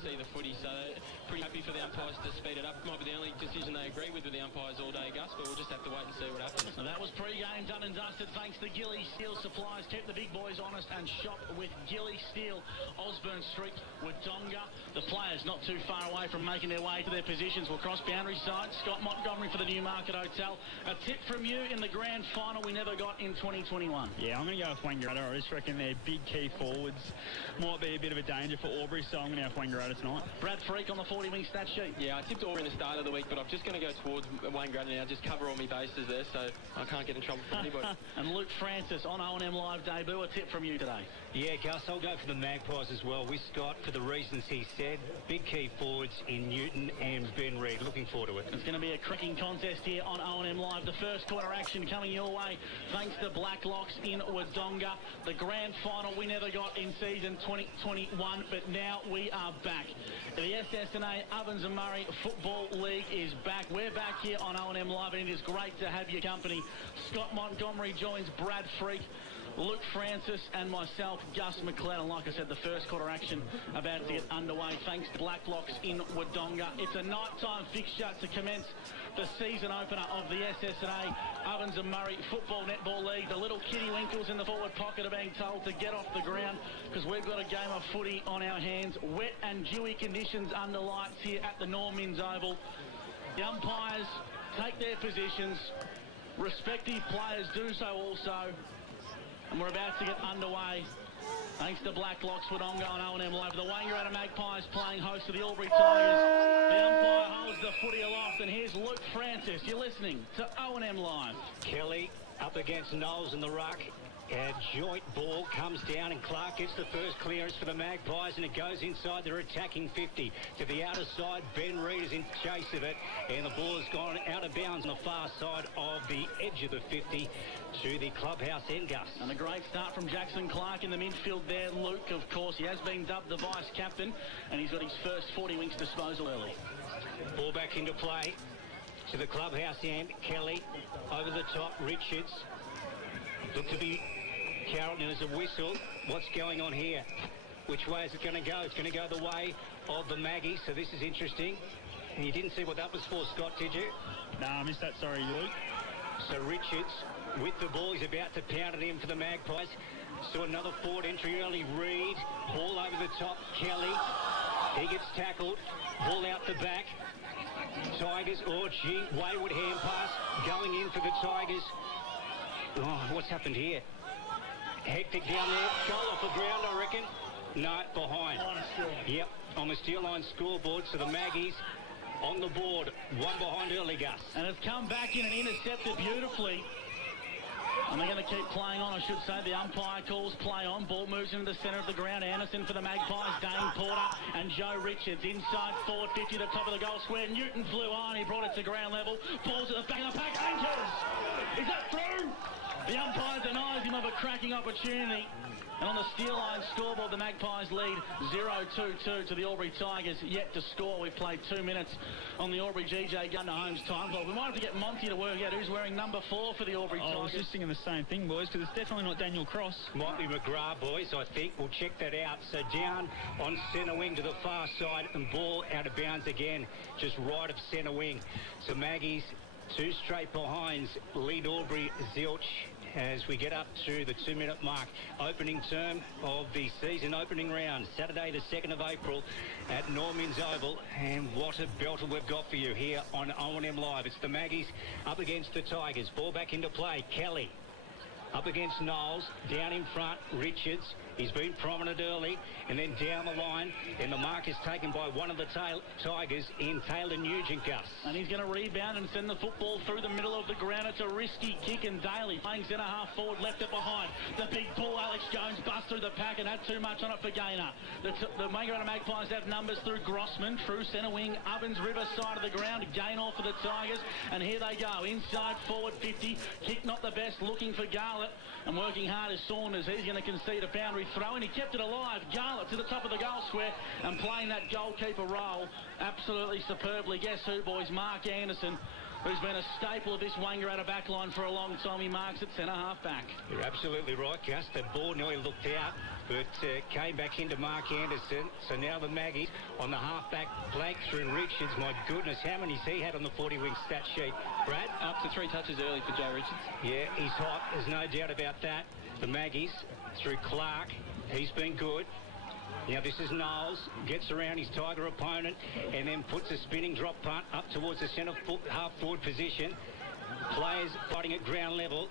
see the footy, so pretty happy for the umpires to speed it up. Might be the only decision they agree with the umpires all day, Gus, but we'll just have to wait and see what happens. And that was pre-game done and dusted thanks to Gilly Steel Supplies. Kept the big boys honest and shop with Gilly Steel. Osborne Street, Wodonga. The players not too far away from making their way to their positions. We'll cross boundary side. Scott Montgomery for the Newmarket Hotel. A tip from you in the grand final we never got in 2021. Yeah, I'm going to go with Wangaratta. I just reckon their big key forwards might be a bit of a danger for Albury, so I'm going to have Wangaratta tonight. Brad Freak on the 40-wing stat sheet. Yeah, I tipped Albury in the start of the week, but I'm just going to go towards Wangaratta now, just cover all my bases there, so I can't get in trouble for anybody. And Luke Francis on O&M Live debut. A tip from you today. Yeah, Gus, I'll go for the Magpies as well with Scott for the reasons he said. Big key forwards in Newton and Ben Reid. Looking forward to it. It's going to be a cracking contest here on O&M Live. The first quarter action coming your way thanks to Blacklocks in Wodonga. The grand final we never got in season 2021, but now we are back. The SSNA Ovens and Murray Football League is back. We're back here on O&M Live, and it is great to have your company. Scott Montgomery joins Brad Freak, Luke Francis and myself, Gus McLeod. And like I said, the first quarter action about to get underway thanks to Blacklocks in Wodonga. It's a nighttime fixture to commence the season opener of the SSNA Ovens and Murray Football Netball League. The little kitty winkles in the forward pocket are being told to get off the ground because we've got a game of footy on our hands. Wet and dewy conditions under lights here at the Normins Oval. The umpires take their positions. Respective players do so also. And we're about to get underway. Thanks to Blacklocks, Wodonga on O&M Live. The Wangaratta Magpies playing host to the Albury Tigers. The umpire holds the footy aloft, and here's Luke Francis. You're listening to O&M Live. Kelly up against Knowles in the ruck. A joint ball comes down and Clark gets the first clearance for the Magpies and it goes inside their attacking 50. To the outer side, Ben Reid is in chase of it and the ball has gone out of bounds on the far side of the edge of the 50 to the clubhouse end, Gus. And a great start from Jackson Clark in the midfield there. Luke, of course, he has been dubbed the vice-captain and he's got his first 40 wings disposal early. Ball back into play to the clubhouse end. Kelly over the top. Richards look to be Carrollton as a whistle. What's going on here? Which way is it going to go? It's going to go the way of the Maggies, so this is interesting. And you didn't see what that was for, Scott, did you? No, I missed that. Sorry, Luke. So Richards with the ball. He's about to pound it in for the Magpies. So another forward entry early. Reid. Ball over the top. Kelly. He gets tackled. Ball out the back. Tigers. Oh, gee. Wayward hand pass. Going in for the Tigers. Oh, what's happened here? Hectic down there. Goal off the ground, I reckon. No, behind. Yep, on the steel line scoreboard. So the Maggies on the board. One behind early, Gus. And it's come back in and intercepted beautifully. And they're going to keep playing on, I should say. The umpire calls play on. Ball moves into the centre of the ground. Anderson for the Magpies. Dane Porter and Joe Richards. Inside forward 50 to the top of the goal square. Newton flew on. He brought it to ground level. Ball's at the back of the pack. Angels! Is that through? The umpire denies him of a cracking opportunity. And on the steel line scoreboard, the Magpies lead 0-2-2 to the Albury Tigers. Yet to score. We've played 2 minutes on the Albury GJ Gunner Holmes time clock. We might have to get Monty to work out who's wearing number 4 for the Albury Tigers. I was just thinking the same thing, boys, because it's definitely not Daniel Cross. Might be McGrath, boys, I think. We'll check that out. So down on centre wing to the far side and ball out of bounds again, just right of centre wing. So Maggies, 2 straight behinds, lead Albury zilch as we get up to the 2-minute mark. Opening term of the season opening round, Saturday the 2nd of April at Normins Oval. And what a belter we've got for you here on O&M Live. It's the Maggies up against the Tigers. Ball back into play. Kelly up against Knowles. Down in front, Richards. He's been prominent early, and then down the line, and the mark is taken by one of the Tigers in Taylor Nugent, Gus. And he's going to rebound and send the football through the middle of the ground. It's a risky kick, and Daly playing centre half forward, left it behind. The big ball, Alex Jones, busts through the pack and had too much on it for Gaynor. The Wangaratta Magpies have numbers through Grossman, true centre wing, Ovens, River side of the ground, Gaynor for the Tigers, and here they go, inside forward 50, kick not the best, looking for Garlett, and working hard is Saunders. He's going to concede a boundary throw, and he kept it alive. Garlett to the top of the goal square and playing that goalkeeper role absolutely superbly. Guess who, boys? Mark Anderson who's been a staple of this Wangaratta backline for a long time. He marks at centre-half back. You're absolutely right, Gus. The ball nearly looked out, but came back into Mark Anderson. So now the Maggies on the half-back flank through Richards. My goodness, how many's he had on the 40-wing stat sheet? Brad? Up to 3 touches early for Joe Richards. Yeah, he's hot. There's no doubt about that. The Maggies through Clark. He's been good. Now this is Knowles, gets around his Tiger opponent and then puts a spinning drop punt up towards the centre half forward position. Players fighting at ground level.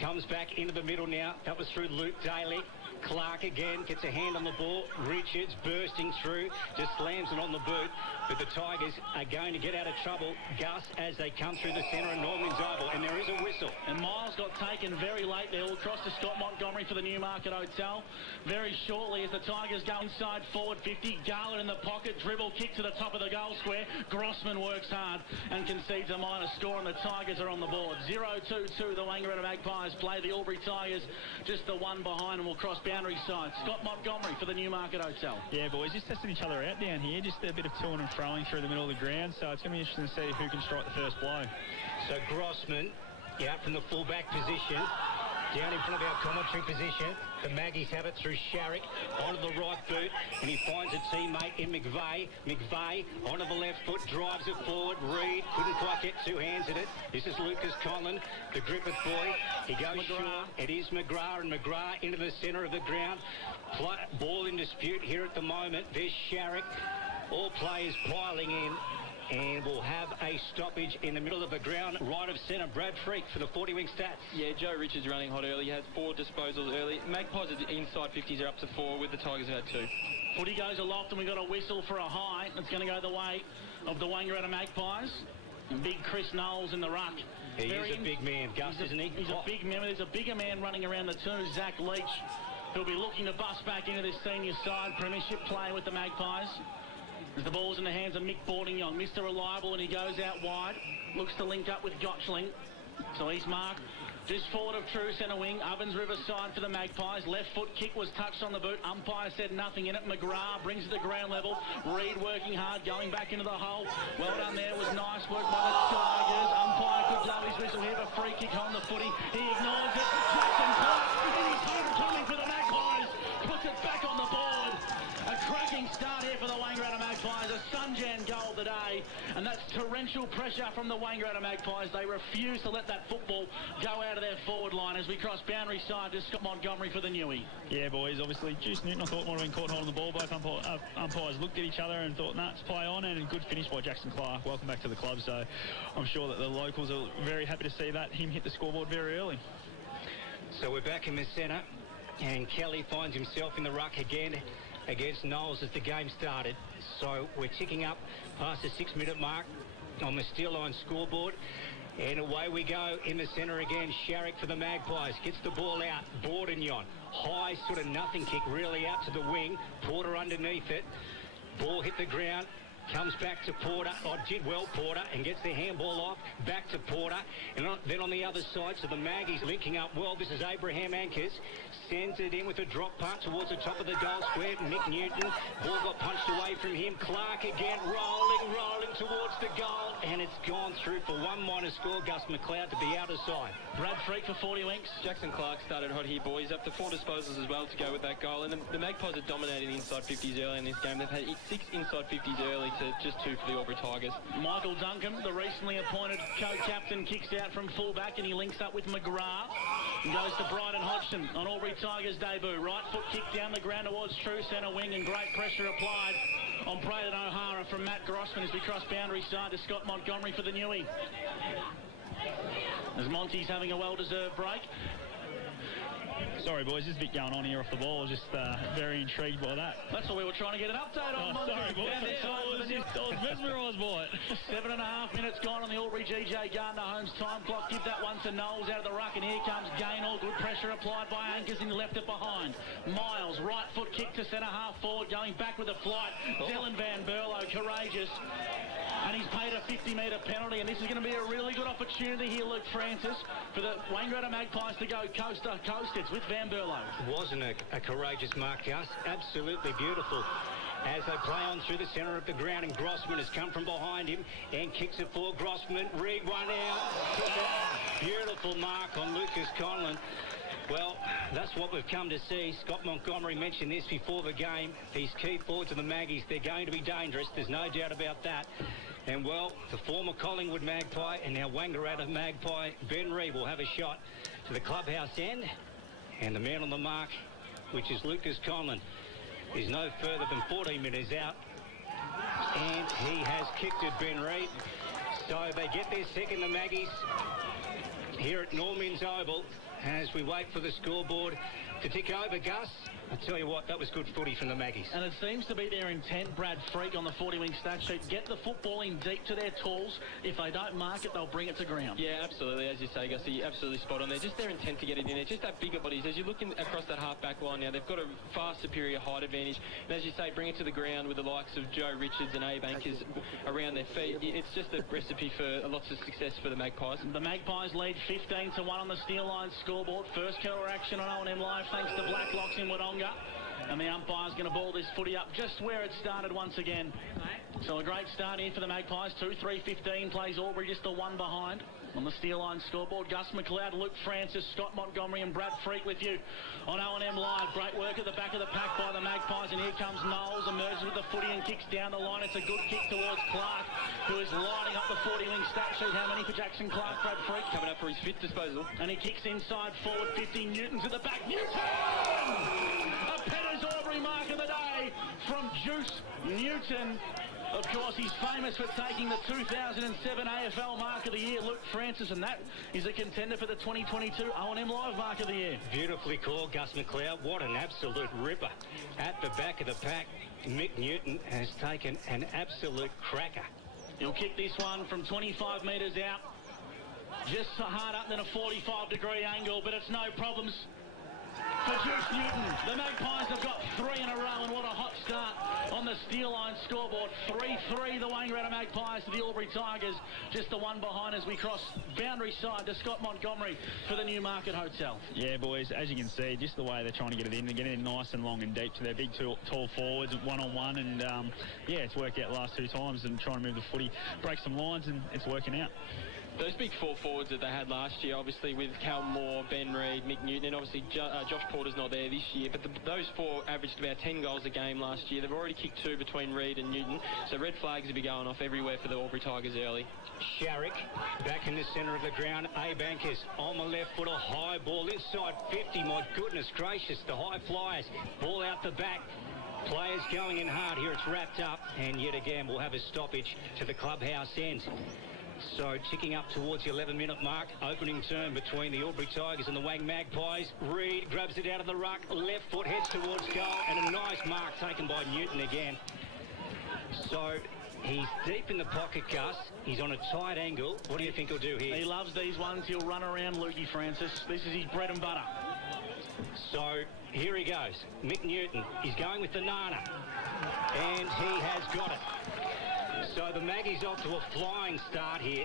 Comes back into the middle now. That was through Luke Daly. Clark again gets a hand on the ball. Richards bursting through, just slams it on the boot. But the Tigers are going to get out of trouble, Gus, as they come through the centre of Norman's Oval. And there is a whistle. And Miles got taken very late there. We'll cross to Scott Montgomery for the Newmarket Hotel. Very shortly as the Tigers go inside forward 50. Garland in the pocket. Dribble kick to the top of the goal square. Grossman works hard and concedes a minor score, and the Tigers are on the board. 0-2-2. The Wangaratta Magpies play the Albury Tigers just the one behind, and we'll cross boundary side. Scott Montgomery for the Newmarket Hotel. Yeah, boys, just testing each other out down here. Just a bit of toing and throwing through the middle of the ground, so it's going to be interesting to see who can strike the first blow. So Grossman out from the full-back position, down in front of our commentary position. The Maggies have it through Sharrock onto the right boot, and he finds a teammate in McVeigh. McVeigh onto the left foot, drives it forward. Reed couldn't quite get two hands at it. This is Lucas Conlon, the Griffith boy. He goes short. It is McGrath, and McGrath into the centre of the ground. Ball in dispute here at the moment. There's Sharrock. All players piling in. And we'll have a stoppage in the middle of the ground, right of centre. Brad Freak for the 40-wing stats. Yeah, Joe Richards running hot early. He has 4 disposals early. Magpies' inside 50s are up to 4, with the Tigers have had 2. Footy goes aloft, and we've got a whistle for a high. It's going to go the way of the Wangaratta Magpies. And big Chris Knowles in the ruck. He is a big man, Gus, isn't he? He's a big man. There's a bigger man running around the two, Zach Leach, who'll be looking to bust back into this senior side premiership play with the Magpies. As the ball's in the hands of Mick Boardington, Mr. Reliable, and he goes out wide. Looks to link up with Gotchling. So he's marked just forward of true centre wing. Ovens Riverside for the Magpies. Left foot kick was touched on the boot. Umpire said nothing in it. McGrath brings it to ground level. Reed working hard, going back into the hole. Well done there. It was nice work by the Tigers. Umpire could blow his whistle here. A free kick on the footy. He ignores it. Jackson Clark in his homecoming for the Magpies. Puts it back on the board. A cracking start here for the Wangaratta Magpies. A Sunjan goal today, and that's torrential pressure from the Wangaratta Magpies. They refuse to let that football go out of their forward line as we cross boundary side to Scott Montgomery for the Newey. Yeah, boys, obviously Juice Newton, I thought, might have been caught holding the ball. Both umpires looked at each other and thought, nah, it's play on, and a good finish by Jackson Clark. Welcome back to the club. So I'm sure that the locals are very happy to see that, him hit the scoreboard very early. So we're back in the centre, and Kelly finds himself in the ruck again against Knowles as the game started. So we're ticking up past the 6-minute mark on the steel line scoreboard, and away we go in the centre again. Sharrock for the Magpies gets the ball out. Bourdignon, high sort of nothing kick, really out to the wing. Porter underneath it. Ball hit the ground. Comes back to Porter. Oh, did well, Porter, and gets the handball off. Back to Porter. And then on the other side, so the Maggies linking up well. This is Abraham Ankers. Sends it in with a drop punt towards the top of the goal square. Mick Newton. Ball got punched away from him. Clark again, rolling towards the goal. And it's gone through for one minor score. Gus McLeod to the outer side. Brad Freak for 40 winks. Jackson Clark started hot here, boys. Up to 4 disposals as well to go with that goal. And the Magpies are dominating inside 50s early in this game. They've had 6 inside 50s early to just 2 for the Albury Tigers. Michael Duncan, the recently appointed co-captain, kicks out from fullback, and he links up with McGrath. And goes to Bryden Hodgson on Albury Tigers' debut. Right foot kick down the ground towards true centre wing, and great pressure applied on Braden O'Hara from Matt Grossman as we cross boundary side to Scott Montgomery for the Newey. As Monty's having a well-deserved break. Sorry, boys, there's a bit going on here off the ball. Just very intrigued by that. That's what we were trying to get an update on. Oh, sorry, boys. I was mesmerised by it. 7.5 minutes gone on the Albury GJ Gardner Holmes time clock. Give that one to Knowles out of the ruck, and here comes Gaynor. Good pressure applied by Ankers, and he left it behind. Miles, right foot kick to centre half forward, going back with a flight. Dylan Van Berlo, courageous. And he's paid a 50-metre penalty, and this is going to be a really good opportunity here, Luke Francis, for the Wangaratta Magpies to go coast to coast. It's with Van Berlo. Wasn't a courageous mark, Gus. Absolutely beautiful. as they play on through the centre of the ground, and Grossman has come from behind him and kicks it for Grossman. Reed one out. Beautiful mark on Lucas Conlon. Well, that's what we've come to see. Scott Montgomery mentioned this before the game. These key forwards of the Maggies, they're going to be dangerous. There's no doubt about that. And, well, the former Collingwood Magpie and now Wangaratta Magpie, Ben Reed, will have a shot to the clubhouse end. And the man on the mark, which is Lucas Conlon, is no further than 14 metres out. And he has kicked it, Ben Reed. So they get their second, the Maggies, here at Norman's Oval. As we wait for the scoreboard to tick over, Gus, I tell you what, that was good footy from the Maggies. And it seems to be their intent, Brad Freak, on the 40-wing stat sheet. Get the football in deep to their tools. If they don't mark it, they'll bring it to ground. Yeah, absolutely. As you say, Gussie, absolutely spot on there. Just their intent to get it in there. Just that bigger bodies. As you look across that half-back line now, they've got a far superior height advantage. And as you say, bring it to the ground with the likes of Joe Richards and Abe Anchors around their feet. It's just a recipe for lots of success for the Magpies. The Magpies lead 15-1 on the Steel Line scoreboard. First killer action on O&M Live thanks to Blacklocks in Wodonga. And the umpire's going to ball this footy up just where it started once again. So a great start here for the Magpies. 2-3-15 plays Albury, just the one behind. On the Steel Line scoreboard, Gus McLeod, Luke Francis, Scott Montgomery and Brad Freak with you on O&M Live. Great work at the back of the pack by the Magpies, and here comes Knowles, emerges with the footy and kicks down the line. It's a good kick towards Clark, who is lining up the 40-wing stat sheet. How many for Jackson Clark, Brad Freak? Coming up for his fifth disposal. And he kicks inside forward 50. Newton's at the back. Newton! A Penner's Albury mark of the day from Juice Newton. Of course, he's famous for taking the 2007 AFL Mark of the Year, Luke Francis, and that is a contender for the 2022 O&M Live Mark of the Year. Beautifully called, Gus McLeod. What an absolute ripper. At the back of the pack, Mick Newton has taken an absolute cracker. He'll kick this one from 25 metres out. Just hard up than a 45-degree angle, but it's no problems for Juice Newton. The Magpies have got 3 in a row, and what a hot start on the Steel Line scoreboard. 3-3 the Wangaratta Magpies to the Albury Tigers. Just the one behind as we cross boundary side to Scott Montgomery for the Newmarket Hotel. Yeah, boys, as you can see, just the way they're trying to get it in. They're getting it nice and long and deep to their big tall forwards, one-on-one, and yeah, it's worked out the last 2 times and trying to move the footy, break some lines, and it's working out. Those big 4 forwards that they had last year, obviously with Cal Moore, Ben Reed, Mick Newton, and obviously Josh Porter's not there this year, but those 4 averaged about 10 goals a game last year. They've already kicked 2 between Reed and Newton, so red flags will be going off everywhere for the Albury Tigers early. Sharrick back in the centre of the ground. Abankers on the left foot, a high ball inside 50. My goodness gracious, the high flyers. Ball out the back. Players going in hard here. It's wrapped up, and yet again we'll have a stoppage to the clubhouse end. So ticking up towards the 11-minute mark, opening term between the Albury Tigers and the Wang Magpies. Reed grabs it out of the ruck, left foot heads towards goal, and a nice mark taken by Newton again. So he's deep in the pocket, Gus. He's on a tight angle. What do you think he'll do here? He loves these ones. He'll run around Lukey Francis. This is his bread and butter. So here he goes. Mick Newton. He's going with the Nana. And he has got it. So the Maggies off to a flying start here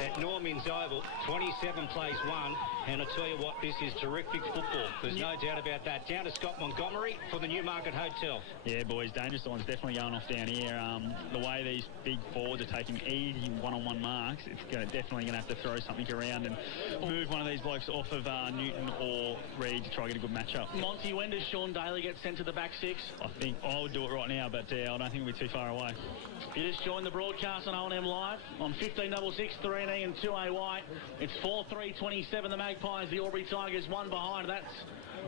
at Norman's Oval. 27 plays 1, and I tell you what, this is terrific football. There's no doubt about that. Down to Scott Montgomery for the Newmarket Hotel. Yeah, boys, dangerous one's definitely going off down here. The way these big forwards are taking easy one-on-one marks, it's definitely going to have to throw something around and move one of these blokes off of Newton or Reed to try and get a good matchup. Monty, when does Sean Daly get sent to the back 6? I think I would do it right now, but I don't think we'll be too far away. You just joined the broadcast on O&M Live on 1566 3E and 2AY. It's 4-3-27 the Magpies, the Albury Tigers, 1 behind. That's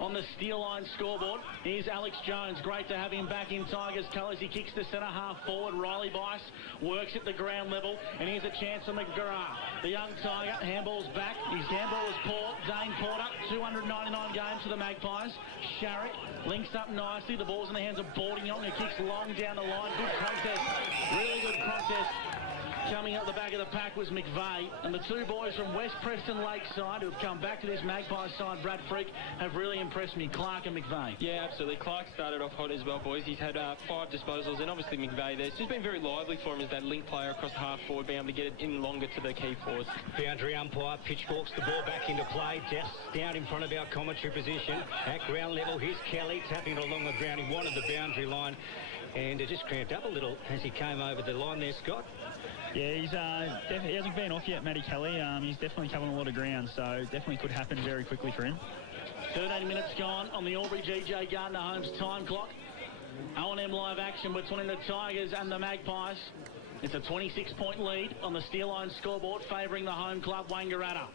on the Steel Line scoreboard. Here's Alex Jones. Great to have him back in Tigers colours. He kicks to centre half forward. Riley Bice works at the ground level, and here's a chance for McGrath. The young Tiger handballs back. His handball is poor. Dane Porter, 299 games for the Magpies. Sharrick links up nicely. The ball's in the hands of Boarding-Young, who kicks long down the line. Good contest. Really good contest Coming up the back of the pack was McVeigh, and the two boys from West Preston Lakeside who have come back to this Magpies side, Brad Freak, have really impressed me, Clark and McVeigh. Yeah, absolutely. Clark started off hot as well, boys. He's had 5 disposals, and obviously McVeigh there. It's just been very lively for him as that link player across the half forward, being able to get it in longer to the key forwards. Boundary umpire pitchforks the ball back into play, just down in front of our commentary position. At ground level, here's Kelly tapping it along the ground. He wanted the boundary line, and it just cramped up a little as he came over the line there, Scott. Yeah, he hasn't been off yet, Matty Kelly. He's definitely covering a lot of ground, so definitely could happen very quickly for him. 13 minutes gone on the Albury GJ Gardner Homes time clock. O&M live action between the Tigers and the Magpies. It's a 26-point lead on the Steel Line scoreboard, favouring the home club, Wangaratta.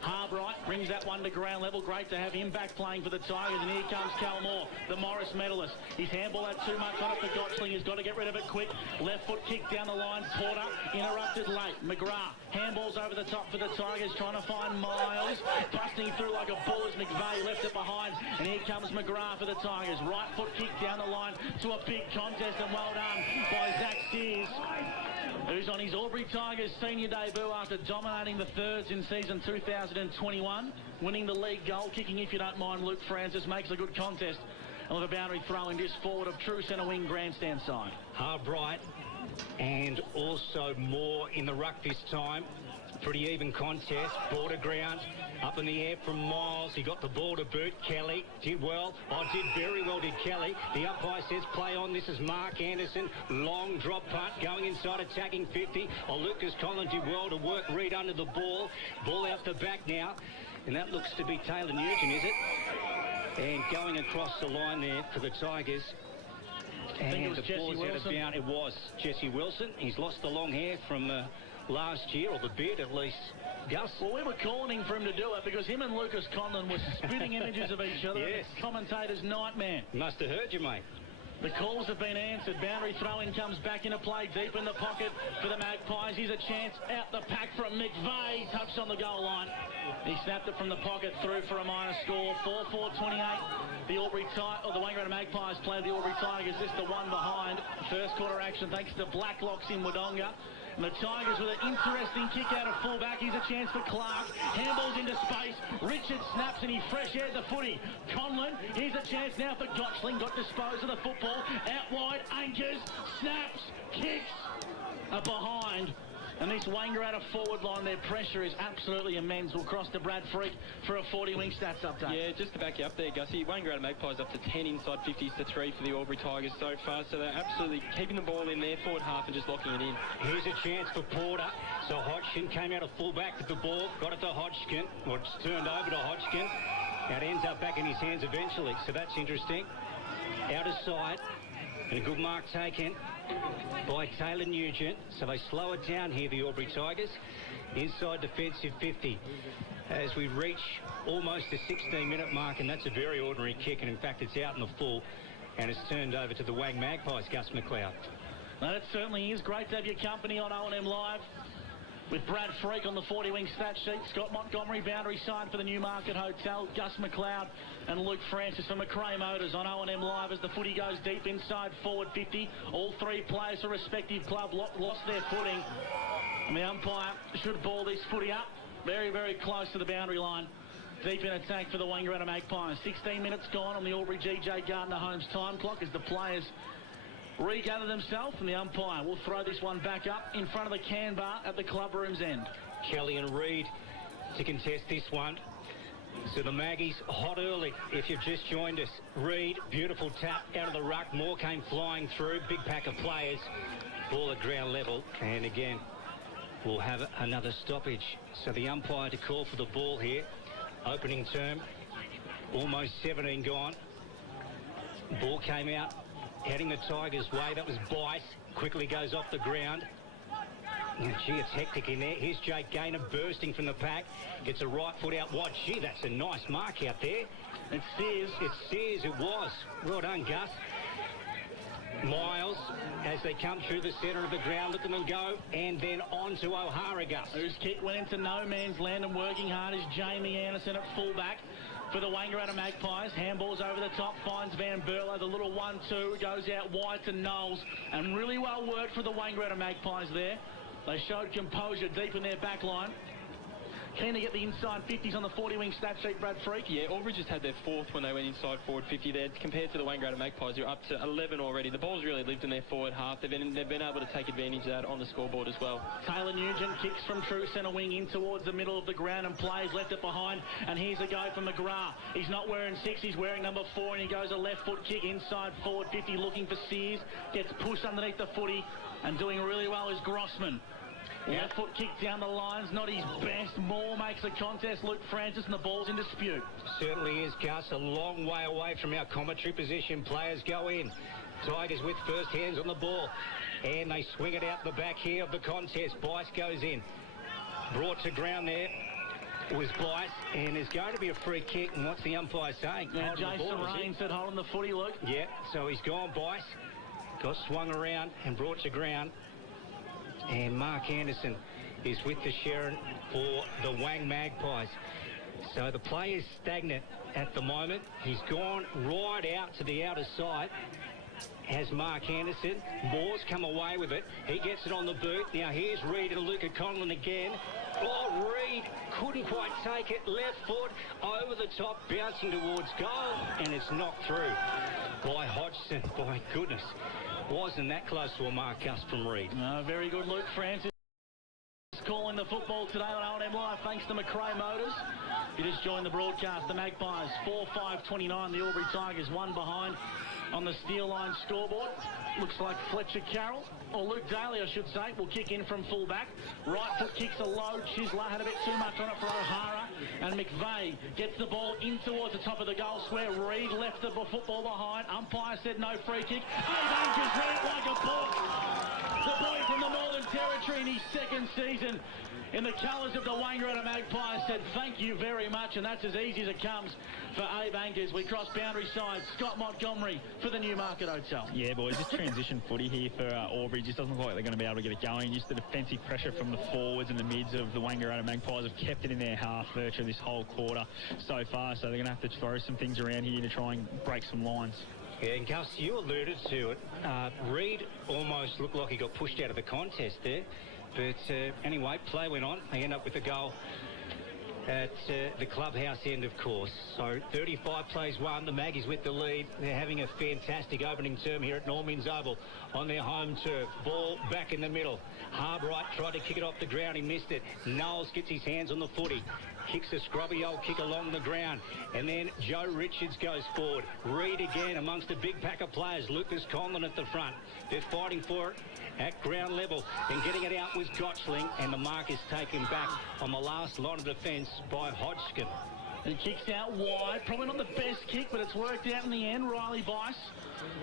Harbright brings that one to ground level. Great to have him back playing for the Tigers. And here comes Cal Moore, the Morris medalist. His handball had too much on it for Gotchling. He's got to get rid of it quick. Left foot kick down the line. Porter interrupted late. McGrath handballs over the top for the Tigers, trying to find Miles. Busting through like a bull as McVeigh left it behind. And here comes McGrath for the Tigers. Right foot kick down the line to a big contest. And well done by Zach Sears, who's on his Albury Tigers senior debut after dominating the thirds in season 2021, winning the league goal, kicking, if you don't mind, Luke Francis, makes a good contest. And with a boundary throw in this forward of true centre wing grandstand side. Harbright and also Moore in the ruck this time. Pretty even contest, border ground, up in the air from Miles. He got the ball to boot. Kelly did well. Did very well, did Kelly. The umpire says play on. This is Mark Anderson. Long drop punt, going inside, attacking 50. Lucas Collins did well to work Reed under the ball. Ball out the back now. And that looks to be Taylor Nugent, is it? And going across the line there for the Tigers. I think it was Jesse Wilson. It was Jesse Wilson. He's lost the long hair from last year, or the beard at least. Gus? Well, we were calling him for him to do it because him and Lucas Conlon were spitting images of each other. Yes. Commentator's nightmare. Must have heard you, mate. The calls have been answered. Boundary throw-in comes back into play, deep in the pocket for the Magpies. Here's a chance out the pack from McVeigh. Touched on the goal line. He snapped it from the pocket through for a minor score. 4-4-28. The Wangaratta Magpies play the Albury Tigers. Just the one behind. First quarter action thanks to Blacklocks in Wodonga. And the Tigers with an interesting kick out of fullback. Here's a chance for Clark. Handballs into space. Richard snaps and he fresh aired the footy. Conlon, here's a chance now for Gotchling. Got disposed of the football. Out wide, anchors, snaps, kicks. Behind. And this Wangaratta forward line, their pressure is absolutely immense. We'll cross to Brad Freak for a 40-wing stats update. Yeah, just to back you up there, Gussie, Wangaratta Magpies up to 10 inside 50s to 3 for the Albury Tigers so far. So they're absolutely keeping the ball in their forward half and just locking it in. Here's a chance for Porter. So Hodgkin came out of fullback with the ball, got it to Hodgkin, or it's turned over to Hodgkin. That ends up back in his hands eventually, so that's interesting. Out of sight, and a good mark taken by Taylor Nugent. So they slow it down here, the Albury Tigers. Inside defensive 50 as we reach almost the 16-minute mark, and that's a very ordinary kick, and in fact it's out in the full, and it's turned over to the Wang Magpies, Gus McLeod. Well, it certainly is great to have your company on O&M Live with Brad Freak on the 40-wing stat sheet, Scott Montgomery, boundary side for the Newmarket Hotel, Gus McLeod and Luke Francis for McRae Motors on O&M Live as the footy goes deep inside forward 50. All three players for respective club lost their footing. And the umpire should ball this footy up very, very close to the boundary line. Deep in attack for the Wangaratta Magpies. 16 minutes gone on the Albury GJ Gardner Homes time clock as the players regather themselves, and the umpire will throw this one back up in front of the can bar at the club room's end. Kelly and Reed to contest this one. So the Maggies hot early if you've just joined us. Reed, beautiful tap out of the ruck. Moore came flying through. Big pack of players. Ball at ground level. And again, we'll have another stoppage. So the umpire to call for the ball here. Opening term. Almost 17 gone. Ball came out. Heading the Tigers' way. That was Bice. Quickly goes off the ground. And gee, it's hectic in there. Here's Jake Gaynor bursting from the pack. Gets a right foot out wide. Gee, that's a nice mark out there. It's Sears. It's Sears, it was. Well done, Gus. Miles, as they come through the centre of the ground, look at them go, and then on to O'Hara, Gus. Whose kick went into no man's land, and working hard is Jamie Anderson at fullback for the Wangaratta Magpies. Handballs over the top, finds Van Berlo. The little 1-2 goes out wide to Knowles, and really well worked for the Wangaratta Magpies there. They showed composure deep in their back line. Keen to get the inside 50s on the 40-wing stat sheet, Brad Freak. Yeah, Albury just had their fourth when they went inside forward 50 there. Compared to the Wangaratta Magpies, you're up to 11 already. The ball's really lived in their forward half. They've been able to take advantage of that on the scoreboard as well. Taylor Nugent kicks from true centre wing in towards the middle of the ground and plays, left it behind. And here's a go for McGrath. He's not wearing 6, he's wearing number 4, and he goes a left foot kick inside forward 50, looking for Sears. Gets pushed underneath the footy, and doing really well is Grossman. Left foot kick down the lines, not his best. Moore makes the contest. Luke Francis, and the ball's in dispute. Certainly is, Gus. A long way away from our commentary position. Players go in. Tigers with first hands on the ball. And they swing it out the back here of the contest. Bice goes in. Brought to ground there was Bice. And there's going to be a free kick. And what's the umpire saying? Now, Jason Rain said holding the footy, Luke. Yeah, so he's gone, Bice. Got swung around and brought to ground. And Mark Anderson is with the Sharon for the Wang Magpies. So the play is stagnant at the moment. He's gone right out to the outer side. Has Mark Anderson. Moore's come away with it. He gets it on the boot. Now here's Reid and Luca Conlon again. Oh, Reid couldn't quite take it. Left foot over the top, bouncing towards goal. And it's knocked through by Hodgson. My goodness. Wasn't that close to a mark, Gus, from Reid. No, very good, Luke Francis. Calling the football today on O&M Live thanks to McRae Motors. You just joined the broadcast. The Magpies 4-5-29. The Albury Tigers 1 behind on the steel line scoreboard. Looks like Fletcher Carroll, or Luke Daly, I should say, will kick in from full-back. Right foot kicks a low. Chisler had a bit too much on it for O'Hara. And McVeigh gets the ball in towards the top of the goal square. Reid left the football behind. Umpire said no free kick. Just read it like a book. The boy from the Northern Territory in his second season in the colours of the Wangaratta Magpies said thank you very much, and that's as easy as it comes for Abe Anchors. We cross boundary side. Scott Montgomery for the Newmarket Hotel. Yeah, boys, just transition footy here for Albury. Just doesn't look like they're going to be able to get it going. Just the defensive pressure from the forwards and the mids of the Wangaratta Magpies have kept it in their half virtually this whole quarter so far, so they're going to have to throw some things around here to try and break some lines. Yeah, and Gus, you alluded to it. Reid almost looked like he got pushed out of the contest there. But anyway, play went on. They end up with a goal at the clubhouse end, of course. So 35 plays won. The Maggies with the lead. They're having a fantastic opening term here at Normans Oval on their home turf. Ball back in the middle. Harbright tried to kick it off the ground. He missed it. Knowles gets his hands on the footy. Kicks a scrubby old kick along the ground. And then Joe Richards goes forward. Reid again amongst a big pack of players. Lucas Conlon at the front. They're fighting for it at ground level. And getting it out was Gotchling. And the mark is taken back on the last line of defence by Hodgkin. It kicks out wide. Probably not the best kick, but it's worked out in the end. Riley Bice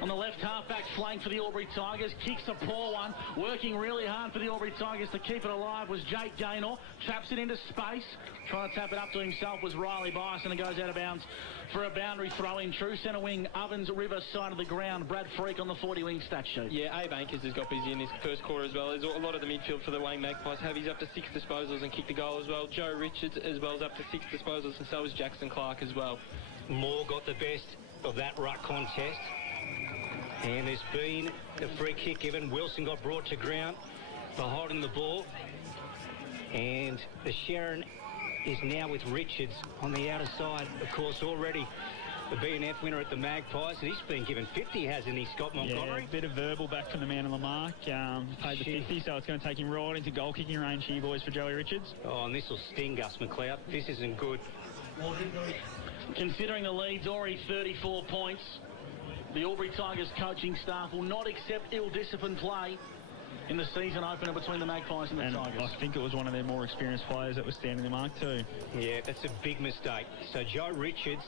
on the left half-back flank for the Albury Tigers. Kicks a poor one. Working really hard for the Albury Tigers to keep it alive was Jake Gaynor. Traps it into space. Trying to tap it up to himself was Riley Bice, and it goes out of bounds for a boundary throw in. True centre wing, Ovens River side of the ground. Brad Freak on the 40-wing stat sheet. Yeah, Abe Anchors has got busy in this first quarter as well. There's a lot of the midfield for the Wang Magpies. He's up to 6 disposals and kicked the goal as well. Joe Richards as well is up to 6 disposals, and so is Jackson Clark as well. Moore got the best of that ruck contest. And there's been a free kick given. Wilson got brought to ground for holding the ball. And the Sharon is now with Richards on the outer side. Of course, already the B&F winner at the Magpies. And he's been given 50, hasn't he, Scott Montgomery? Yeah, a bit of verbal back from the man on the mark. Paid the 50, so it's going to take him right into goal-kicking range here, boys, for Joey Richards. Oh, and this will sting Gus McLeod. This isn't good. Considering the lead's already 34 points, the Albury Tigers coaching staff will not accept ill-disciplined play in the season opener between the Magpies and the Tigers. I think it was one of their more experienced players that was standing the mark too. Yeah, that's a big mistake. So Joe Richards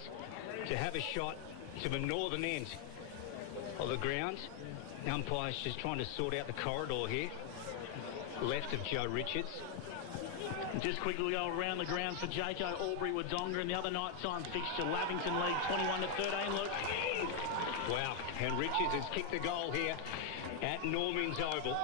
to have a shot to the northern end of the ground. The umpire's just trying to sort out the corridor here. Left of Joe Richards. Just quickly we go around the grounds for Jaco, Albury, Wodonga, and the other night-time fixture. Lavington lead 21-13, Luke. Wow, and Richards has kicked the goal here at Normans Oval.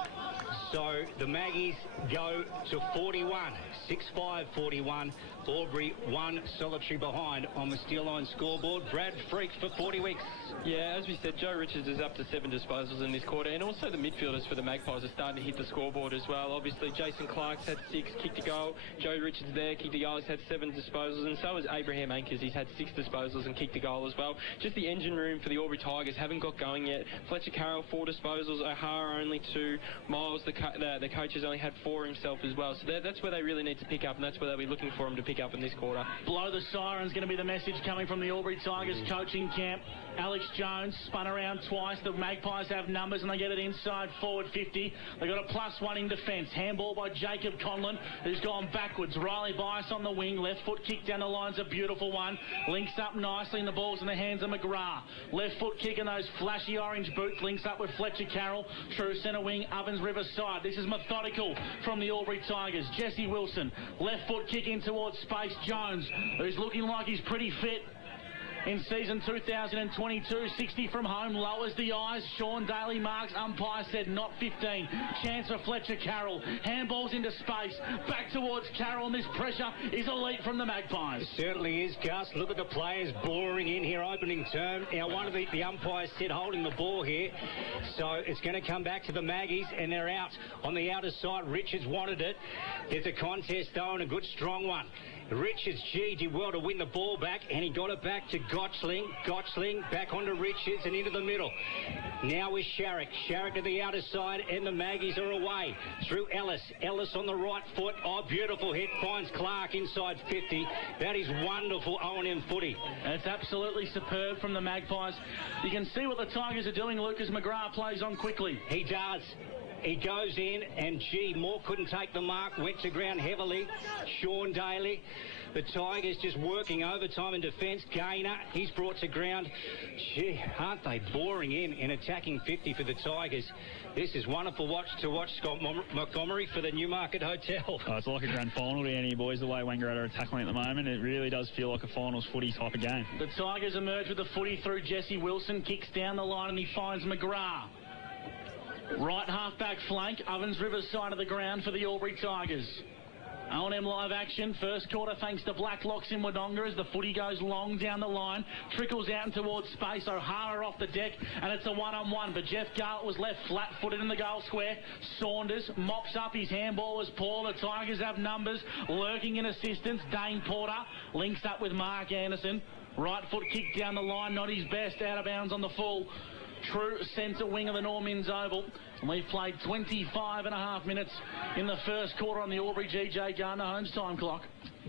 So the Maggies go to 41, 6-5-41 Albury 1 solitary behind on the steel line scoreboard. Brad Freak for 40 weeks. Yeah, as we said, Joe Richards is up to 7 disposals in this quarter, and also the midfielders for the Magpies are starting to hit the scoreboard as well. Obviously, Jason Clark's had 6, kicked a goal. Joe Richards there, kicked a goal, he's had 7 disposals, and so has Abraham Ankers. He's had 6 disposals and kicked a goal as well. Just the engine room for the Albury Tigers haven't got going yet. Fletcher Carroll, 4 disposals. O'Hara only 2. Miles, the coach, has only had 4 himself as well. So that's where they really need to pick up, and that's where they'll be looking for him to pick up in this quarter. Blow the siren's going to be the message coming from the Albury Tigers coaching camp. Alex Jones spun around twice. The Magpies have numbers and they get it inside forward 50. They got a +1 in defence. Handball by Jacob Conlon, who's gone backwards. Riley Bias on the wing. Left foot kick down the line's a beautiful one. Links up nicely and the ball's in the hands of McGrath. Left foot kick in those flashy orange boots. Links up with Fletcher Carroll. True centre wing, Ovens Riverside. This is methodical from the Albury Tigers. Jesse Wilson. Left foot kick in towards space. Jones, who's looking like he's pretty fit in season 2022, 60 from home, lowers the eyes. Sean Daly marks, umpire said not 15. Chance for Fletcher Carroll. Handballs into space, back towards Carroll, and this pressure is elite from the Magpies. It certainly is, Gus. Look at the players boring in here, opening term. Now, one of the umpires said holding the ball here, so it's going to come back to the Maggies, and they're out on the outer side. Richards wanted it. There's a contest, though, and a good strong one. Richards, did well to win the ball back, and he got it back to Gotchling. Gotchling back onto Richards and into the middle. Now with Sharrock. Sharrock to the outer side, and the Maggies are away. Through Ellis. Ellis on the right foot. Oh, beautiful hit. Finds Clark inside 50. That is wonderful O&M footy. It's absolutely superb from the Magpies. You can see what the Tigers are doing. Lucas McGrath plays on quickly. He does. He goes in, and Moore couldn't take the mark, went to ground heavily. Sean Daly, the Tigers just working overtime in defence. Gainer, he's brought to ground. Gee, aren't they boring in attacking 50 for the Tigers? This is wonderful to watch Scott Montgomery for the Newmarket Hotel. Oh, it's like a grand final to any boys, the way Wangaratta are tackling at the moment. It really does feel like a finals footy type of game. The Tigers emerge with the footy through Jesse Wilson, kicks down the line and he finds McGrath. Right half-back flank, Ovens Riverside of the ground for the Albury Tigers. O&M live action, first quarter thanks to Blacklocks in Wodonga as the footy goes long down the line, trickles out and towards space. O'Hara off the deck, and it's a one-on-one, but Jeff Garlett was left flat-footed in the goal square. Saunders mops up, his handball was poor. The Tigers have numbers, lurking in assistance. Dane Porter links up with Mark Anderson. Right foot kick down the line, not his best, out of bounds on the full. True centre wing of the Normans Oval. And we've played 25 and a half minutes in the first quarter on the Albury GJ Gardner Holmes time clock.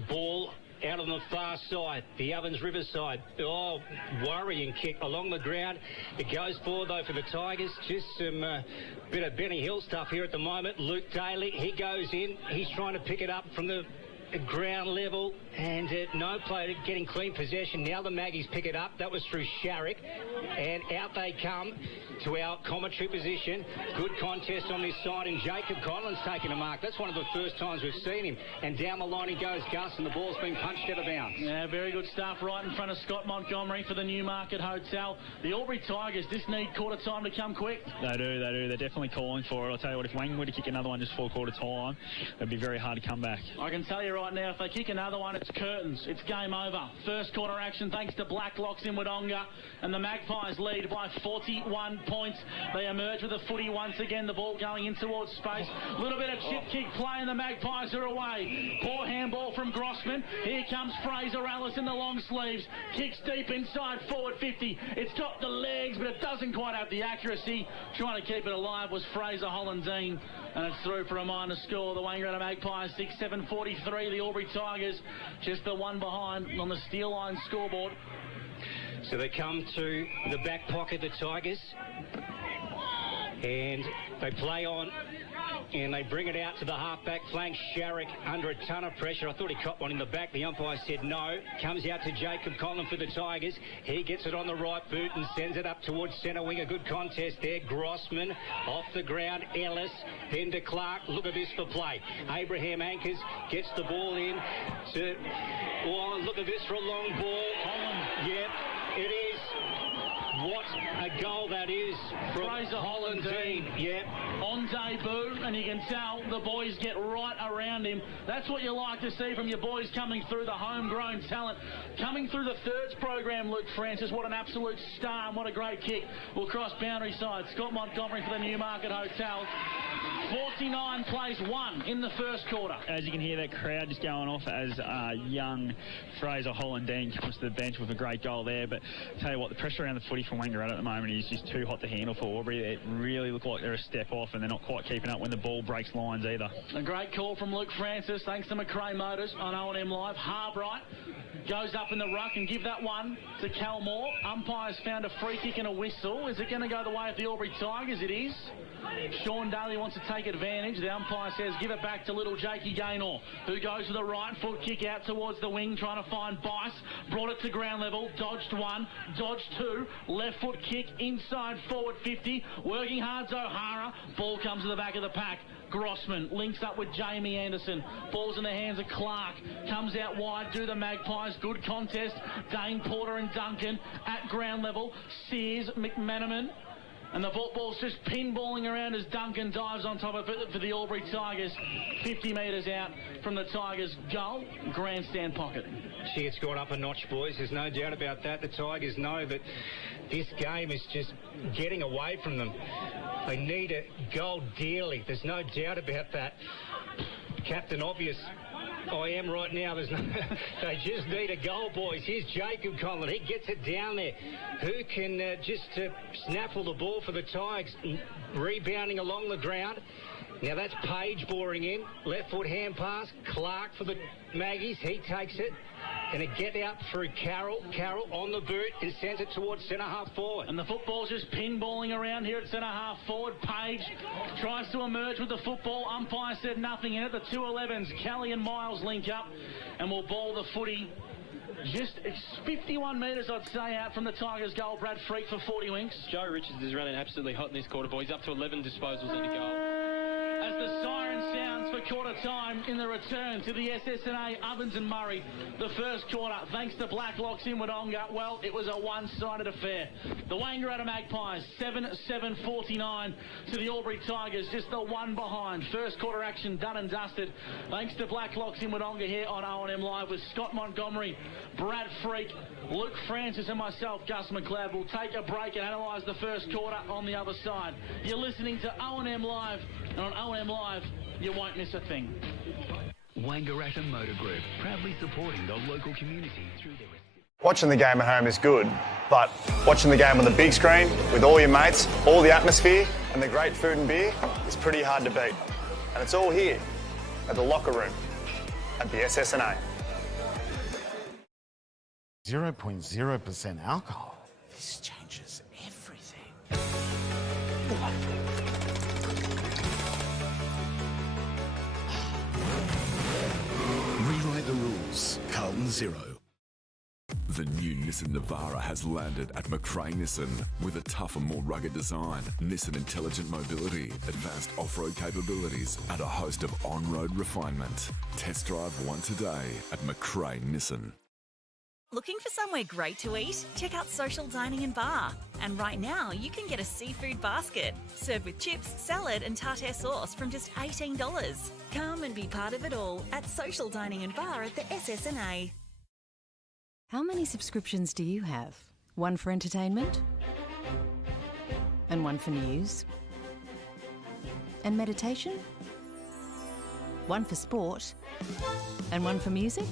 Ball out on the far side, the Ovens Riverside. Oh, worrying kick along the ground. It goes forward, though, for the Tigers. Just some bit of Benny Hill stuff here at the moment. Luke Daly, he goes in. He's trying to pick it up from the ground level, and no player getting clean possession. Now the Maggies pick it up. That was through Sharrock, and out they come to our commentary position. Good contest on this side, and Jacob Conlon's taking a mark. That's one of the first times we've seen him, and down the line he goes, Gus, and the ball's been punched out of bounds. Yeah, very good stuff right in front of Scott Montgomery for the Newmarket Hotel. The Albury Tigers just need quarter time to come quick. They do. They're definitely calling for it. I'll tell you what, if Wang were to kick another one just for quarter time, it'd be very hard to come back. I can tell you right now, if they kick another one, it's curtains. It's game over. First quarter action thanks to Blacklocks in Wodonga, and the Magpies lead by 41 points. They emerge with the footy once again, the ball going in towards space. A little bit of chip kick play, and the Magpies are away. Poor handball from Grossman. Here comes Fraser Ellis in the long sleeves. Kicks deep inside forward 50. It's got the legs, but it doesn't quite have the accuracy. Trying to keep it alive was Fraser Hollandine, and it's through for a minor score. The Wangaratta Magpies 6-7-43. The Albury Tigers just the one behind on the steel line scoreboard. So they come to the back pocket, the Tigers, and they play on, and they bring it out to the half-back flank. Sharrock under a ton of pressure. I thought he caught one in the back. The umpire said no. Comes out to Jacob Conlon for the Tigers. He gets it on the right boot and sends it up towards centre wing. A good contest there. Grossman off the ground. Ellis, then to Clark. Look at this for play. Abraham Ankers gets the ball in. Oh, look at this for a long ball. Yep, it is. What a goal that is from Fraser Hollandine. Yep. On day debut, and you can tell the boys get right around him. That's what you like to see from your boys coming through, the homegrown talent. Coming through the thirds program, Luke Francis, what an absolute star and what a great kick. Will cross boundary side. Scott Montgomery for the Newmarket Hotel. 49 plays 1 in the first quarter. As you can hear, that crowd just going off as young Fraser Holland-Dean comes to the bench with a great goal there. But tell you what, the pressure around the footy from Wangaratta at the moment is just too hot to handle for Albury. They really look like they're a step off, and they're not quite keeping up when the ball breaks lines either. A great call from Luke Francis, thanks to McRae Motors on O&M Live. Harbright goes up in the ruck and give that one to Cal Moore. Umpires found a free kick and a whistle. Is it going to go the way of the Albury Tigers? It is. Sean Daly wants to take advantage. The umpire says give it back to little Jakey Gaynor, who goes to the right foot kick out towards the wing, trying to find Bice. Brought it to ground level, dodged one, dodged two, left foot kick inside forward 50, working hard O'Hara. Ball comes to the back of the pack. Grossman links up with Jamie Anderson. Ball's in the hands of Clark. Comes out wide, do the Magpies. Good contest. Dane Porter and Duncan at ground level. Sears, McManaman. And the football's just pinballing around as Duncan dives on top of it for the Albury Tigers. 50 metres out from the Tigers' goal. Grandstand pocket. Gee, it's gone up a notch, boys. There's no doubt about that. The Tigers know that this game is just getting away from them. They need a goal dearly. There's no doubt about that. Captain Obvious. I am right now. There's no, they just need a goal, boys. Here's Jacob Conlon. He gets it down there. Who can just snaffle the ball for the Tigers? Rebounding along the ground. Now that's Page boring in. Left foot hand pass. Clark for the Maggies. He takes it. Going to get out through Carroll. Carroll on the boot and sends it towards centre-half forward. And the football's just pinballing around here at centre-half forward. Page tries to emerge with the football. Umpire said nothing in it. The 2-11s, Kelly and Miles, link up and will ball the footy just 51 metres, I'd say, out from the Tigers' goal. Brad Freak for 40 winks. Joe Richards is running absolutely hot in this quarter, boys. Up to 11 disposals in the goal. As the siren sounds for quarter time in the return to the SSNA Ovens and Murray. The first quarter, thanks to Blacklocks in Wodonga, well, it was a one-sided affair. The Wangaratta Magpies, 7-7-49 to the Albury Tigers, just the one behind. First quarter action done and dusted. Thanks to Blacklocks in Wodonga here on O&M Live with Scott Montgomery, Brad Freak, Luke Francis and myself, Gus McLeod. We'll take a break and analyse the first quarter on the other side. You're listening to O&M Live, and on O&M Live, you won't miss a thing. Wangaratta Motor Group, proudly supporting the local community through their... Watching the game at home is good, but watching the game on the big screen with all your mates, all the atmosphere and the great food and beer is pretty hard to beat. And it's all here at the locker room at the SSNA. 0.0% alcohol. This changes everything. Rewrite the rules. Carlton Zero. The new Nissan Navara has landed at McRae Nissan. With a tougher, more rugged design, Nissan intelligent mobility, advanced off-road capabilities, and a host of on-road refinement. Test drive one today at McRae Nissan. Looking for somewhere great to eat? Check out Social Dining and Bar. And right now, you can get a seafood basket, served with chips, salad and tartare sauce from just $18. Come and be part of it all at Social Dining and Bar at the SSNA. How many subscriptions do you have? One for entertainment? And one for news? And meditation? One for sport? And one for music?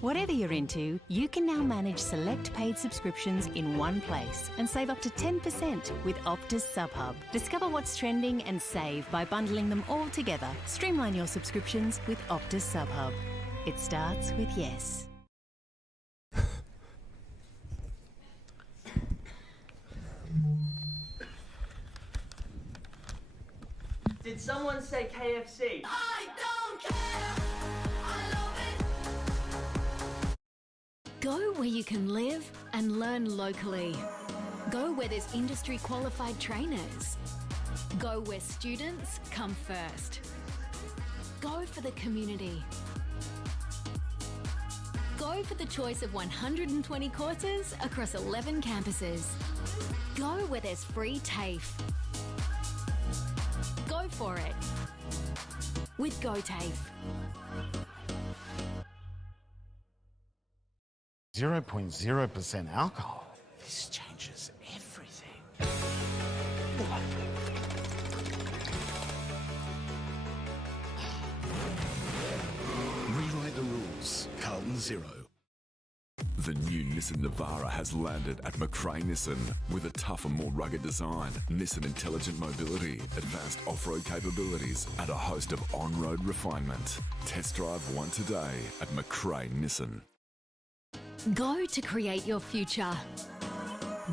Whatever you're into, you can now manage select paid subscriptions in one place and save up to 10% with Optus SubHub. Discover what's trending and save by bundling them all together. Streamline your subscriptions with Optus SubHub. It starts with yes. Did someone say KFC? I don't care. I love it. Go where you can live and learn locally. Go where there's industry qualified trainers. Go where students come first. Go for the community. Go for the choice of 120 courses across 11 campuses. Go where there's free TAFE. Go Go for it with GoTafe. 0.0% alcohol. This changes everything. Rewrite the rules. Carlton Zero. The new Nissan Navara has landed at McRae Nissan with a tougher, more rugged design, Nissan intelligent mobility, advanced off-road capabilities, and a host of on-road refinement. Test drive one today at McRae Nissan. Go to create your future.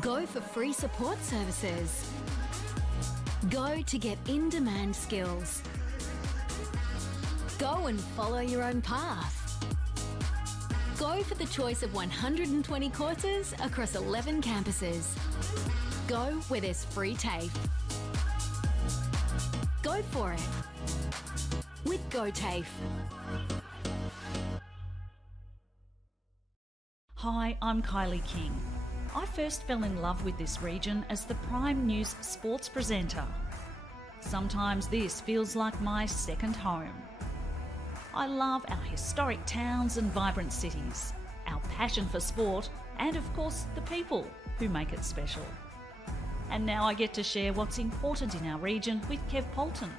Go for free support services. Go to get in-demand skills. Go and follow your own path. Go for the choice of 120 courses across 11 campuses. Go where there's free TAFE. Go for it with GoTafe. Hi, I'm Kylie King. I first fell in love with this region as the Prime News sports presenter. Sometimes this feels like my second home. I love our historic towns and vibrant cities, our passion for sport, and of course the people who make it special. And now I get to share what's important in our region with Kev Polton.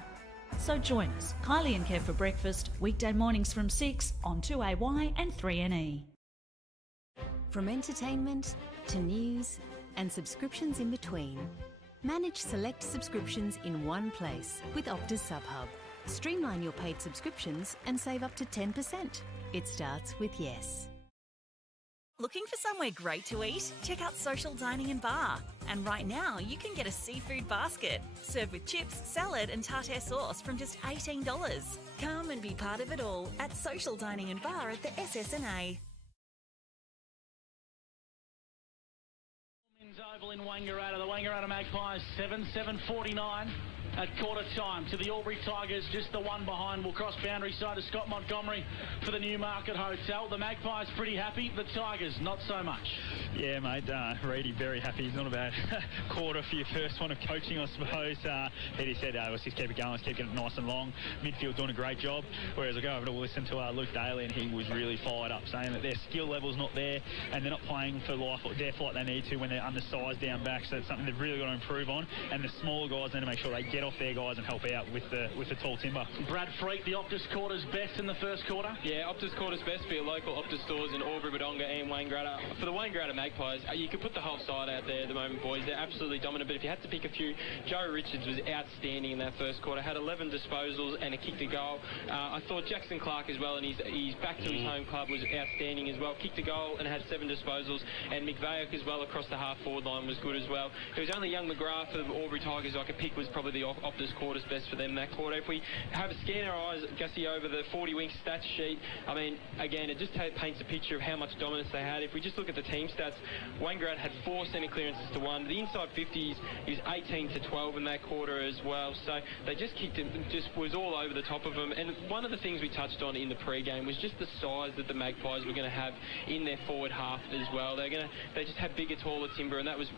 So join us, Kylie and Kev, for breakfast, weekday mornings from 6 on 2AY and 3NE. From entertainment to news and subscriptions in between, manage select subscriptions in one place with Optus SubHub. Streamline your paid subscriptions and save up to 10%. It starts with yes. Looking for somewhere great to eat? Check out Social Dining and Bar. And right now, you can get a seafood basket, served with chips, salad and tartare sauce from just $18. Come and be part of it all at Social Dining and Bar at the SSNA. Oval in Wangaratta, the Wangaratta Magpies 7-7-49 at quarter time to the Albury Tigers, just the one behind. Will cross boundary side to Scott Montgomery for the Newmarket Hotel. The Magpies pretty happy, the Tigers not so much. Yeah, mate, Reedy very happy. He's not a bad quarter for your first one of coaching, I suppose. He said, let's just keep it going, let's keep getting nice and long. Midfield doing a great job. Whereas I go over to listen to Luke Daly, and he was really fired up, saying that their skill level's not there and they're not playing for life or death like they need to when they're undersized down back. So it's something they've really got to improve on. And the smaller guys need to make sure they get off their guys and help out with the tall timber. Brad Freak, the Optus quarter's best in the first quarter. Yeah, Optus quarter's best for your local Optus stores in Albury, Wodonga and Wangaratta. For the Wangaratta Magpies, you could put the whole side out there at the moment, boys. They're absolutely dominant, but if you had to pick a few, Joe Richards was outstanding in that first quarter, had 11 disposals and a kick to goal. I thought Jackson Clark as well, and he's back to his home club, was outstanding as well. Kicked a goal and had 7 disposals, and McVeigh as well across the half-forward line was good as well. It was only young McGrath for the Albury Tigers I could pick was probably the Optus quarter's best for them that quarter. If we have a scan our eyes, Gussie, over the 40-wing stats sheet, I mean, again, it just paints a picture of how much dominance they had. If we just look at the team stats, Wangaratta had 4 centre clearances to 1. The inside 50s is 18 to 12 in that quarter as well. So they just kicked it, just was all over the top of them. And one of the things we touched on in the pre-game was just the size that the Magpies were going to have in their forward half as well. They just had bigger, taller timber, and that was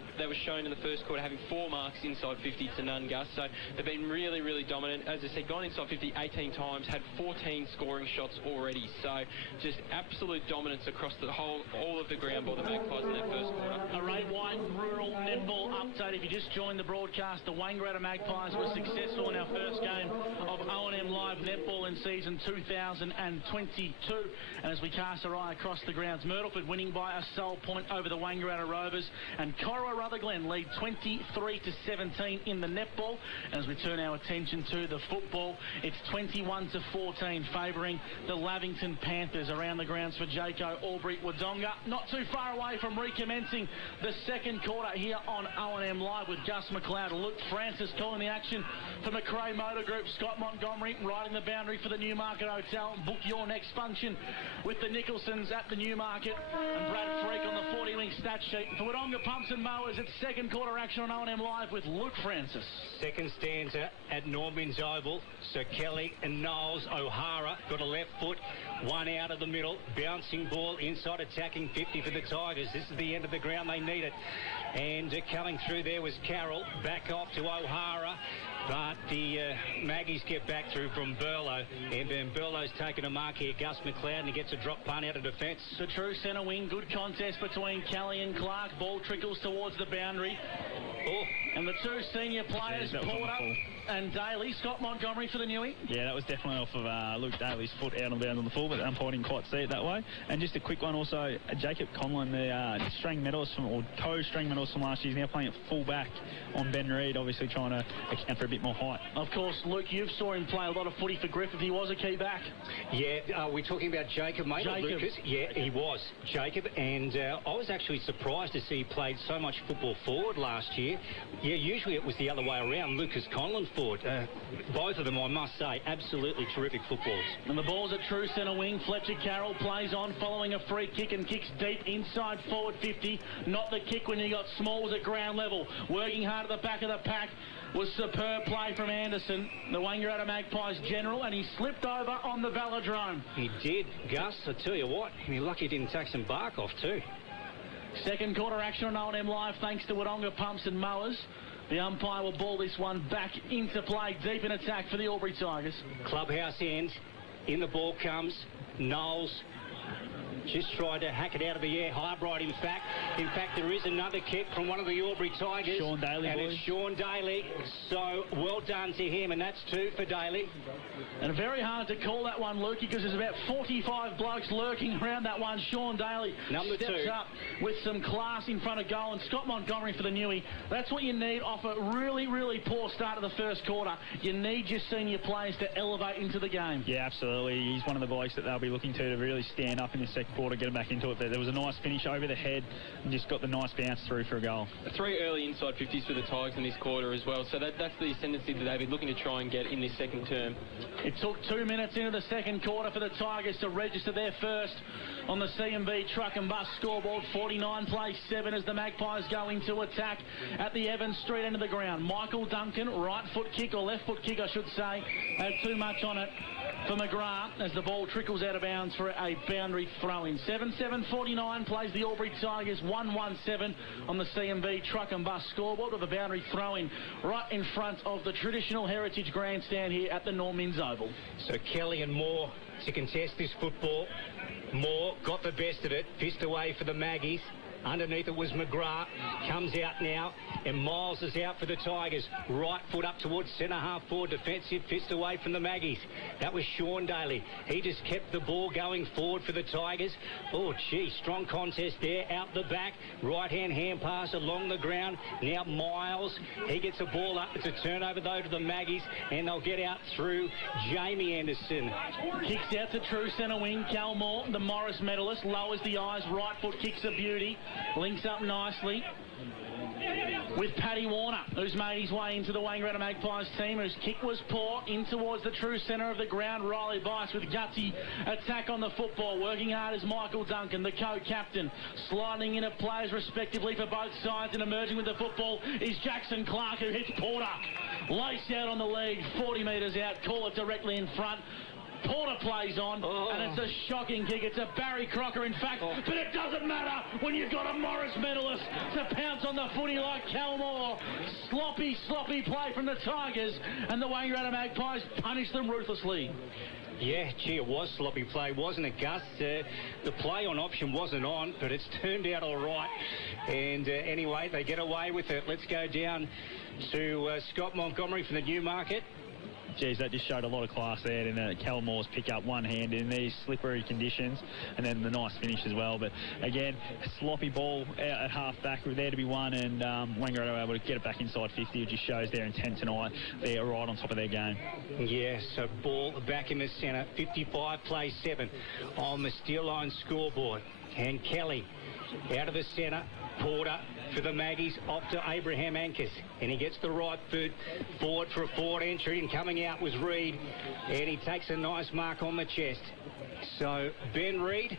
shown in the first quarter, having 4 marks inside 50 to none, Gus. So they've been really, really dominant. As I said, gone inside 50 18 times, had 14 scoring shots already. So just absolute dominance across all of the ground by the Magpies in that first quarter. A Ray White rural netball update. If you just joined the broadcast, the Wangaratta Magpies were successful in our first game of O&M Live netball in season 2022. And as we cast our eye across the grounds, Myrtleford winning by a sole point over the Wangaratta Rovers, and Corowa Rutherglen lead 23-17 in the netball. And as we turn our attention to the football, it's 21-14 favouring the Lavington Panthers. Around the grounds for Jaco, Albury, Wodonga. Not too far away from recommencing the second quarter here on O&M Live with Gus McLeod. Luke Francis calling the action for McRae Motor Group. Scott Montgomery riding the boundary for the Newmarket Hotel. Book your next function with the Nicholsons at the Newmarket. And Brad Freak on the 40-wing stat sheet. For Wodonga Pumps and Mowers, it's second quarter action on O&M Live with Luke Francis. Second stanza at Norman's Oval. Sir Kelly and Knowles. O'Hara got a left foot, one out of the middle. Bouncing ball inside, attacking 50 for the Tigers. This is the end of the ground. They need it. And coming through there was Carroll. Back off to O'Hara. But the Maggies get back through from Burlow, and then Burlow's taken a mark here. Gus McLeod, and he gets a drop punt out of defence. The true centre wing, good contest between Kelly and Clark. Ball trickles towards the boundary. Oh. And the two senior players, Porter and Daly. Scott Montgomery for the Newey. Yeah, that was definitely off of Luke Daly's foot out on bounds on the full, but the umpire didn't quite see it that way. And just a quick one also, Jacob Conlon, the string medalist or co-string medalist from last year, is now playing at full back on Ben Reid, obviously trying to account for a bit more height. Of course, Luke, you've saw him play a lot of footy for Griffith. He was a key back. Yeah, we're talking about Jacob, mate. Jacob. Lucas. Yeah, he was. Jacob, and I was actually surprised to see he played so much football forward last year. Yeah, usually it was the other way around. Lucas Conlon forward. Both of them, I must say, absolutely terrific footballs. And the ball's at true centre wing. Fletcher Carroll plays on following a free kick and kicks deep inside forward 50. Not the kick when you got Smalls at ground level. Working hard at the back of the pack was superb play from Anderson, the Wangaratta Magpies general, and he slipped over on the velodrome. He did, Gus. I tell you what, you're lucky he didn't take some bark off too. Second quarter action on O&M Live thanks to Wodonga Pumps and Mowers. The umpire will ball this one back into play, deep in attack for the Albury Tigers. Clubhouse end, in the ball comes Knowles. Just tried to hack it out of the air. Highbright, in fact. In fact, there is another kick from one of the Albury Tigers. Sean Daly, and boys. It's Sean Daly. So, well done to him, and that's 2 for Daly. And very hard to call that one, Lukey, because there's about 45 blokes lurking around that one. Sean Daly Number steps 2 up with some class in front of goal, and Scott Montgomery for the Newey. That's what you need off a really, really poor start of the first quarter. You need your senior players to elevate into the game. Yeah, absolutely. He's one of the blokes that they'll be looking to really stand up in the second quarter, get him back into it. There was a nice finish over the head and just got the nice bounce through for a goal. 3 early inside 50s for the Tigers in this quarter as well, so that's the ascendancy that they'll be looking to try and get in this second term. It took 2 minutes into the second quarter for the Tigers to register their first on the C&B truck and bus scoreboard. 49 plays 7 as the Magpies go into attack at the Evans Street end of the ground. Michael Duncan, right foot kick, or left foot kick I should say, had too much on it for McGrath as the ball trickles out of bounds for a boundary throw-in. 7-7-49 plays the Albury Tigers 1-1-7 on the C&B truck and bus scoreboard with a boundary throw-in right in front of the traditional Heritage Grandstand here at the Normins Oval. So Kelly and Moore to contest this football. Moore got the best of it. Fist away for the Maggies. Underneath it was McGrath. Comes out now, and Miles is out for the Tigers. Right foot up towards centre half forward. Defensive fist away from the Maggies. That was Sean Daly. He just kept the ball going forward for the Tigers. Oh, gee, strong contest there. Out the back. Right-hand hand pass along the ground. Now Miles. He gets a ball up. It's a turnover, though, to the Maggies, and they'll get out through Jamie Anderson. Kicks out to true centre wing. Cal Moore, the Morris medalist, lowers the eyes. Right foot kicks a beauty. Links up nicely with Paddy Warner, who's made his way into the Wangaratta Magpies team, whose kick was poor in towards the true centre of the ground. Riley Bice with gutsy attack on the football. Working hard is Michael Duncan, the co-captain. Sliding in at players respectively for both sides, and emerging with the football is Jackson Clark, who hits Porter. Lace out on the leg, 40 metres out, call it directly in front. Porter plays on, and it's a shocking kick. It's a Barry Crocker, in fact, but it doesn't matter when you've got a Morris medalist to pounce on the footy like Cal Moore. Sloppy play from the Tigers, and the Wangaratta Magpies punish them ruthlessly. Yeah, gee, it was sloppy play, wasn't it, Gus? The play on option wasn't on, but it's turned out all right. And anyway, they get away with it. Let's go down to Scott Montgomery from the Newmarket. Geez, that just showed a lot of class there in Cal Moore's pick up one hand in these slippery conditions, and then the nice finish as well. But again, sloppy ball out at half back, there to be won, and Wangaratta were able to get it back inside 50. It just shows their intent tonight. They're right on top of their game. Yeah, so ball back in the centre. 55 plays 7 on the steel line scoreboard. And Kelly out of the centre. Porter for the Maggies, off to Abraham Ankus, and he gets the right foot forward for a forward entry, and coming out was Reid, and he takes a nice mark on the chest. So Ben Reid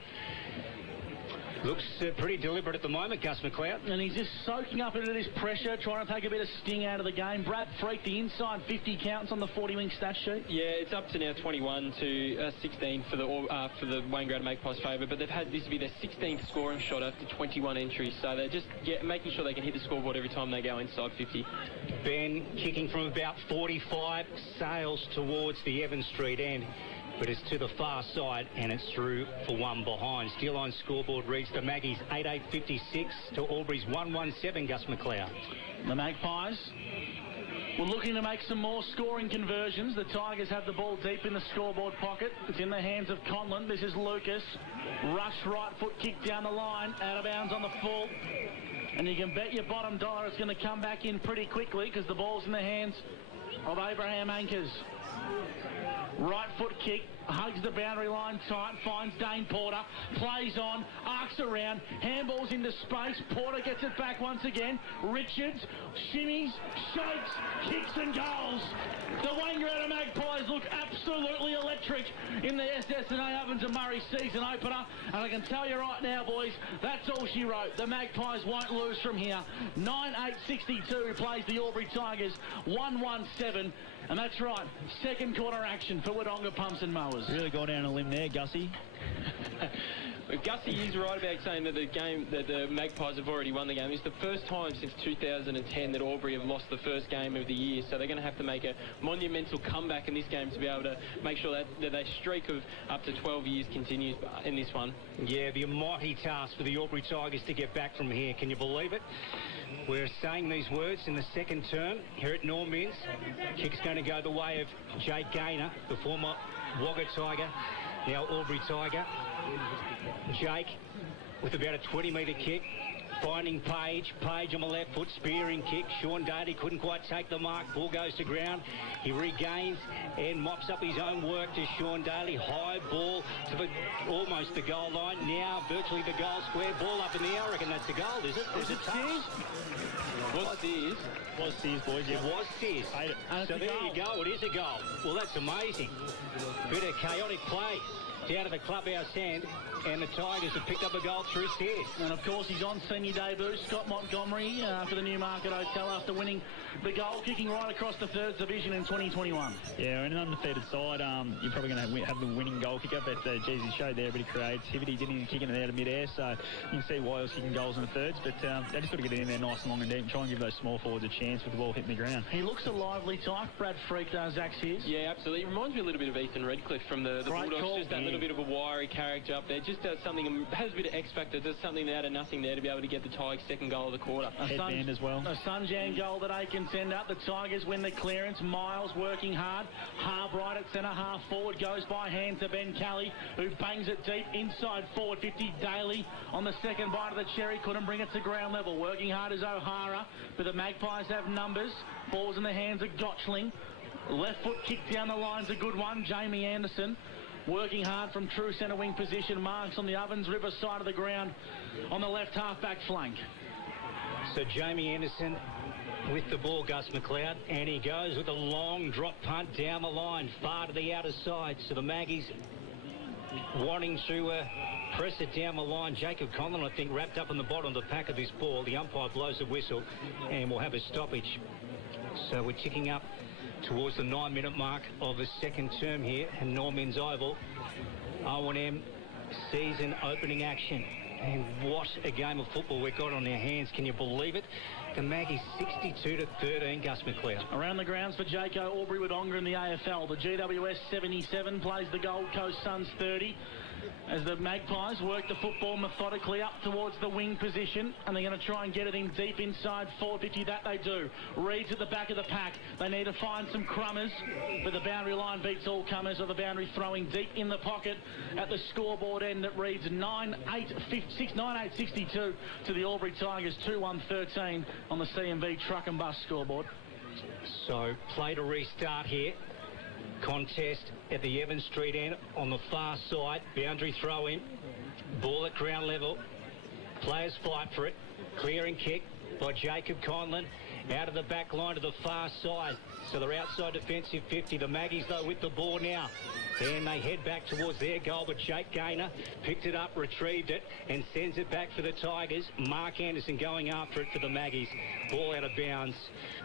Looks pretty deliberate at the moment, Gus McLeod. And he's just soaking up into this pressure, trying to take a bit of sting out of the game. Brad Freak, the inside 50 counts on the 40-wing stat sheet. Yeah, it's up to now 21 to 16 for the Wangaratta Magpies' favour, but they've had this to be their 16th scoring shot after 21 entries, so they're just making sure they can hit the scoreboard every time they go inside 50. Ben kicking from about 45, sails towards the Evans Street end, but it's to the far side and it's through for one behind. Steel line scoreboard reads the Maggies 8856 to Albury's 117, Gus McLeod. The Magpies were looking to make some more scoring conversions. The Tigers have the ball deep in the scoreboard pocket. It's in the hands of Conlon. This is Lucas. Rush right foot kick down the line, out of bounds on the full. And you can bet your bottom dollar it's going to come back in pretty quickly because the ball's in the hands of Abraham Anchors. Right foot kick, hugs the boundary line tight, finds Dane Porter, plays on, arcs around, handballs into space, Porter gets it back once again, Richards, shimmies, shakes, kicks and goals. The Wangaratta Magpies look absolutely electric in the SSNA Ovens and Murray season opener, and I can tell you right now, boys, that's all she wrote. The Magpies won't lose from here. 9-8-62 plays the Albury Tigers, 1-1-7. And that's right, second quarter action for Wodonga Pumps and Mowers. Really gone down a limb there, Gussie. Gussie is right about saying that the Magpies have already won the game. It's the first time since 2010 that Albury have lost the first game of the year, so they're going to have to make a monumental comeback in this game to be able to make sure that their streak of up to 12 years continues in this one. Yeah, the mighty task for the Albury Tigers to get back from here. Can you believe it? We're saying these words in the second term here at Normans. Kick's going to go the way of Jake Gaynor, the former Wagga Tiger, now Albury Tiger. Jake with about a 20-metre kick, finding Page. Page on the left foot, spearing kick. Sean Daly couldn't quite take the mark. Ball goes to ground. He regains and mops up his own work to Sean Daly. High ball to almost the goal line. Now virtually the goal square. Ball up in the air. I reckon that's a goal, is it? There's a touch. Was Sears? Was Sears, boys, yeah. It was Sears. So there you go. It is a goal. Well, that's amazing. Bit of chaotic play down to the clubhouse end, and the Tigers have picked up a goal through Sears. And of course he's on senior debut, Scott Montgomery, for the Newmarket Hotel after winning the goal, kicking right across the third division in 2021. Yeah, in an undefeated side, you're probably going to have the winning goal kicker, but geez, he showed there a bit of creativity, getting kicking it out of mid-air, so you can see why he was kicking goals in the thirds, but they just got to get it in there nice and long and deep and try and give those small forwards a chance with the ball hitting the ground. He looks a lively type, Brad Freak does, Zach Sears. Yeah, absolutely. It reminds me a little bit of Ethan Redcliffe from the Bulldogs. Call. Just that little bit of a wiry character up there. Just does something, has a bit of X factor, does something out of nothing there to be able to get the Tigers' second goal of the quarter. Headband as well. A Sunjan goal that they can send up. The Tigers win the clearance. Miles working hard. Half right at centre, half forward. Goes by hand to Ben Kelly, who bangs it deep inside forward 50. Daly on the second bite of the cherry. Couldn't bring it to ground level. Working hard is O'Hara, but the Magpies have numbers. Ball's in the hands of Gotchling. Left foot kick down the line's a good one. Jamie Anderson working hard from true centre wing position. Marks on the Ovens River side of the ground on the left half-back flank. So Jamie Anderson with the ball, Gus McLeod, and he goes with a long drop punt down the line, far to the outer side. So the Maggies wanting to press it down the line. Jacob Conlon, I think, wrapped up in the bottom of the pack of this ball. The umpire blows a whistle and we'll have a stoppage. So we're ticking up towards the 9-minute mark of the second term here in Norman's Oval. O&M season opening action. And what a game of football we've got on our hands. Can you believe it? The Maggies 62-13, Gus McLeod. Around the grounds for Jaco, Albury Wodonga in the AFL. The GWS 77 plays the Gold Coast Suns 30. As the Magpies work the football methodically up towards the wing position, and they're going to try and get it in deep inside 450. That they do. Reed's at the back of the pack. They need to find some crummers, but the boundary line beats all comers of the boundary, throwing deep in the pocket at the scoreboard end. That reads 9-8-62 to the Albury Tigers, 2-1-13 on the CMB truck and bus scoreboard. So play to restart here. Contest at the Evans Street end on the far side. Boundary throw in. Ball at ground level. Players fight for it. Clearing kick by Jacob Conlon. out of the back line to the far side. So they're outside defensive 50. The Maggies, though, with the ball now. And they head back towards their goal, but Jake Gaynor picked it up, retrieved it, and sends it back for the Tigers. Mark Anderson going after it for the Maggies. Ball out of bounds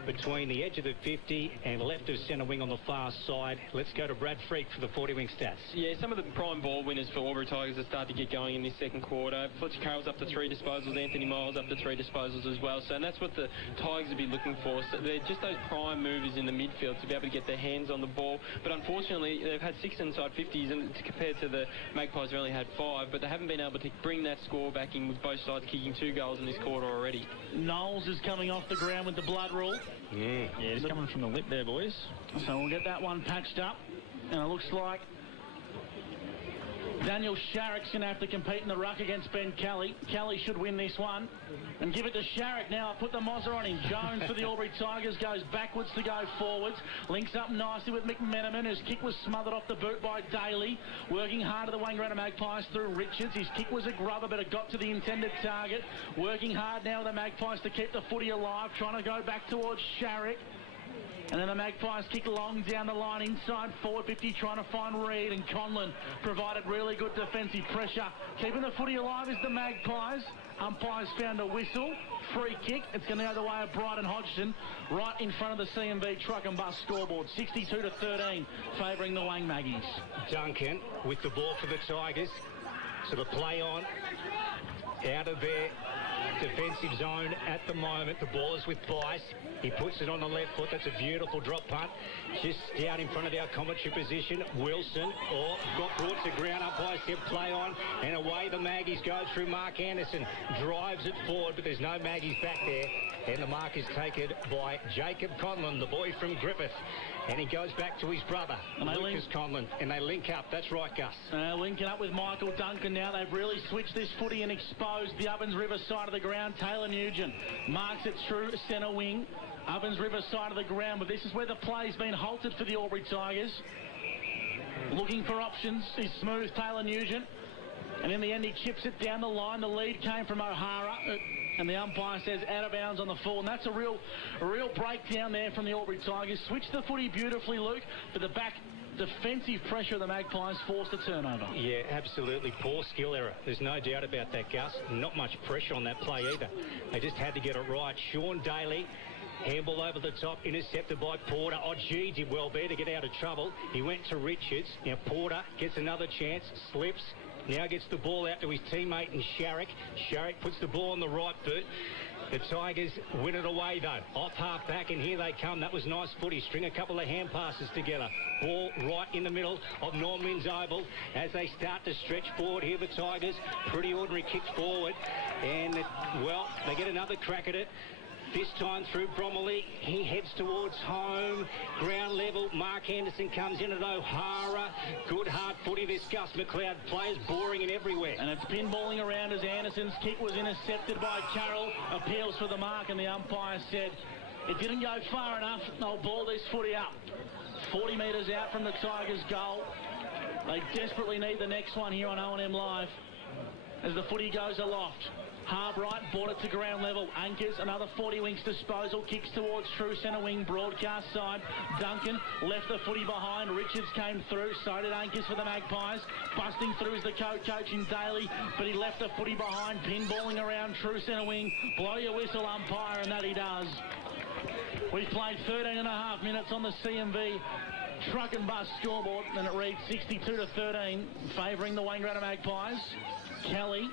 between the edge of the 50 and left of centre wing on the far side. Let's go to Brad Freak for the 40-wing stats. Yeah, some of the prime ball winners for Albury Tigers have started to get going in this second quarter. Fletcher Carroll's up to 3 disposals, Anthony Miles up to 3 disposals as well. So and that's what the Tigers will be looking for. So they're just those prime movers in the midfield to be able to get their hands on the ball. But unfortunately, they've had 6 inside 50s, and compared to the Magpies, they've only had 5. But they haven't been able to bring that score back in with both sides kicking 2 goals in this quarter already. Knowles is coming off the ground with the blood rule. Yeah, he's coming from the lip there, boys. So we'll get that one patched up. And it looks like Daniel Sharrock's going to have to compete in the ruck against Ben Kelly. Kelly should win this one. And give it to Sharrock now. Put the Mozzer on him. Jones for the Albury Tigers goes backwards to go forwards. Links up nicely with McMenamin, whose kick was smothered off the boot by Daly. Working hard at the Wangaratta Magpies through Richards. His kick was a grubber, but it got to the intended target. Working hard now with the Magpies to keep the footy alive. Trying to go back towards Sharrock. And then the Magpies kick long down the line inside forward 50, trying to find Reid, and Conlon provided really good defensive pressure. Keeping the footy alive is the Magpies. Umpires found a whistle. Free kick. It's going to go the way of Bryden Hodgson, right in front of the CMV truck and bus scoreboard. 62-13, favouring the Wang Maggies. Duncan with the ball for the Tigers. So the play on out of their defensive zone at the moment. The ball is with Bice. He puts it on the left foot. That's a beautiful drop punt. Just down in front of our commentary position. Wilson, got brought to ground. Umpire said play on, and away the Maggies go through. Mark Anderson drives it forward, but there's no Maggies back there. And the mark is taken by Jacob Conlon, the boy from Griffith. And he goes back to his brother, Lucas Conlon, and they link up. That's right, Gus. Linking up with Michael Duncan now. They've really switched this footy and exposed the Ovens River side of the ground. Taylor Nugent marks it through centre wing. Ovens River side of the ground, but this is where the play's been halted for the Albury Tigers. Looking for options is smooth Taylor Nugent. And in the end, he chips it down the line. The lead came from O'Hara. And the umpire says out of bounds on the full. And that's a real breakdown there from the Albury Tigers. Switched the footy beautifully, Luke, but the back defensive pressure of the Magpies forced a turnover. Yeah, absolutely. Poor skill error. There's no doubt about that, Gus. Not much pressure on that play either. They just had to get it right. Sean Daly, handball over the top, intercepted by Porter. Oh, gee, did well there to get out of trouble. He went to Richards. Now Porter gets another chance, slips. Now gets the ball out to his teammate in Sharrock. Sharrock puts the ball on the right foot. The Tigers win it away, though. Off half back, and here they come. That was nice footy. String a couple of hand passes together. Ball right in the middle of Norman's Oval as they start to stretch forward here, the Tigers. Pretty ordinary kicks forward. And, well, they get another crack at it. This time through Bromley, he heads towards home. Ground level, Mark Anderson comes in at O'Hara. Good hard footy this Gus McLeod plays, boring and everywhere. And it's pinballing around as Anderson's kick was intercepted by Carroll. Appeals for the mark, and the umpire said it didn't go far enough. They'll ball this footy up. 40 metres out from the Tigers' goal. They desperately need the next one here on O&M Live as the footy goes aloft. Harbright brought it to ground level. Anchors, another 40 wings disposal. Kicks towards true centre wing broadcast side. Duncan left the footy behind. Richards came through. So did Anchors for the Magpies. Busting through is the coach in Daly, but he left the footy behind. Pinballing around true centre wing. Blow your whistle, umpire, and that he does. We've played 13 and a half minutes on the CMV truck and bus scoreboard, and it reads 62-13, favouring the Wangaratta Magpies. Kelly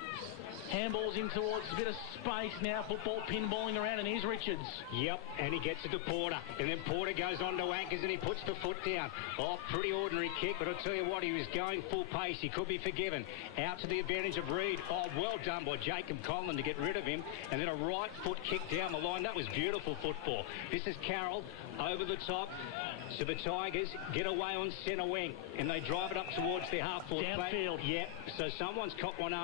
handballs in towards a bit of space now. Football pinballing around, and here's Richards. Yep, and he gets it to Porter. And then Porter goes on to Anchors, and he puts the foot down. Oh, pretty ordinary kick, but I'll tell you what, he was going full pace. He could be forgiven. Out to the advantage of Reid. Oh, well done by Jacob Conlon to get rid of him. And then a right foot kick down the line. That was beautiful football. This is Carroll over the top. So the Tigers get away on centre wing, and they drive it up towards their half-forward downfield. Yep, so someone's caught one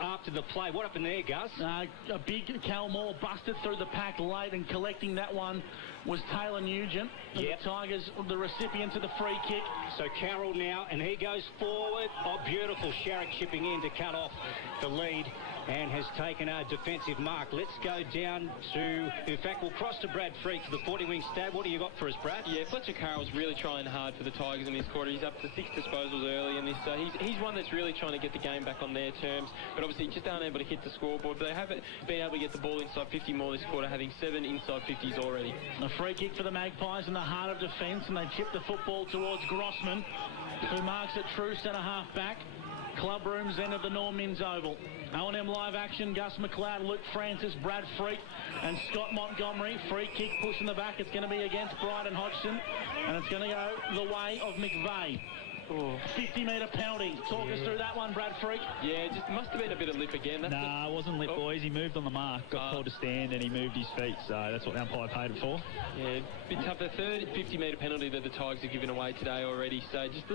after the play. What happened there, Gus? A big Cal Moore busted through the pack late, and collecting that one was Taylor Nugent. Yep. The Tigers, the recipient of the free kick. So Carroll now, and he goes forward. Oh, beautiful. Sharrock chipping in to cut off the lead and has taken a defensive mark. Let's go down to, in fact, we'll cross to Brad Freak for the 40-wing stab. What do you got for us, Brad? Yeah, Fletcher Carroll's really trying hard for the Tigers in this quarter. He's up to 6 disposals early in this, so he's one that's really trying to get the game back on their terms, but obviously just aren't able to hit the scoreboard. But they haven't been able to get the ball inside 50 more this quarter, having 7 inside 50s already. A free kick for the Magpies in the heart of defence, and they chip the football towards Grossman, who marks it true centre-half back. Club room's end of the Normans Oval. O&M live action, Gus McLeod, Luke Francis, Brad Freak and Scott Montgomery. Free kick pushing the back. It's going to be against Bryden Hodgson, and it's going to go the way of McVeigh. 50-metre penalty. Talk us through that one, Brad Freak. Yeah, just must have been a bit of lip again. It wasn't lip, boys. He moved on the mark, got called to stand, and he moved his feet, so that's what the umpire paid it for. Yeah, a bit tough. The third 50-metre penalty that the Tigers have given away today already, so just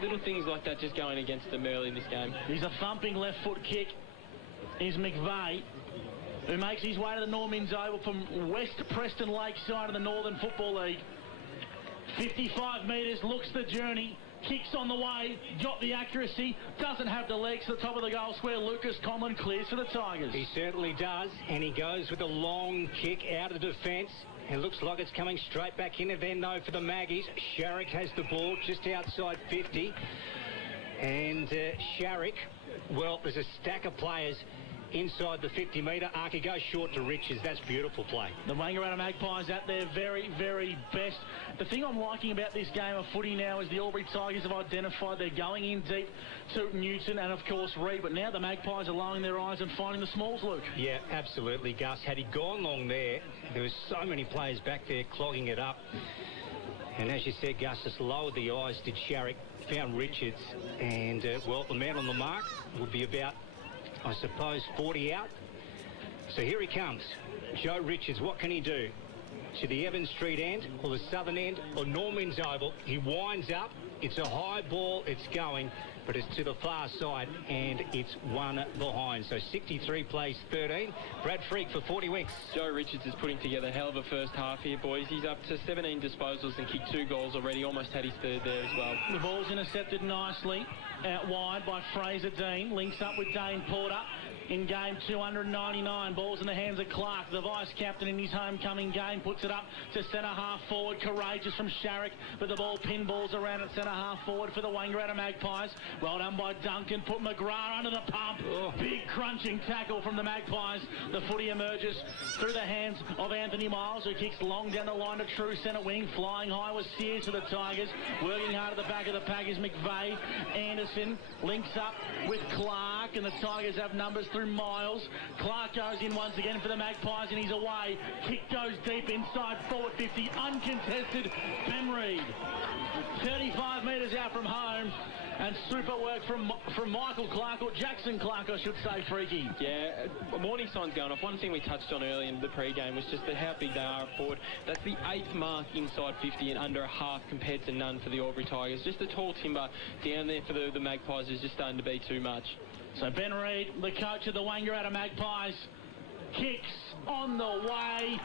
little things like that just going against them early in this game. He's a thumping left foot kick, is McVeigh, who makes his way to the Normans Oval from West Preston Lakeside of the Northern Football League. 55 metres, looks the journey. Kicks on the way, got the accuracy, doesn't have the legs to the top of the goal square. Lucas Conlon clears for the Tigers. He certainly does, and he goes with a long kick out of the defence. It looks like it's coming straight back in then, though, for the Maggies. Sharrock has the ball just outside 50. And Sharrock, well, there's a stack of players inside the 50-metre arc. He goes short to Richards. That's beautiful play. The Wangaratta Magpies at their very, very best. The thing I'm liking about this game of footy now is the Albury Tigers have identified they're going in deep to Newton and, of course, Reid. But now the Magpies are lowering their eyes and finding the smalls, Luke. Yeah, absolutely, Gus. Had he gone long there was so many players back there clogging it up. And as you said, Gus, just lowered the eyes, did Sharrock, found Richards. And, well, the man on the mark would be about, I suppose, 40 out. So here he comes. Joe Richards, what can he do? To the Evans Street end or the southern end or Norman's Oval. He winds up. It's a high ball. It's going, but it's to the far side and it's one behind. So 63 plays 13. Brad Freak for 40 winks. Joe Richards is putting together a hell of a first half here, boys. He's up to 17 disposals and kicked 2 goals already. Almost had his third there as well. The ball's intercepted nicely out wide by Fraser Dean. Links up with Dane Porter. In game 299, ball's in the hands of Clark, the vice-captain in his homecoming game, puts it up to centre-half forward, courageous from Sharrock, but the ball pinballs around at centre-half forward for the Wangaratta Magpies. Rolled on by Duncan, put McGrath under the pump. Big crunching tackle from the Magpies. The footy emerges through the hands of Anthony Miles, who kicks long down the line to true centre wing. Flying high was Sears for the Tigers. Working hard at the back of the pack is McVeigh. Anderson links up with Clark, and the Tigers have numbers through Miles. Clark goes in once again for the Magpies, and he's away. Kick goes deep inside forward 50. Uncontested, Ben Reid. 35 metres out from home. And super work from Michael Clark, or Jackson Clark, I should say, Freaky. Yeah, warning signs going off. One thing we touched on early in the pre-game was just how big they are forward. That's the 8th mark inside 50 and under a half compared to none for the Albury Tigers. Just the tall timber down there for the Magpies is just starting to be too much. So Ben Reid, the coach of the Wangaratta Magpies, kicks on the way.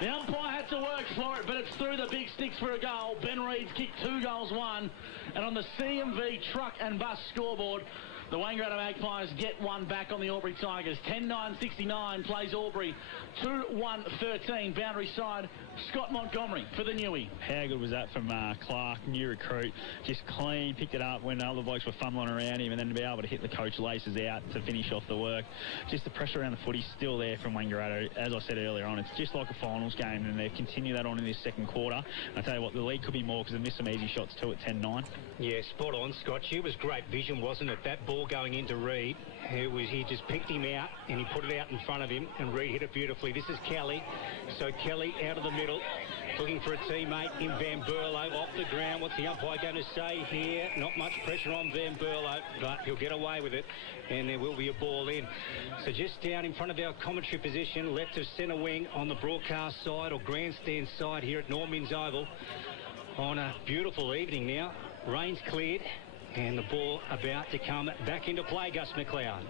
The umpire had to work for it, but it's through the big sticks for a goal. Ben Reid's kicked 2 goals, 1. And on the CMV truck and bus scoreboard, the Wangaratta Magpies get one back on the Albury Tigers. 10-9-69 plays Albury. 2-1-13 boundary side. Scott Montgomery for the Newey. How good was that from Clark, new recruit? Just clean, picked it up when other blokes were fumbling around him, and then to be able to hit the coach laces out to finish off the work. Just the pressure around the footy's still there from Wangaratta. As I said earlier on, it's just like a finals game, and they continue that on in this second quarter. I tell you what, the lead could be more because they missed some easy shots too at 10-9. Yeah, spot on, Scott. It was great vision, wasn't it? That ball going into Reid. He just picked him out and he put it out in front of him, and Reid hit it beautifully. This is Kelly. So Kelly out of the middle, looking for a teammate in Van Berlo off the ground. What's the umpire going to say here? Not much pressure on Van Berlo, but he'll get away with it, and there will be a ball in. So just down in front of our commentary position, left of centre wing on the broadcast side or grandstand side here at Norman's Oval on a beautiful evening now. Rain's cleared, and the ball about to come back into play, Gus McLeod.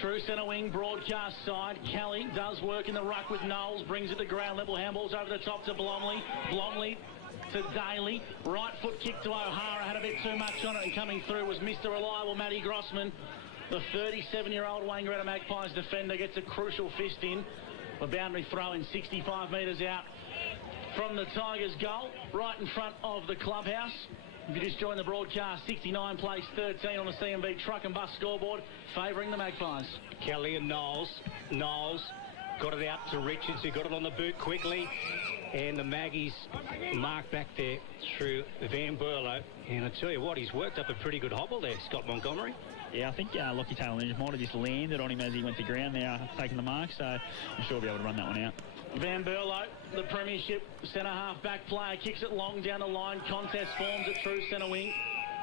True centre wing, broadcast side. Kelly does work in the ruck with Knowles, brings it to ground level, handballs over the top to Blomley. Blomley to Daly. Right foot kick to O'Hara, had a bit too much on it, and coming through was Mr. Reliable, Matty Grossman. The 37-year-old Wangaratta Magpies defender gets a crucial fist in. The boundary throw in 65 metres out from the Tigers' goal, right in front of the clubhouse. If you just joined the broadcast, 69 place 13 on the CMB truck and bus scoreboard, favouring the Magpies. Kelly and Knowles. Knowles got it out to Richards, who got it on the boot quickly. And the Maggies mark back there through Van Berlo. And I tell you what, he's worked up a pretty good hobble there, Scott Montgomery. Yeah, I think Lockie Taylor might have just landed on him as he went to ground now, taking the mark, so I'm sure he'll be able to run that one out. Van Berlo, the premiership centre-half back player, kicks it long down the line. Contest forms at true centre wing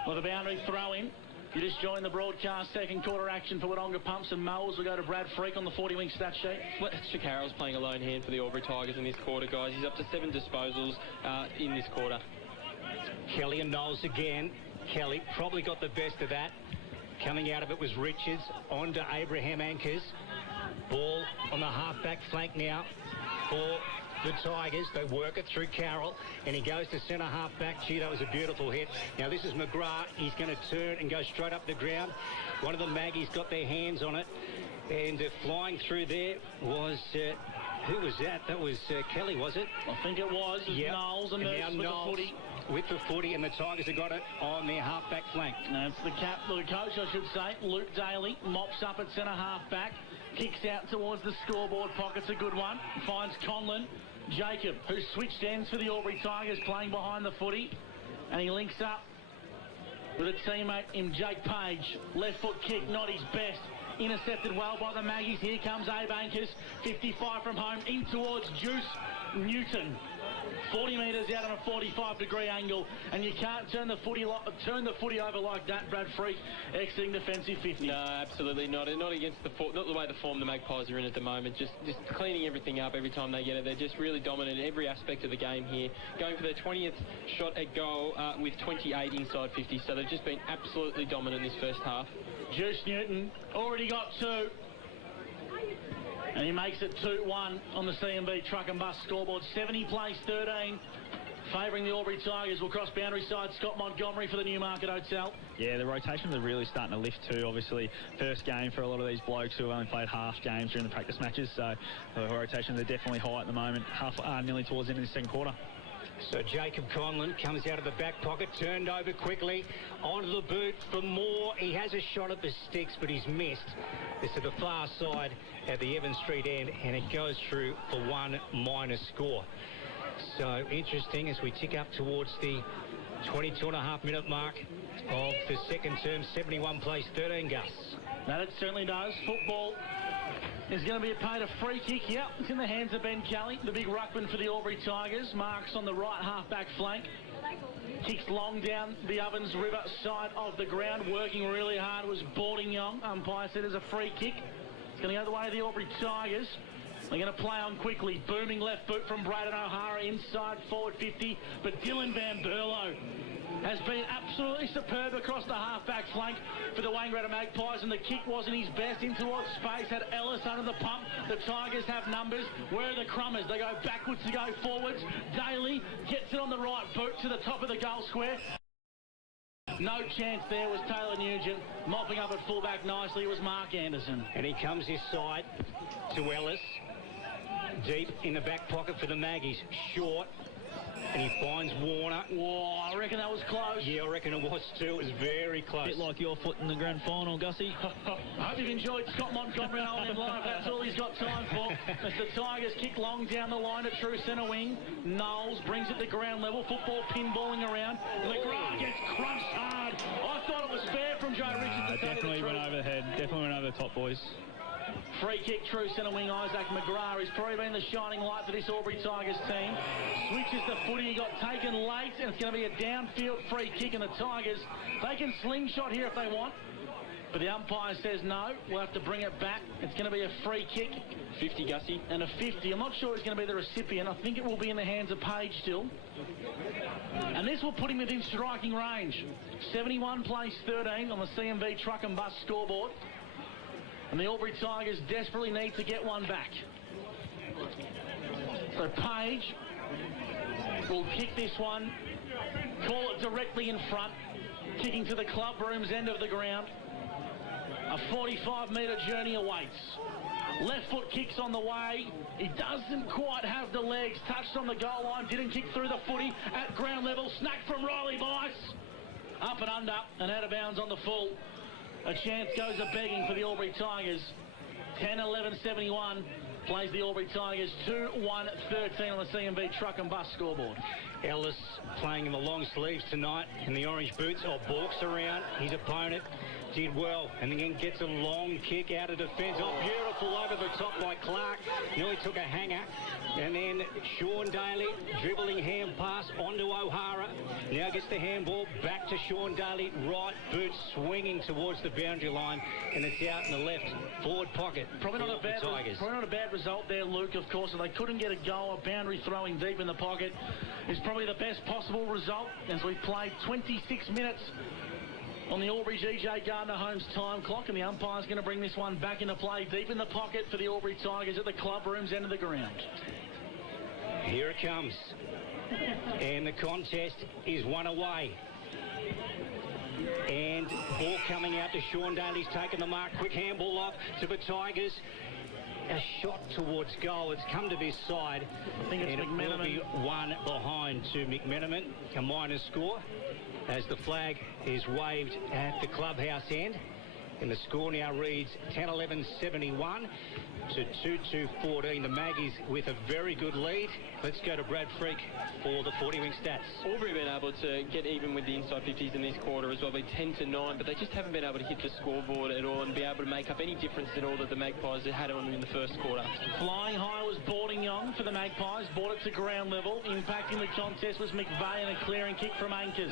with a boundary throw in. You just joined the broadcast. Second quarter action for Wodonga Pumps, and Moles will go to Brad Freak on the 40-wing stat sheet. Well, Carroll's playing a lone hand for the Albury Tigers in this quarter, guys. He's up to 7 disposals in this quarter. Kelly and Knowles again. Kelly probably got the best of that. Coming out of it was Richards. On to Abraham Anchors. Ball on the half-back flank now for the Tigers. They work it through Carroll, and he goes to centre half-back. Gee, that was a beautiful hit. Now, this is McGrath. He's going to turn and go straight up the ground. One of the Maggies got their hands on it, and flying through there was... who was that? That was Kelly, was it? I think it was. Yeah. Knowles and with the footy. With the footy, and the Tigers have got it on their half-back flank. That's the coach, I should say. Luke Daly mops up at centre half-back. Kicks out towards the scoreboard pocket's a good one. Finds Conlon. Jacob, who switched ends for the Albury Tigers, playing behind the footy. And he links up with a teammate in Jake Page. Left foot kick, not his best. Intercepted well by the Maggies. Here comes Abe Anchors. 55 from home, in towards Juice Newton. 40 metres out on a 45-degree angle, and you can't turn the footy over like that. Brad Freak exiting defensive 50. No, absolutely not. Not against not the way the form the Magpies are in at the moment. Just cleaning everything up every time they get it. They're just really dominant in every aspect of the game here. Going for their 20th shot at goal with 28 inside 50. So they've just been absolutely dominant this first half. Juice Newton already got 2. And he makes it 2-1 on the CMB truck and bus scoreboard. 70 plays 13. Favouring the Albury Tigers will cross boundary side. Scott Montgomery for the Newmarket Hotel. Yeah, the rotations are really starting to lift too, obviously. First game for a lot of these blokes who have only played half games during the practice matches. So the rotations are definitely high at the moment, nearly towards the end of the second quarter. So Jacob Conlon comes out of the back pocket, turned over quickly, onto the boot for Moore. He has a shot at the sticks, but he's missed. This is the far side at the Evans Street end, and it goes through for 1 minus score. So interesting as we tick up towards the 22.5-minute mark of the second term. 71 plays 13, Gus. That it certainly does. Football is going to be paid a free kick. Yep, it's in the hands of Ben Kelly, the big ruckman for the Albury Tigers. Marks on the right half-back flank. Kicks long down the Ovens River side of the ground. Working really hard was Balding-Young. Umpire said it's a free kick. It's going to go the way of the Albury Tigers. They're going to play on quickly. Booming left boot from Braden O'Hara inside forward 50. But Dylan Van Berlo has been absolutely superb across the half-back flank for the Wangaratta Magpies, and the kick wasn't his best. In towards space, had Ellis under the pump. The Tigers have numbers. Where are the Crummers? They go backwards to go forwards. Daly gets it on the right boot to the top of the goal square. No chance there was Taylor Nugent. Mopping up at fullback nicely was Mark Anderson. And he comes this side to Ellis. Deep in the back pocket for the Maggies. Short. And he finds Warner. Whoa, I reckon that was close. Yeah, I reckon it was too. It was very close. A bit like your foot in the grand final, Gussie. I hope you've enjoyed Scott Montgomery on him live. That's all he's got time for. As the Tigers kick long down the line at true centre wing. Knowles brings it to ground level. Football pinballing around. McGrath gets crunched hard. I thought it was fair from Joe Richards. Definitely went over the head. Definitely went over the top, boys. Free kick, true centre wing, Isaac McGrath. He's probably been the shining light for this Albury Tigers team. Switches the footy, he got taken late, and it's going to be a downfield free kick, and the Tigers, they can slingshot here if they want. But the umpire says no, we'll have to bring it back. It's going to be a free kick. 50, Gussie. And a 50. I'm not sure he's going to be the recipient. I think it will be in the hands of Page still. And this will put him within striking range. 71 plays 13 on the CMB truck and bus scoreboard. And the Albury Tigers desperately need to get one back. So Page will kick this one, call it directly in front, kicking to the club room's end of the ground. A 45-metre journey awaits. Left foot kicks on the way. He doesn't quite have the legs. Touched on the goal line. Didn't kick through the footy at ground level. Snack from Riley Bice. Up and under and out of bounds on the full. A chance goes a-begging for the Albury Tigers. 10-11-71 plays the Albury Tigers 2-1-13 on the CMB truck and bus scoreboard. Ellis playing in the long sleeves tonight in the orange boots. Balks around his opponent. Did well and then gets a long kick out of defence. Beautiful over the top by Clark. Nearly took a hanger. And then Sean Daly dribbling hand pass onto O'Hara. Now gets the handball back to Sean Daly. Right boot swinging towards the boundary line. And it's out in the left forward pocket. Probably not a bad result there, Luke, of course. If they couldn't get a goal, a boundary throwing deep in the pocket is probably the best possible result. As we've played 26 minutes on the Albury GJ Gardner Homes time clock, and the umpire's going to bring this one back into play deep in the pocket for the Albury Tigers at the club room's end of the ground. Here it comes. And the contest is one away. And ball coming out to Sean Daly's taking the mark. Quick handball off to the Tigers. A shot towards goal. It's come to this side. I think it's and McMenamin. It will be one behind to McMenamin. A minor score as the flag is waved at the clubhouse end. And the score now reads 10-11-71 to 2-2-14. The Maggies with a very good lead. Let's go to Brad Freak for the 40-wing stats. Albury been able to get even with the inside 50s in this quarter as well. They're 10-9, but they just haven't been able to hit the scoreboard at all and be able to make up any difference at all that the Magpies had on them in the first quarter. Flying high was Boardingong for the Magpies. Brought it to ground level. Impacting the contest was McVeigh and a clearing kick from Anchors.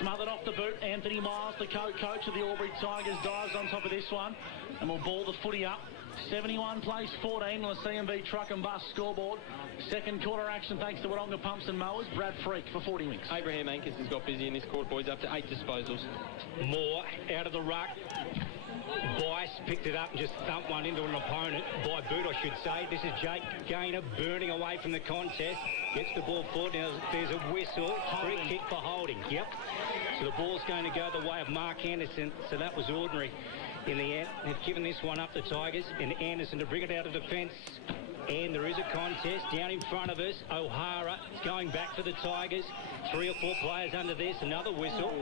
Smothered off the boot. Anthony Miles, the coach of the Albury Tigers, dives on top of this one and will ball the footy up. 71 plays 14 on the CMB truck and bus scoreboard. Second quarter action thanks to Wodonga Pumps and Mowers. Brad Freak for 40 wings. Abraham Anchors has got busy in this quarter, boys, up to 8 disposals. Moore out of the ruck. Bice picked it up and just thumped one into an opponent. By boot, I should say. This is Jake Gaynor burning away from the contest. Gets the ball forward. Now there's a whistle. Free kick for holding. Yep. So the ball's going to go the way of Mark Anderson. So that was ordinary in the end. They've given this one up to Tigers. And Anderson to bring it out of defence. And there is a contest down in front of us. O'Hara is going back for the Tigers. 3 or 4 players under this. Another whistle.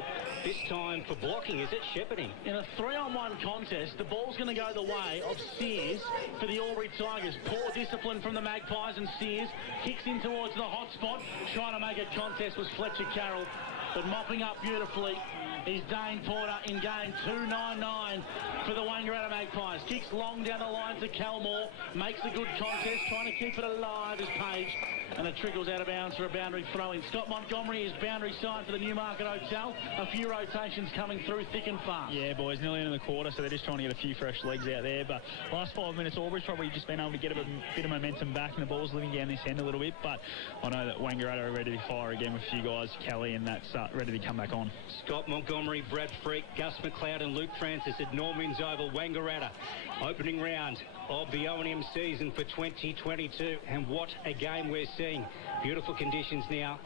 This time for blocking, is it? Shepherding. In a 3-on-1 contest, the ball's going to go the way of Sears for the Albury Tigers. Poor discipline from the Magpies, and Sears kicks in towards the hot spot. Trying to make a contest was Fletcher Carroll, but mopping up beautifully is Dane Porter in game 299 for the Wangaratta Magpies. Kicks long down the line to Calmore. Makes a good contest, trying to keep it alive as Page. And it trickles out of bounds for a boundary throw-in. Scott Montgomery is boundary side for the Newmarket Hotel. A few rotations coming through thick and fast. Yeah, boys, nearly into the quarter, so they're just trying to get a few fresh legs out there. But last 5 minutes, Albury's probably just been able to get a bit of momentum back, and the ball's living down this end a little bit. But I know that Wangaratta are ready to fire again with a few guys, Kelly, and that's ready to come back on. Scott Montgomery, Brad Freak, Gus McLeod and Luke Francis at Norman's Oval, Wangaratta. Opening round of the O&M season for 2022. And what a game we're seeing. Beautiful conditions now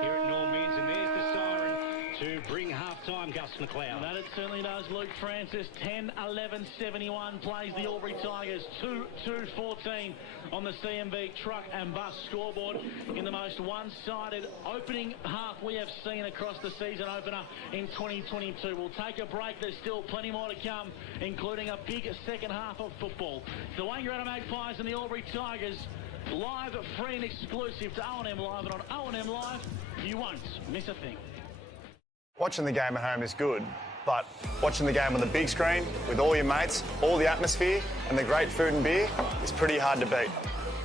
here at Norman's. And there's the siren to bring half-time, Gus McLeod. That it certainly does, Luke Francis. 10-11-71 plays the Albury Tigers. 2-2-14 on the CMB truck and bus scoreboard in the most one-sided opening half we have seen across the season opener in 2022. We'll take a break. There's still plenty more to come, including a big second half of football. The Wangaratta Magpies and the Albury Tigers live, free and exclusive to O&M Live, and on O&M Live, you won't miss a thing. Watching the game at home is good, but watching the game on the big screen with all your mates, all the atmosphere and the great food and beer is pretty hard to beat.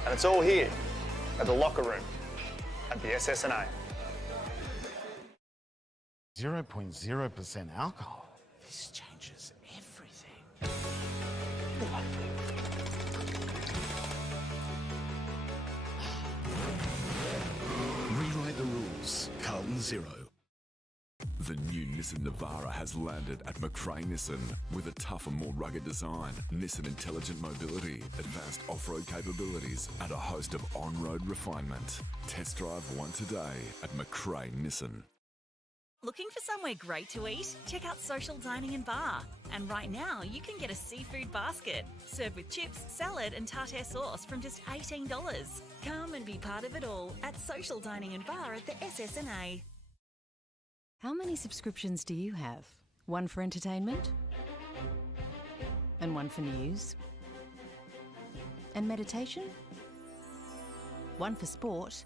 And it's all here at the locker room at the SSNA. 0.0% alcohol. This changes everything. Rewrite the rules. Carlton Zero. The new Nissan Navara has landed at McRae Nissan with a tougher, more rugged design, Nissan intelligent mobility, advanced off-road capabilities, and a host of on-road refinement. Test drive one today at McRae Nissan. Looking for somewhere great to eat? Check out Social Dining and Bar. And right now, you can get a seafood basket, served with chips, salad and tartare sauce from just $18. Come and be part of it all at Social Dining and Bar at the SSNA. How many subscriptions do you have? One for entertainment? And one for news? And meditation? One for sport?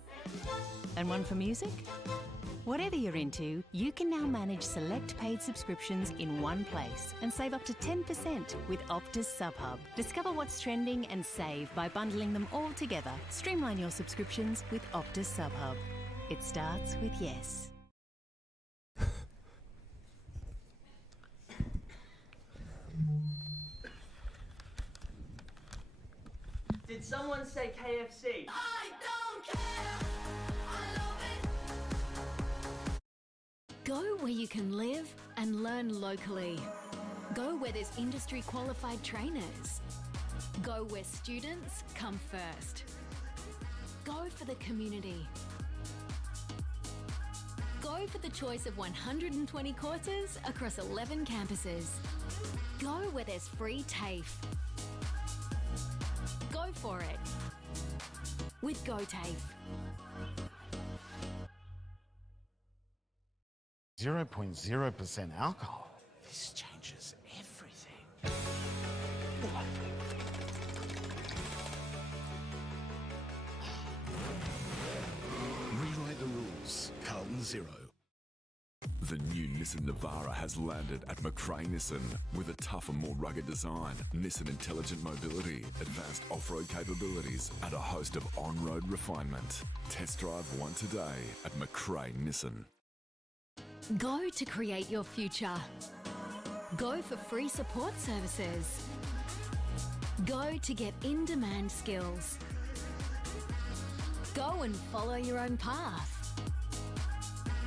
And one for music? Whatever you're into, you can now manage select paid subscriptions in one place and save up to 10% with Optus SubHub. Discover what's trending and save by bundling them all together. Streamline your subscriptions with Optus SubHub. It starts with yes. Did someone say KFC? I don't care. I love it. Go where you can live and learn locally. Go where there's industry qualified trainers. Go where students come first. Go for the community. Go for the choice of 120 courses across 11 campuses. Go where there's free TAFE. Go for it with GoTAFE. 0.0% alcohol. This changes everything. Rewrite the rules. Carlton Zero. The new Nissan Navara has landed at McRae Nissan with a tougher, more rugged design, Nissan intelligent mobility, advanced off-road capabilities, and a host of on-road refinement. Test drive one today at McRae Nissan. Go to create your future. Go for free support services. Go to get in-demand skills. Go and follow your own path.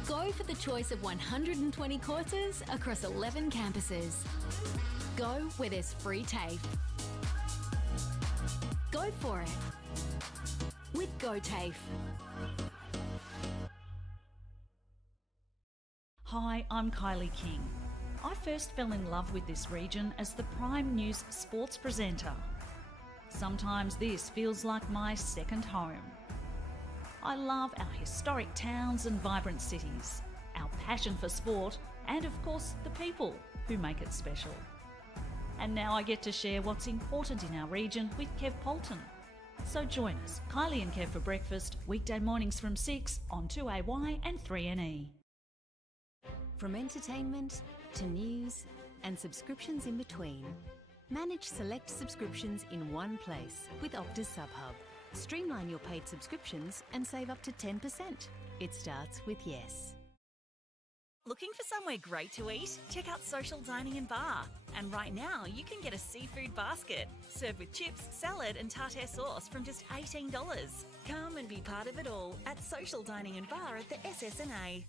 Go for the choice of 120 courses across 11 campuses. Go where there's free TAFE. Go for it with GoTAFE. Hi, I'm Kylie King. I first fell in love with this region as the Prime News sports presenter. Sometimes this feels like my second home. I love our historic towns and vibrant cities, our passion for sport, and of course the people who make it special. And now I get to share what's important in our region with Kev Polton. So join us, Kylie and Kev for breakfast, weekday mornings from 6 on 2AY and 3NE. From entertainment to news and subscriptions in between, manage select subscriptions in one place with Optus SubHub. Streamline your paid subscriptions and save up to 10%. It starts with yes. Looking for somewhere great to eat? Check out Social Dining and Bar. And right now, you can get a seafood basket, served with chips, salad and tartare sauce from just $18. Come and be part of it all at Social Dining and Bar at the SSNA.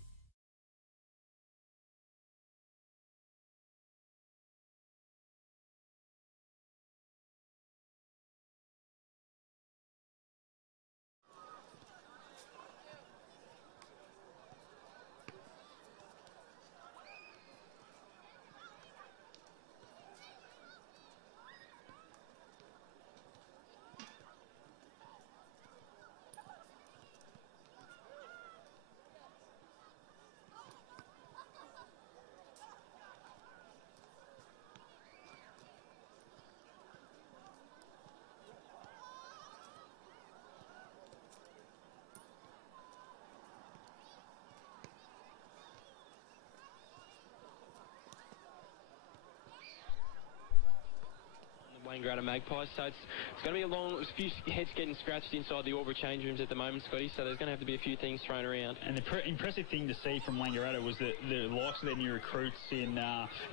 Wangaratta Magpies, so it's going to be a few heads getting scratched inside the Albury change rooms at the moment, Scotty, so there's going to have to be a few things thrown around. And the impressive thing to see from Wangaratta was that the likes of their new recruits in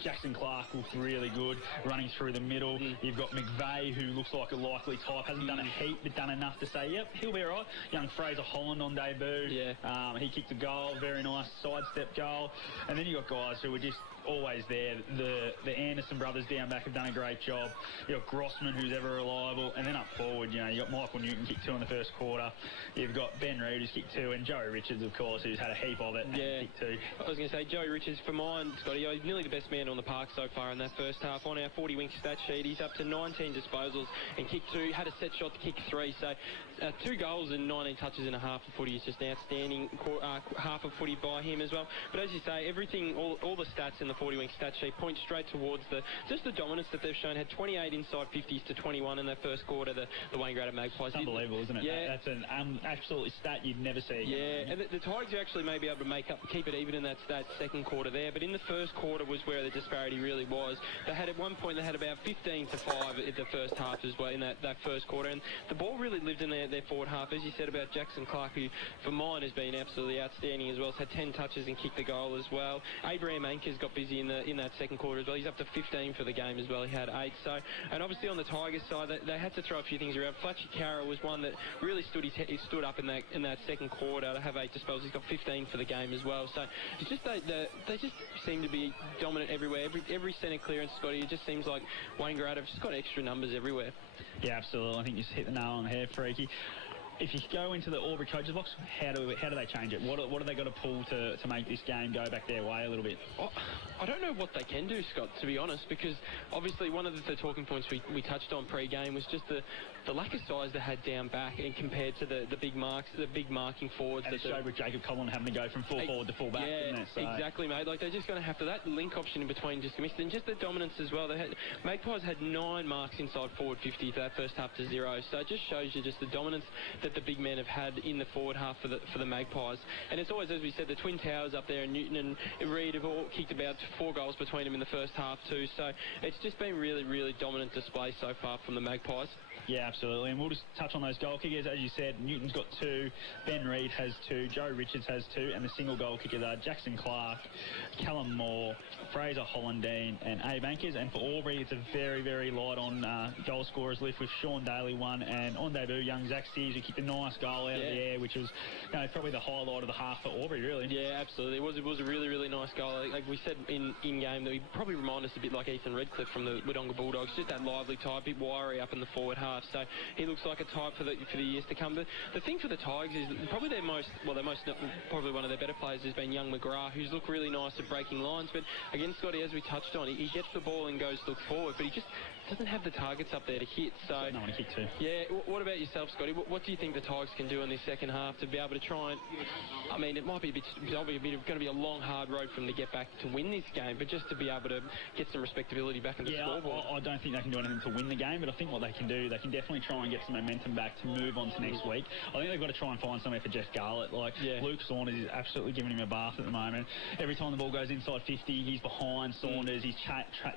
Jackson Clark looked really good, running through the middle. You've got McVeigh, who looks like a likely type, hasn't done a heap, but done enough to say, yep, he'll be all right. Young Fraser Holland on debut. Yeah. He kicked a goal, very nice sidestep goal. And then you got guys who were just always there. The Anderson brothers down back have done a great job. You've got Grossman, who's ever reliable, and then up forward, you know, you got Michael Newton kicked 2 in the first quarter. You've got Ben Reid, who's kicked 2, and Joey Richards, of course, who's had a heap of it. Yeah, kicked 2. I was going to say Joey Richards for mine, Scotty. He's nearly the best man on the park so far in that first half. On our 40-wink stat sheet, he's up to 19 disposals and kicked 2. Had a set shot to kick 3. So 2 goals and 19 touches and a half of footy is just an outstanding half of footy by him as well. But as you say, everything, all the stats in the 40-wink stat sheet point straight towards just the dominance that they've shown. Had 28 inside 50s to 21 in their first quarter, the Wangaratta Magpies. It's unbelievable, isn't it? Yeah. That's an absolutely stat you'd never see again. Yeah, and the Tigers are actually maybe able to keep it even in that second quarter there, but in the first quarter was where the disparity really was. They had at one point, they had about 15 to 5 in the first half as well, in that first quarter, and the ball really lived in their forward half. As you said about Jackson Clark, who for mine has been absolutely outstanding as well. He's had 10 touches and kicked the goal as well. Abraham Anker's got busy in that second quarter as well. He's up to 15 for the game as well. He had 8. So, and obviously on the Tigers side, they had to throw a few things around. Fletcher Carroll was one that really he stood up in that second quarter to have 8 disposals. He's got 15 for the game as well. So it's just they just seem to be dominant everywhere. Every centre clearance, Scotty, it just seems like Wangaratta have just got extra numbers everywhere. Yeah, absolutely. I think you just hit the nail on the head, Freaky. If you go into the Albury coaches box, how do they change it? What are they got to pull to make this game go back their way a little bit? I don't know what they can do, Scott, to be honest, because obviously one of the talking points we touched on pre-game was just the lack of size they had down back and compared to the big marking forwards. And it showed with Jacob Collin having to go from full forward to full back, didn't it? So. Exactly, mate. Like, they're just going to have to, that link option in between just missed, and just the dominance as well. Magpies had 9 marks inside forward 50 for that first half to 0, so it just shows you just the dominance that the big men have had in the forward half for the Magpies. And it's always, as we said, the Twin Towers up there, and Newton and Reid have all kicked about 4 goals between them in the first half too, so it's just been really, really dominant display so far from the Magpies. Yeah, absolutely. And we'll just touch on those goal kickers. As you said, Newton's got 2, Ben Reid has 2, Joe Richards has 2, and the single goal kickers are Jackson Clark, Callum Moore, Fraser Hollandine, and Abe Ankers. And for Albury, it's a very, very light on goal scorers list with Sean Daly 1, and on debut, young Zach Sears, who kicked a nice goal out of the air, which was probably the highlight of the half for Albury, really. Yeah, absolutely. It was a really, really nice goal. Like we said in game, that he probably remind us a bit like Ethan Redcliffe from the Wodonga Bulldogs, just that lively type, bit wiry up in the forward half. So he looks like a type for the years to come. But the thing for the Tigers is probably probably one of their better players has been young McGrath, who's looked really nice at breaking lines. But again, Scotty, as we touched on, he gets the ball and goes to look forward, but he just doesn't have the targets up there to hit. So no one to kick to. Yeah. What about yourself, Scotty? What do you think the Tigers can do in this second half to be able to try and? I mean, it might be going to be a long, hard road for them to get back to win this game, but just to be able to get some respectability back in the scoreboard. I don't think they can do anything to win the game, but I think what they can do, they can definitely try and get some momentum back to move on to next week. I think they've got to try and find somewhere for Jeff Garlett. Luke Saunders is absolutely giving him a bath at the moment. Every time the ball goes inside 50, he's behind Saunders. He's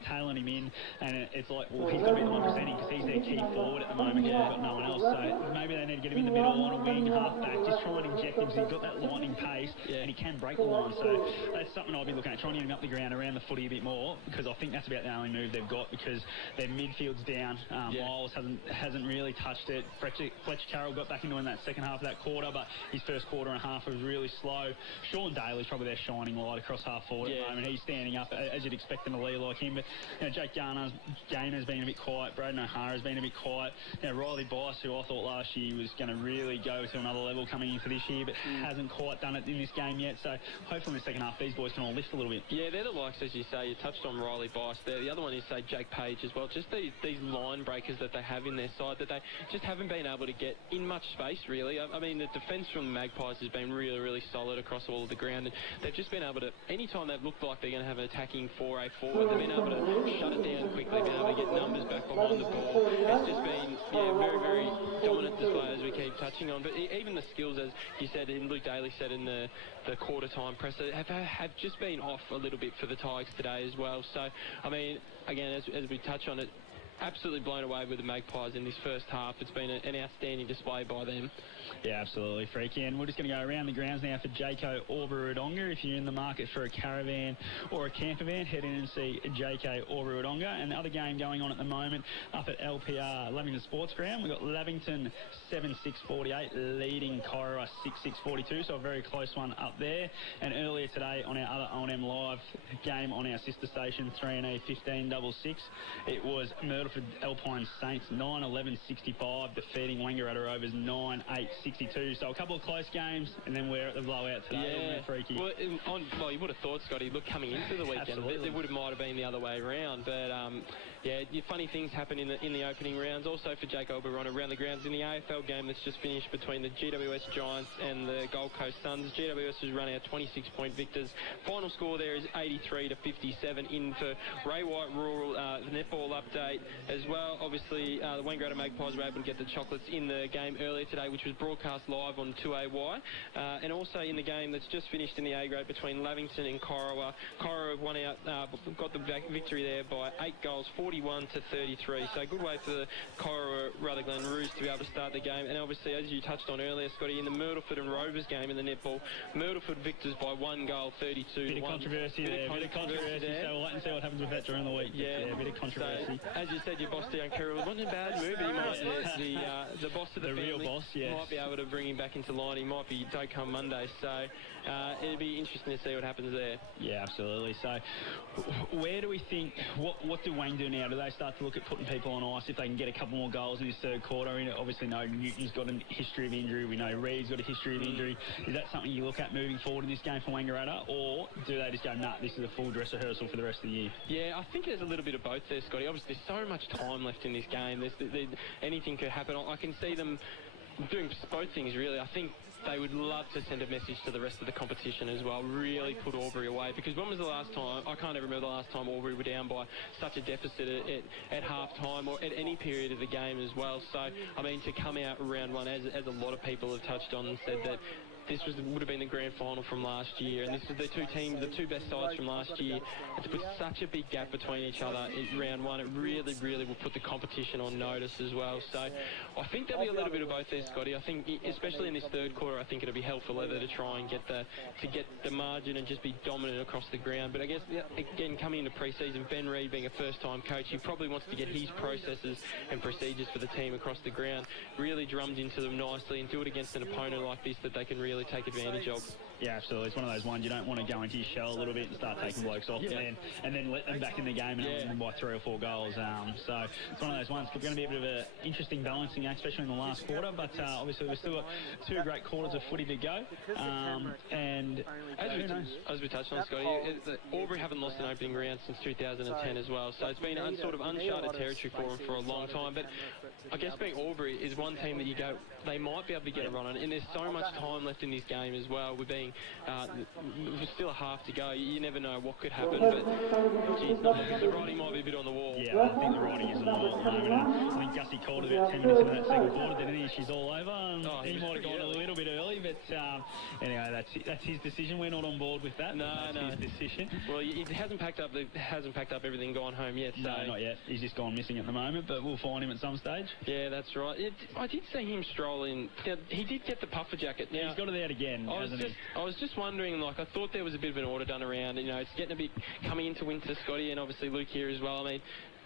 tailing him in, and it's like, well, he's got to be the one presenting because he's their key forward at the moment. They've got no one else, so maybe they need to get him in the middle, on a wing, half back, just try and inject him because he's got that lightning pace and he can break the line. So that's something I'll be looking at, trying to get him up the ground around the footy a bit more, because I think that's about the only move they've got, because their midfield's down. Miles hasn't really touched it. Fletcher Carroll got back into in that second half of that quarter, but his first quarter and a half was really slow. Sean Daly's probably their shining light across half forward at the moment. He's standing up as you'd expect in a leader like him. But Jake Gainer's been a bit quiet. Braden O'Hara's been a bit quiet. Riley Bice, who I thought last year was going to really go to another level coming into this year, but hasn't quite done it in this game yet. So hopefully in the second half these boys can all lift a little bit. Yeah, they're the likes, as you say. You touched on Riley Bice there. The other one is, say, Jake Page as well. Just these line breakers that they have in their side that they just haven't been able to get in much space, really. I mean, the defence from the Magpies has been really, really solid across all of the ground, and they've just been able to, anytime they've looked like they're going to have an attacking 4A forward, they've been able to shut it down quickly, been able to get numbers back behind the ball. It's just been, very, very dominant display, as we keep touching on. But even the skills, as you said, and Luke Daly said in the quarter time presser, have just been off a little bit for the Tigers today as well. So, I mean, again, as we touch on it, absolutely blown away with the Magpies in this first half. It's been an outstanding display by them. Yeah, absolutely, freaky. And we're just going to go around the grounds now for Jayco Albury Wodonga. If you're in the market for a caravan or a camper van, head in and see Jayco Albury Wodonga. And the other game going on at the moment up at LPR Lavington Sports Ground, we've got Lavington 7-6-48 leading Corowa 6-6-42, so a very close one up there. And earlier today on our other O&M Live game on our sister station 3&E 15-6, it was Myrtleford Alpine Saints 9-11-65 defeating Wangaratta Rovers 9-8-62. So a couple of close games, and then we're at the blowout today. Yeah, freaky. Well, you would have thought, Scotty, look, coming into the weekend, it would have might have been the other way around. But yeah, funny things happen in the opening rounds. Also for Jake Albury around the grounds in the AFL game that's just finished between the GWS Giants and the Gold Coast Suns. GWS has run out 26-point victors. Final score there is 83-57. In for Ray White Rural netball update as well. Obviously, the Wangaratta Magpies were able to get the chocolates in the game earlier today, which was broadcast live on 2AY. And also in the game that's just finished in the A grade between Lavington and Corowa. Corowa won out, got the victory there by 8 goals, 41-33. So a good way for the Corowa Rutherglen Roos to be able to start the game. And obviously, as you touched on earlier, Scotty, in the Myrtleford and Rovers game in the netball, Myrtleford victors by 1 goal, 32-1. Bit of controversy there. So we'll wait and see what happens with that during the week. Yeah, a bit of controversy. So, as you said, your boss Dion Kerr wasn't a bad move. He might, the boss of the family, real boss, yes. might be able to bring him back into line. He might be don't come Monday. So it'll be interesting to see what happens there. Yeah, absolutely. So where do we think, what do Wang do now? Do they start to look at putting people on ice if they can get a couple more goals in this third quarter? We obviously know Newton's got a history of injury. We know Reed's got a history of injury. Is that something you look at moving forward in this game for Wangaratta, or do they just go, nah, this is a full dress rehearsal for the rest of the year? Yeah, I think there's a little bit of both there, Scotty. Obviously, there's so much time left in this game. Anything could happen. I can see them doing both things, really. I think they would love to send a message to the rest of the competition as well, really put Albury away, because when was the last time, I can't even remember the last time Albury were down by such a deficit at half-time or at any period of the game as well. So, I mean, to come out round one, as a lot of people have touched on and said that this would have been the grand final from last year, and this is the two teams, the two best sides from last year. And to put such a big gap between each other in round one, it really, really will put the competition on notice as well. So I think there'll be a little bit of both there, Scotty. I think, especially in this third quarter, I think it'll be hell for leather to try and get the margin and just be dominant across the ground. But I guess, again, coming into pre-season, Ben Reid being a first-time coach, he probably wants to get his processes and procedures for the team across the ground really drummed into them nicely and do it against an opponent like this that they can really take advantage of. Yeah, absolutely. It's one of those ones you don't want to go into your shell a little bit and start taking blokes off and then let them back in the game and win them by 3 or 4 goals. So it's one of those ones. It's going to be a bit of an interesting balancing act, especially in the last quarter. But obviously we've still got 2 great quarters of footy to go. And as we touched on, Scotty, Albury haven't lost an opening round since 2010 as well. So it's been sort of uncharted territory for them for a long time. But I guess being Albury is one team that you go, they might be able to get a run on. And there's so much time left in this game as well. We're being still a half to go. You never know what could happen, but geez, the writing might be a bit on the wall. Yeah, I think the writing is on the wall at the moment. I think Gussie called it about 10 minutes into that second quarter, didn't he? She's all over. He might have gone a little bit early, but anyway, that's his decision. We're not on board with that. No. His decision. Well, it hasn't packed up everything, gone home yet. So. No, not yet. He's just gone missing at the moment, but we'll find him at some stage. Yeah, that's right. I did see him stroll in. He did get the puffer jacket. Now, he's got it out again. I was just wondering, I thought there was a bit of an order done around. It's getting a bit coming into winter, Scotty, and obviously Luke here as well. I mean,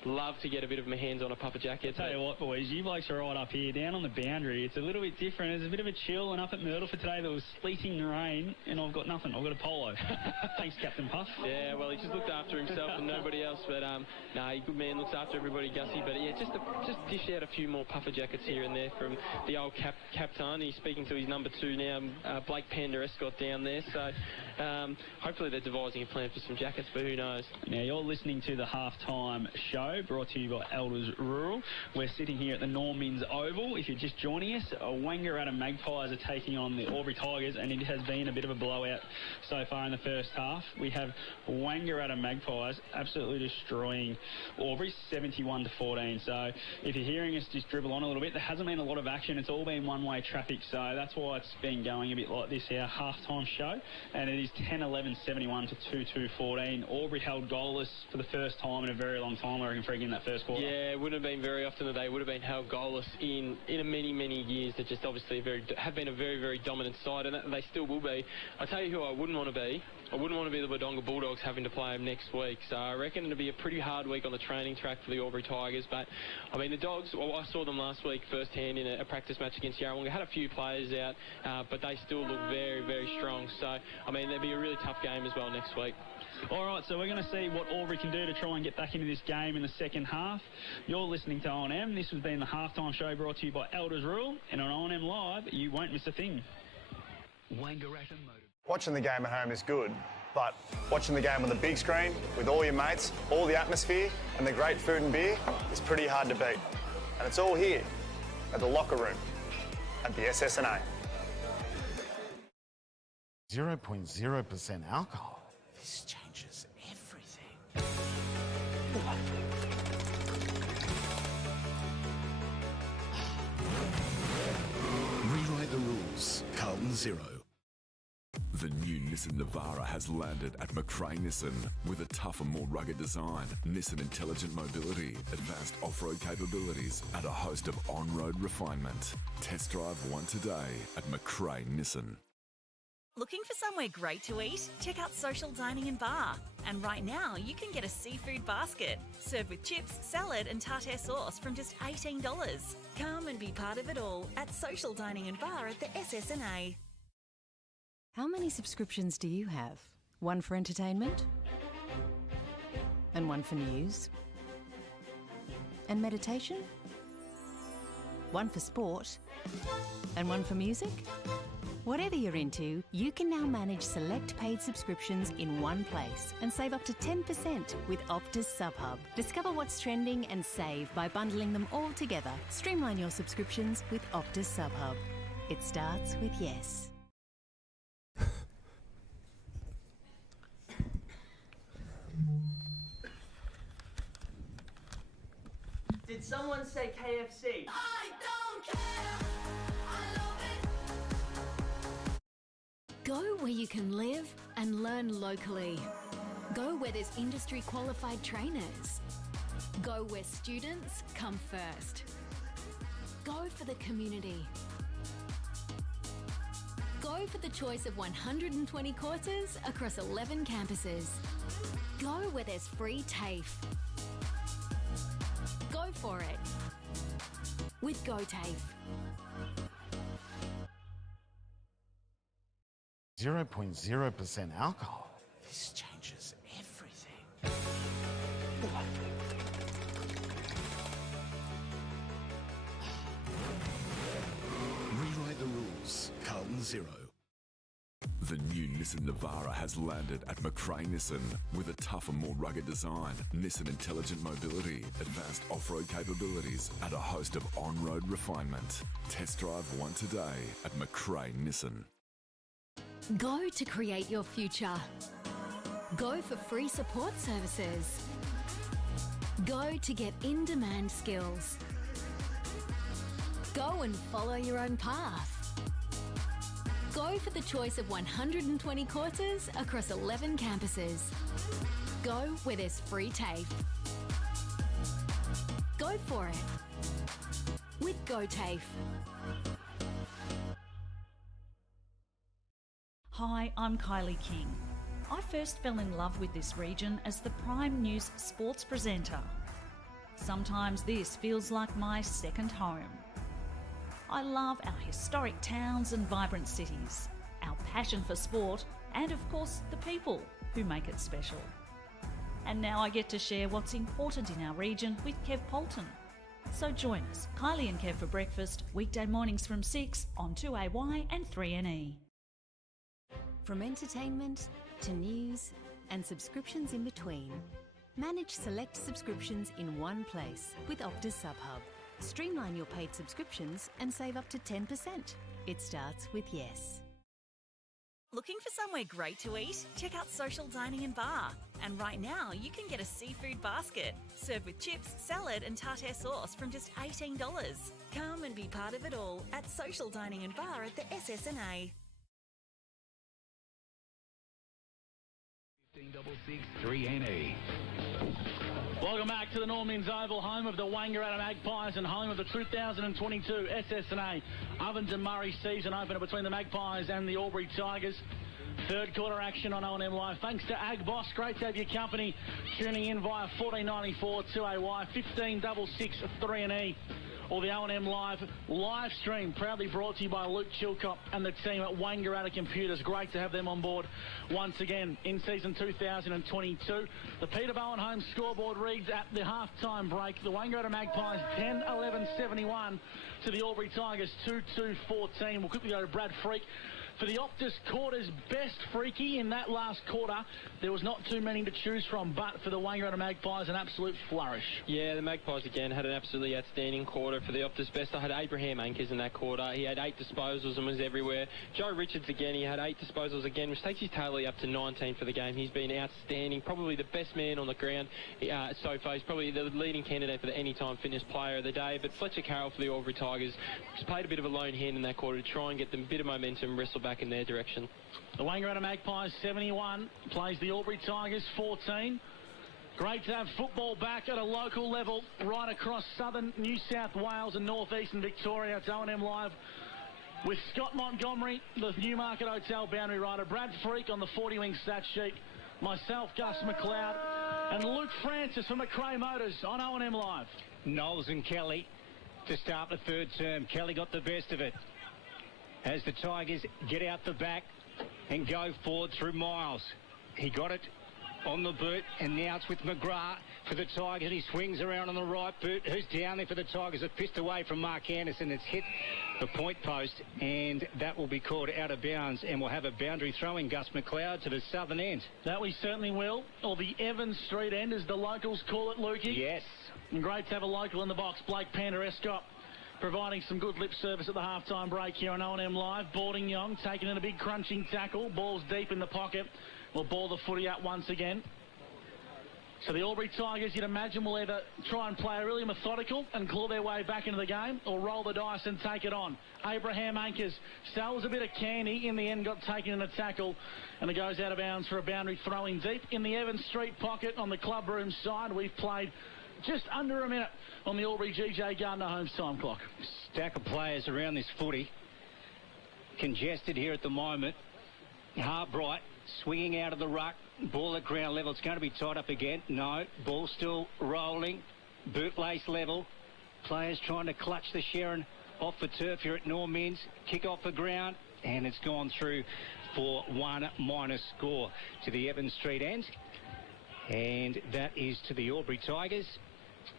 love to get a bit of my hands on a puffer jacket. Tell you what, boys, you blokes are right up here, down on the boundary. It's a little bit different. There's a bit of a chill, and up at Myrtle for today there was sleeting rain, and I've got nothing. I've got a polo. Thanks, Captain Puff. Yeah, well, he just looked after himself and nobody else, but good man, looks after everybody, Gussie. But yeah, just dish out a few more puffer jackets here and there from the old captain. He's speaking to his number 2 now, Blake Pender-Escott down there. So hopefully they're devising a plan for some jackets, but who knows. Now, you're listening to the halftime show brought to you by Elders Rural. We're sitting here at the Normins Oval. If you're just joining us, Wangaratta Magpies are taking on the Albury Tigers, and it has been a bit of a blowout so far in the first half. We have Wangaratta Magpies absolutely destroying Albury 71-14. So if you're hearing us just dribble on a little bit, there hasn't been a lot of action. It's all been one-way traffic, so that's why it's been going a bit like this, our halftime show. And it is 10-11-71 to 2-2-14. Albury held goalless for the first time in a very long time, I reckon Frigg in that first quarter. Yeah, it wouldn't have been very often that they would have been held goalless in many years. They're just obviously have been a very dominant side, and they still will be. I tell you who I wouldn't want to be. I wouldn't want to be the Wodonga Bulldogs having to play them next week. So I reckon it'll be a pretty hard week on the training track for the Albury Tigers. But, I mean, the Dogs, well, I saw them last week firsthand in a practice match against Yarrawonga. Had a few players out, but they still look very strong. So, I mean, there'll be a really tough game as well next week. All right, so we're going to see what Albury can do to try and get back into this game in the second half. You're listening to O&M. This has been the halftime show brought to you by Elders Rule. And on O&M Live, you won't miss a thing. Wangaratta Motor. Watching the game at home is good, but watching the game on the big screen with all your mates, all the atmosphere and the great food and beer is pretty hard to beat. And it's all here at the locker room at the SSNA. 0.0% alcohol. This changes everything. Rewrite the rules. Carlton 0. The new Nissan Navara has landed at McRae Nissan with a tougher, more rugged design, Nissan intelligent mobility, advanced off-road capabilities, and a host of on-road refinement. Test drive one today at McRae Nissan. Looking for somewhere great to eat? Check out Social Dining and Bar. And right now, you can get a seafood basket, served with chips, salad and tartare sauce from just $18. Come and be part of it all at Social Dining and Bar at the SSNA. How many subscriptions do you have? One for entertainment? And one for news? And meditation? One for sport? And one for music? Whatever you're into, you can now manage select paid subscriptions in one place and save up to 10% with Optus SubHub. Discover what's trending and save by bundling them all together. Streamline your subscriptions with Optus SubHub. It starts with yes. Did someone say KFC? I don't care. I love it. Go where you can live and learn locally. Go where there's industry qualified trainers. Go where students come first. Go for the community. Go for the choice of 120 courses across 11 campuses. Go where there's free TAFE. Go for it with GoTAFE. 0.0% alcohol. This changes everything. Rewrite the rules. Carlton 0. The new Nissan Navara has landed at McRae Nissan with a tougher, more rugged design, Nissan intelligent mobility, advanced off-road capabilities, and a host of on-road refinement. Test drive one today at McRae Nissan. Go to create your future. Go for free support services. Go to get in-demand skills. Go and follow your own path. Go for the choice of 120 courses across 11 campuses. Go where there's free TAFE. Go for it with GoTAFE. Hi, I'm Kylie King. I first fell in love with this region as the Prime News sports presenter. Sometimes this feels like my second home. I love our historic towns and vibrant cities, our passion for sport, and of course the people who make it special. And now I get to share what's important in our region with Kev Polton. So join us, Kylie and Kev for breakfast, weekday mornings from 6 on 2AY and 3NE. From entertainment to news and subscriptions in between, manage select subscriptions in one place with Optus SubHub. Streamline your paid subscriptions and save up to 10%. It starts with yes. Looking for somewhere great to eat? Check out Social Dining and Bar. And right now, you can get a seafood basket, served with chips, salad and tartare sauce from just $18. Come and be part of it all at Social Dining and Bar at the SSNA. 1566 3NE. Welcome back to the Norman's Oval, home of the Wangaratta Magpies and home of the 2022 SSNA Ovens and Murray season opener between the Magpies and the Albury Tigers. Third quarter action on O&M Live. Thanks to Ag Boss. Great to have your company tuning in via 1494 2AY, 1566 3E. Or the O&M Live stream, proudly brought to you by Luke Chilcott and the team at Wangaratta Computers. Great to have them on board once again in season 2022. The Peter Bowen home scoreboard reads at the halftime break. The Wangaratta Magpies 10-11-71 to the Albury Tigers 2-2-14. We'll quickly go to Brad Freak. For the Optus quarter's best freaky in that last quarter, there was not too many to choose from, but for the Wangaratta Magpies, an absolute flourish. Yeah, the Magpies again had an absolutely outstanding quarter. For the Optus best, I had Abraham Anchors in that quarter. He had 8 disposals and was everywhere. Joe Richards again, he had 8 disposals again, which takes his tally up to 19 for the game. He's been outstanding, probably the best man on the ground so far. He's probably the leading candidate for the Anytime Fitness Player of the Day. But Fletcher Carroll for the Albury Tigers has played a bit of a lone hand in that quarter to try and get them a bit of momentum, wrestle back in their direction. The Wangaratta Magpies 71 plays the Albury Tigers 14. Great to have football back at a local level right across southern New South Wales and northeastern Victoria. It's O&M Live with Scott Montgomery, the Newmarket Hotel boundary rider, Brad Freak on the 40-wing stat sheet, myself, Gus McLeod, and Luke Francis from McRae Motors on O&M Live. Knowles and Kelly to start the third term. Kelly got the best of it as the Tigers get out the back and go forward through Miles. He got it on the boot, and now it's with McGrath for the Tigers. He swings around on the right boot. Who's down there for the Tigers? A fist away from Mark Anderson. It's hit the point post, and that will be called out of bounds, and we'll have a boundary throwing, Gus McLeod, to the southern end. That we certainly will, or the Evans Street end, as the locals call it, Lukey. Yes. And great to have a local in the box, Blake Pander-Escott, providing some good lip service at the halftime break here on O&M Live. Balding Young taking in a big crunching tackle. Ball's deep in the pocket. Will ball the footy out once again. So the Albury Tigers, you'd imagine, will either try and play really methodical and claw their way back into the game, or roll the dice and take it on. Abraham Anchors sells a bit of candy. In the end, got taken in a tackle, and it goes out of bounds for a boundary throwing deep. In the Evans Street pocket on the club room side, we've played just under a minute on the Albury GJ Gardner Holmes time clock. Stack of players around this footy. Congested here at the moment. Harbright swinging out of the ruck. Ball at ground level. It's going to be tied up again. No. Ball still rolling. Bootlace level. Players trying to clutch the Sharon off the turf here at Normins. Kick off the ground. And it's gone through for 1- score to the Evans Street end. And that is to the Albury Tigers.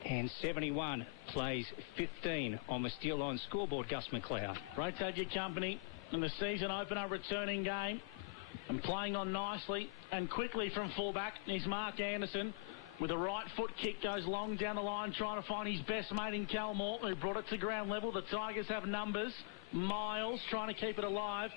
And 71 plays 15 on the Steel Line scoreboard, Gus McLeod. Great to have your company in the season opener returning game. And playing on nicely and quickly from fullback is Mark Anderson with a right foot kick, goes long down the line trying to find his best mate in Cal Morton, who brought it to ground level. The Tigers have numbers. Miles trying to keep it alive.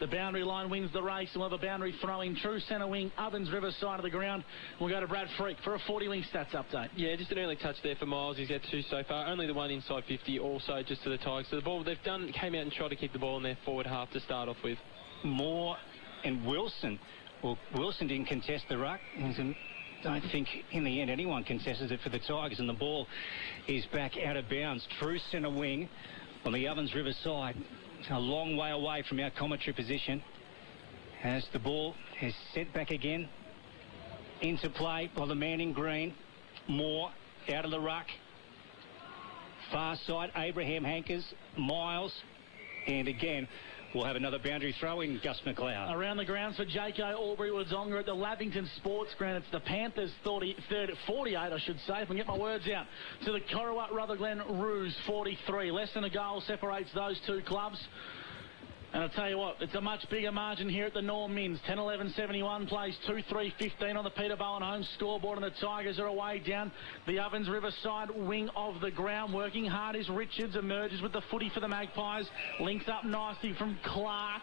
The boundary line wins the race, and we'll have a boundary throwing true centre wing, Ovens River side of the ground. We'll go to Brad Freak for a 40-wing stats update. Yeah, just an early touch there for Miles. He's got 2 so far. Only the one inside 50, also just to the Tigers. So the ball they've done came out and tried to keep the ball in their forward half to start off with. Moore and Wilson. Well, Wilson didn't contest the ruck. I don't think in the end anyone contested it for the Tigers, and the ball is back out of bounds. True centre wing on the Ovens River side. A long way away from our commentary position as the ball is sent back again into play by the man in green. Moore out of the ruck. Far side, Abraham Hankers, Miles, and again we'll have another boundary throw in, Gus McLeod. Around the grounds for JK Albury Wodonga at the Lavington Sports Ground. It's the Panthers 48, I should say, if I can get my words out, to the Corowat Rutherglen Roos 43. Less than a goal separates those two clubs. And I'll tell you what, it's a much bigger margin here at the Normins. 10-11-71 plays 2-3-15 on the Peter Bowen home scoreboard, and the Tigers are away down the Ovens Riverside wing of the ground. Working hard is Richards, emerges with the footy for the Magpies. Links up nicely from Clark,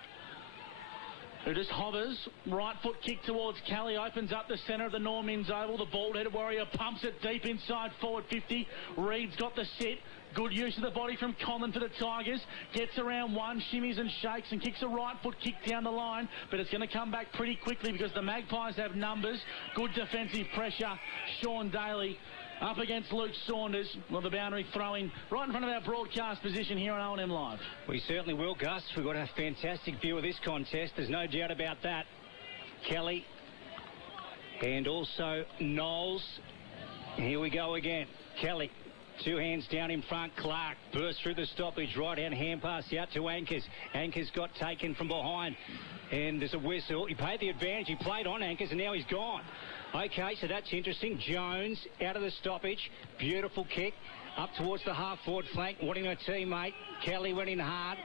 who just hovers. Right foot kick towards Kelly, opens up the centre of the Normins Oval. The bald-headed Warrior pumps it deep inside forward 50. Reed's got the sit. Good use of the body from Conlon for the Tigers. Gets around one, shimmies and shakes, and kicks a right foot kick down the line. But it's going to come back pretty quickly because the Magpies have numbers. Good defensive pressure. Sean Daly up against Luke Saunders. Well, the boundary throwing right in front of our broadcast position here on O&M Live. We certainly will, Gus. We've got a fantastic view of this contest. There's no doubt about that. Kelly and also Knowles. Here we go again. Kelly, 2 hands down in front. Clark bursts through the stoppage. Right-hand hand pass out to Anchors. Anchors got taken from behind. And there's a whistle. He paid the advantage. He played on Anchors, and now he's gone. Okay, so that's interesting. Jones out of the stoppage. Beautiful kick up towards the half-forward flank, wanting her teammate. Kelly went in hard.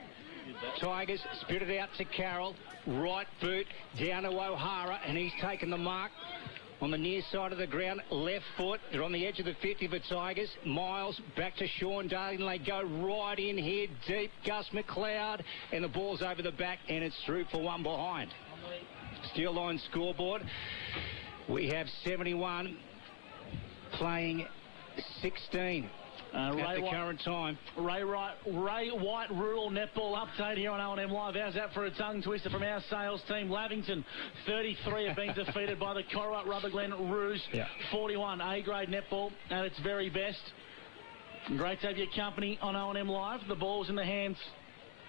Tigers spit it out to Carroll. Right boot down to O'Hara, and he's taken the mark on the near side of the ground. Left foot. They're on the edge of the 50 for Tigers. Miles back to Sean Darling. They go right in here deep. Gus McLeod, and the ball's over the back, and it's through for one behind. Steel line scoreboard. We have 71 playing 16 at the current time. Ray White rural netball update here on O&M Live. How's that for a tongue twister from our sales team? Lavington 33 have been defeated by the Corrupt Rubber Glen Rouge 41. A-grade netball at its very best. Great to have your company on O&M Live. The ball's in the hands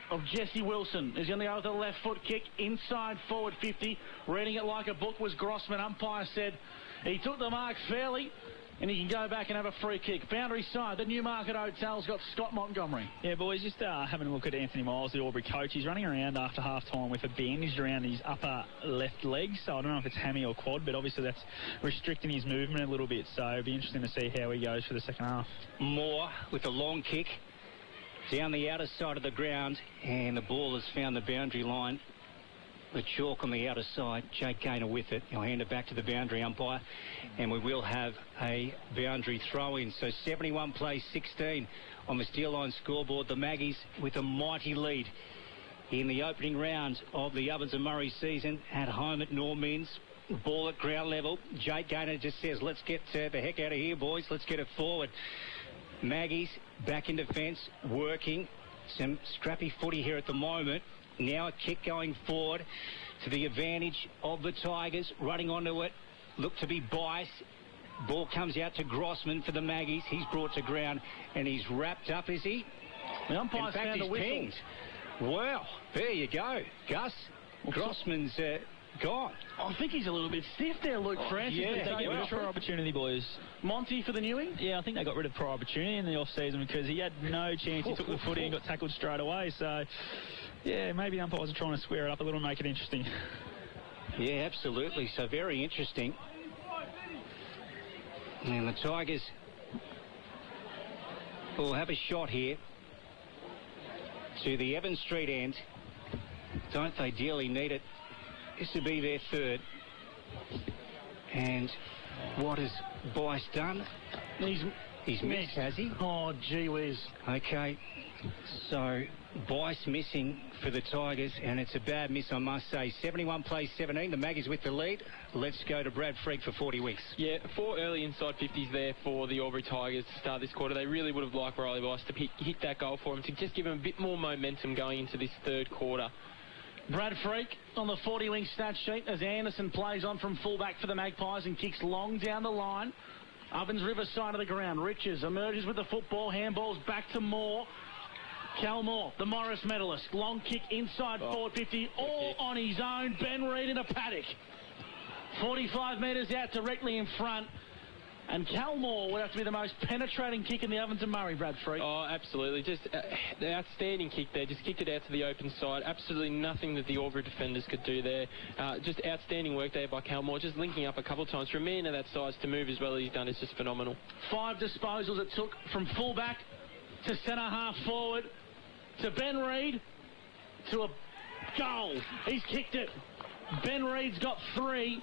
of Jesse Wilson. He's going to go with a left foot kick inside forward 50. Reading it like a book was Grossman. Umpire said he took the mark fairly, and he can go back and have a free kick. Boundary side, the Newmarket Hotel's got Scott Montgomery. Yeah, boys, just having a look at Anthony Miles, the Albury coach. He's running around after half-time with a bandage around his upper left leg, so I don't know if it's hammy or quad, but obviously that's restricting his movement a little bit, so it'll be interesting to see how he goes for the second half. Moore with a long kick down the outer side of the ground, and the ball has found the boundary line. The chalk on the outer side. Jake Gaynor with it. He'll hand it back to the boundary umpire, and we will have a boundary throw-in. So 71 plays 16 on the steel line scoreboard. The Maggies with a mighty lead in the opening round of the Ovens and Murray season at home at Normans. Ball at ground level. Jake Gaynor just says, let's get the heck out of here, boys. Let's get it forward. Maggies back in defence, working. Some scrappy footy here at the moment. Now a kick going forward to the advantage of the Tigers. Running onto it. Look to be Bice. Ball comes out to Grossman for the Maggies. He's brought to ground, and he's wrapped up, is he? The umpire's found a whistle. Pinged. Well, there you go, Gus. Grossman's gone. I think he's a little bit stiff there, Luke Francis. Yeah, they get rid of prior opportunity, boys. Monty for the Newing? Yeah, I think they got rid of prior opportunity in the off-season because he had no chance. He took the footy and got tackled straight away. So, yeah, maybe the umpires are trying to square it up a little and make it interesting. Yeah, absolutely. So very interesting. And the Tigers will have a shot here to the Evans Street end. Don't they dearly need it? This will be their third. And what has Bice done? He's missed, has he? Oh, gee whiz. Okay, so Bice missing for the Tigers, and it's a bad miss, I must say. 71 plays 17. The Maggies with the lead. Let's go to Brad Freak for 40 weeks. Yeah, 4 early inside 50s there for the Albury Tigers to start this quarter. They really would have liked Riley Bice to hit that goal for him to just give him a bit more momentum going into this third quarter. Brad Freak on the 40-wing stat sheet as Anderson plays on from fullback for the Magpies and kicks long down the line. Ovens River side of the ground. Riches emerges with the football. Handballs back to Moore. Cal Moore, the Morris medalist. Long kick inside forward 50, all on his own. Ben Reid in a paddock. 45 metres out directly in front. And Cal Moore would have to be the most penetrating kick in the Ovens and Murray, Brad Freak. Oh, absolutely. Just the outstanding kick there. Just kicked it out to the open side. Absolutely nothing that the Albury defenders could do there. Just outstanding work there by Cal Moore. Just linking up a couple of times. For a man of that size to move as well as he's done is just phenomenal. 5 disposals it took from fullback to centre half forward to Ben Reid to a goal. He's kicked it. Ben Reid's got 3.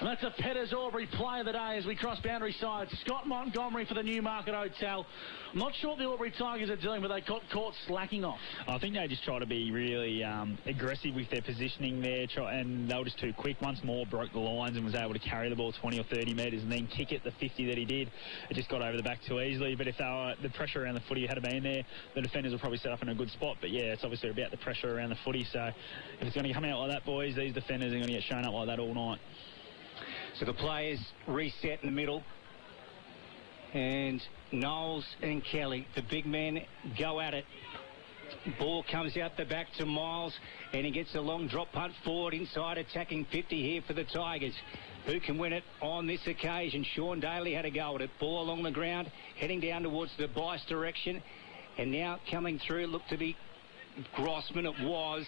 And that's a Petters Albury play of the day as we cross boundary side. Scott Montgomery for the Newmarket Hotel. I'm not sure what the Albury Tigers are doing, but they got caught slacking off. I think they just try to be really aggressive with their positioning there, and they were just too quick. Once Moore broke the lines and was able to carry the ball 20 or 30 metres and then kick it the 50 that he did, it just got over the back too easily. But if the pressure around the footy had been there, the defenders will probably set up in a good spot. But yeah, it's obviously about the pressure around the footy. So if it's going to come out like that, boys, these defenders are going to get shown up like that all night. So the players reset in the middle. And Knowles and Kelly, the big men, go at it. Ball comes out the back to Miles, and he gets a long drop punt forward inside, attacking 50 here for the Tigers. Who can win it on this occasion? Sean Daly had a go at it. Ball along the ground, heading down towards the Bice direction. And now coming through, looked to be Grossman. It was.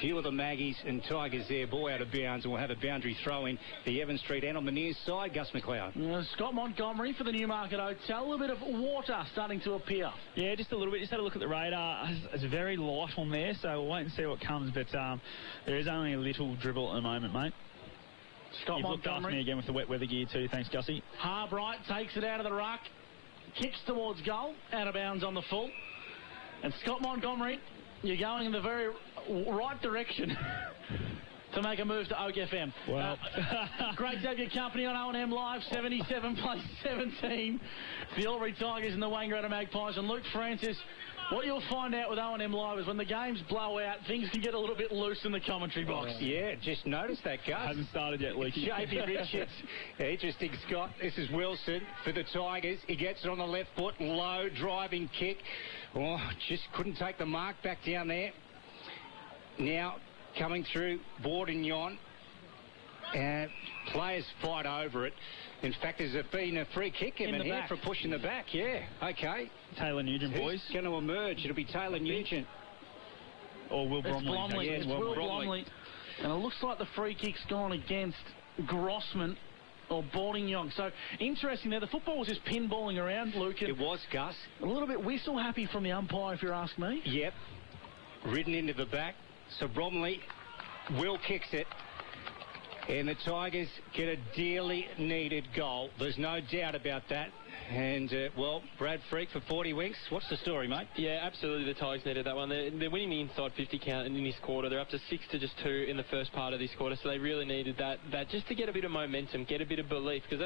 Few of the Maggies and Tigers there. Ball out of bounds, and we'll have a boundary throw in the Evans Street end on the near side. Gus McLeod. Scott Montgomery for the Newmarket Hotel. A little bit of water starting to appear. Yeah, just a little bit. Just had a look at the radar. It's very light on there, so we'll wait and see what comes. But there is only a little dribble at the moment, mate. Scott You've looked after me again with the wet weather gear too. Thanks, Gussie. Harbright takes it out of the ruck. Kicks towards goal. Out of bounds on the full. And Scott Montgomery, you're going in the very right direction to make a move to Oak FM. Well, great to have your company on O&M Live. 77 plays 17. The Albury Tigers and the Wangaratta Magpies. And Luke Francis, what you'll find out with O&M Live is when the games blow out, things can get a little bit loose in the commentary box. Yeah, just noticed that, Gus. Hasn't started yet, Luke. JP Richards. Interesting, Scott. This is Wilson for the Tigers. He gets it on the left foot. Low driving kick. Oh, just couldn't take the mark back down there. Now coming through Bourdignon. Players fight over it. In fact, there's been a free kick in here back. for pushing the back. Yeah, okay. Taylor Nugent, boys. Who's going to emerge? It'll be Taylor Nugent. Or Will Bromley. It's Will Bromley. And it looks like the free kick's gone against Grossman or Bourdignon. So, interesting there. The football was just pinballing around, Luke. It was, Gus. A little bit whistle happy from the umpire, if you ask me. Yep. Ridden into the back. So, Bromley, Will kicks it. And the Tigers get a dearly needed goal. There's no doubt about that. And, well, Brad Freak for 40 winks. What's the story, mate? Yeah, absolutely. The Tigers needed that one. They're winning the inside 50 count in this quarter. They're up to 6 to just 2 in the first part of this quarter. So they really needed that just to get a bit of momentum, get a bit of belief, because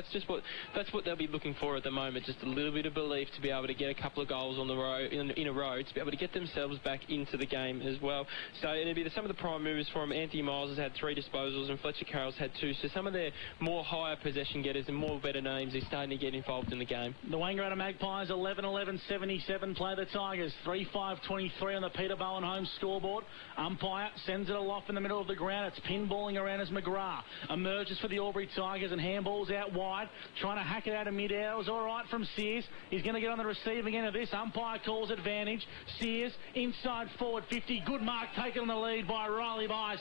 that's what they'll be looking for at the moment. Just a little bit of belief to be able to get a couple of goals on the road in a row, to be able to get themselves back into the game as well. So it'll be some of the prime movers for them. Anthony Miles has had 3 disposals and Fletcher Carroll's had 2. So some of their more higher possession getters and more better names are starting to get involved in the game. The Wangaratta Magpies 11-11-77 play the Tigers 3-5-23 on the Peter Bowen home scoreboard. Umpire sends it aloft in the middle of the ground. It's pinballing around as McGrath emerges for the Albury Tigers and handballs out wide, trying to hack it out of mid-air. It was all right from Sears. He's going to get on the receiving end of this. Umpire calls advantage. Sears inside forward 50. Good mark taken on the lead by Riley Bice.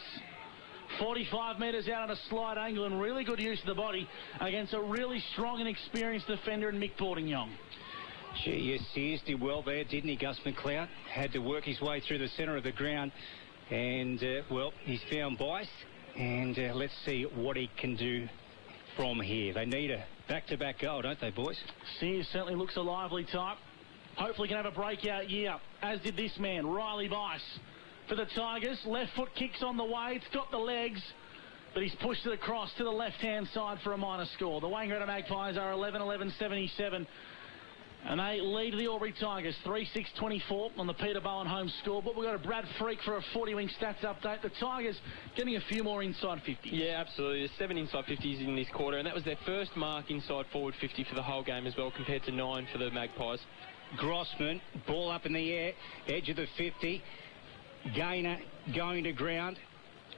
45 metres out on a slight angle and really good use of the body against a really strong and experienced defender in Mick Bourdignon. Gee, yes, Sears did well there, didn't he, Gus McLeod? Had to work his way through the centre of the ground. And, well, he's found Bice. And let's see what he can do from here. They need a back-to-back goal, don't they, boys? Sears certainly looks a lively type. Hopefully can have a breakout year, as did this man, Riley Bice. For the Tigers, left foot kicks on the way. It's got the legs, but he's pushed it across to the left-hand side for a minor score. The Wangaratta Magpies are 11-11-77, and they lead the Albury Tigers 3-6-24 on the Peter Bowen home scoreboard. We've got a Brad Freak for a 40-wing stats update. The Tigers getting a few more inside 50s. Yeah, absolutely. There's 7 inside 50s in this quarter, and that was their first mark inside forward 50 for the whole game as well, compared to 9 for the Magpies. Grossman, ball up in the air, edge of the 50. Gainer going to ground.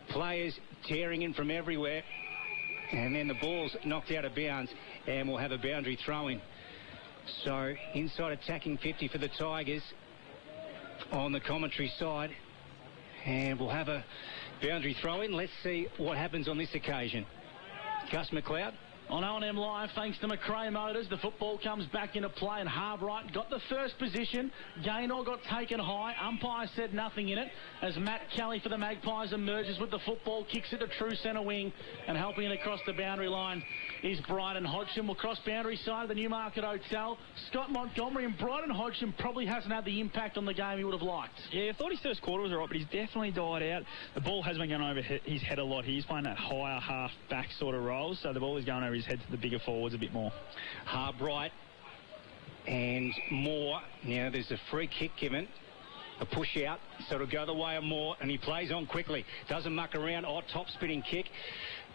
Players tearing in from everywhere. And then the ball's knocked out of bounds, and we'll have a boundary throw-in. So inside attacking 50 for the Tigers on the commentary side. And we'll have a boundary throw-in. Let's see what happens on this occasion. Gus McLeod. On O&M Live, thanks to McRae Motors, the football comes back into play, and Harbright got the first position. Gaynor got taken high. Umpire said nothing in it as Matt Kelly for the Magpies emerges with the football, kicks it to true centre wing, and helping it across the boundary line is Bryden Hodgson. Will cross boundary side of the Newmarket Hotel. Scott Montgomery, and Bryden Hodgson probably hasn't had the impact on the game he would have liked. Yeah, I thought his first quarter was all right, but he's definitely died out. The ball has been going over his head a lot. He's playing that higher half-back sort of role, so the ball is going over his head to the bigger forwards a bit more. Harbright and Moore. Now there's a free kick given. A push out, so it'll go the way of Moore, and he plays on quickly. Doesn't muck around. Oh, top spinning kick.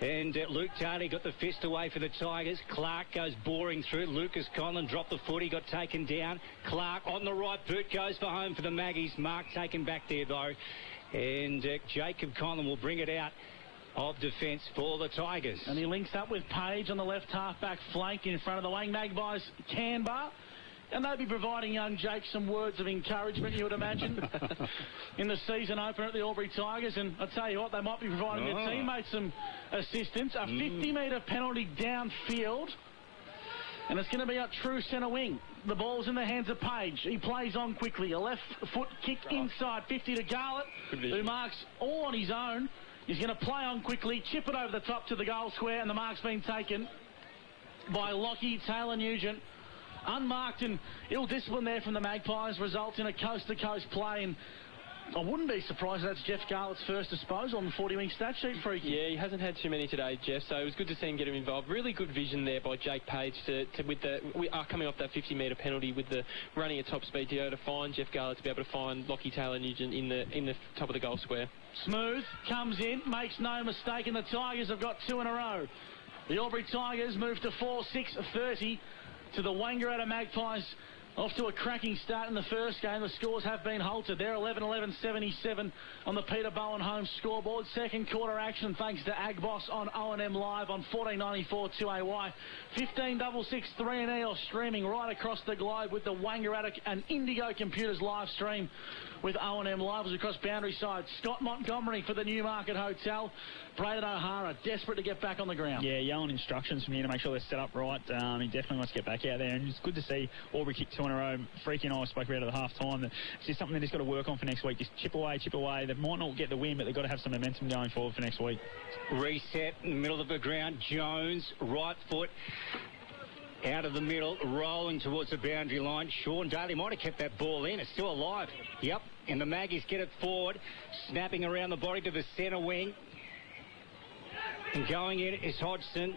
And Luke Daly got the fist away for the Tigers. Clark goes boring through. Lucas Conlon dropped the foot. He got taken down. Clark on the right boot goes for home for the Maggies. Mark taken back there, though. And Jacob Conlon will bring it out of defence for the Tigers. And he links up with Page on the left half-back flank in front of the Wang Magpies, Canberra. And they'll be providing young Jake some words of encouragement, you would imagine, in the season opener at the Albury Tigers. And I'll tell you what, they might be providing their teammates some assistance. A 50-metre penalty downfield. And it's going to be out true centre wing. The ball's in the hands of Page. He plays on quickly. A left foot kick inside 50 to Garlett, who marks all on his own. He's going to play on quickly, chip it over the top to the goal square, and the mark's been taken by Lockie Taylor-Nugent. Unmarked and ill-disciplined there from the Magpies results in a coast-to-coast play, and I wouldn't be surprised if that's Jeff Garlett's first disposal on the 40-wing stat sheet, Freaky. Yeah, he hasn't had too many today, Jeff, so it was good to see him get him involved. Really good vision there by Jake Page we are coming off that 50-metre penalty with the running at top speed to go to find Jeff Garlett, to be able to find Lockie Taylor-Nugent in the top of the goal square. Smooth comes in, makes no mistake, and the Tigers have got 2 in a row. The Albury Tigers move to 4-6-30 to the Wangaratta Magpies. Off to a cracking start in the first game. The scores have been halted. They're 11-11-77 on the Peter Bowen home scoreboard. Second quarter action thanks to Agboss on O&M Live on 1494 2AY. 1566 3NE or streaming right across the globe with the Wangaratta and Indigo Computers live stream with O&M Live across boundary side. Scott Montgomery for the Newmarket Hotel. Braden O'Hara desperate to get back on the ground. Yeah, yelling instructions from here to make sure they're set up right. He definitely wants to get back out there, and it's good to see Albury kick 2 in a row. Freaky and I spoke about it at the half-time. It's just something that he's got to work on for next week. Just chip away. They might not get the win, but they've got to have some momentum going forward for next week. Reset in the middle of the ground. Jones, right foot. Out of the middle, rolling towards the boundary line. Sean Daly might have kept that ball in. It's still alive. Yep. And the Maggies get it forward. Snapping around the body to the centre wing. And going in is Hodgson.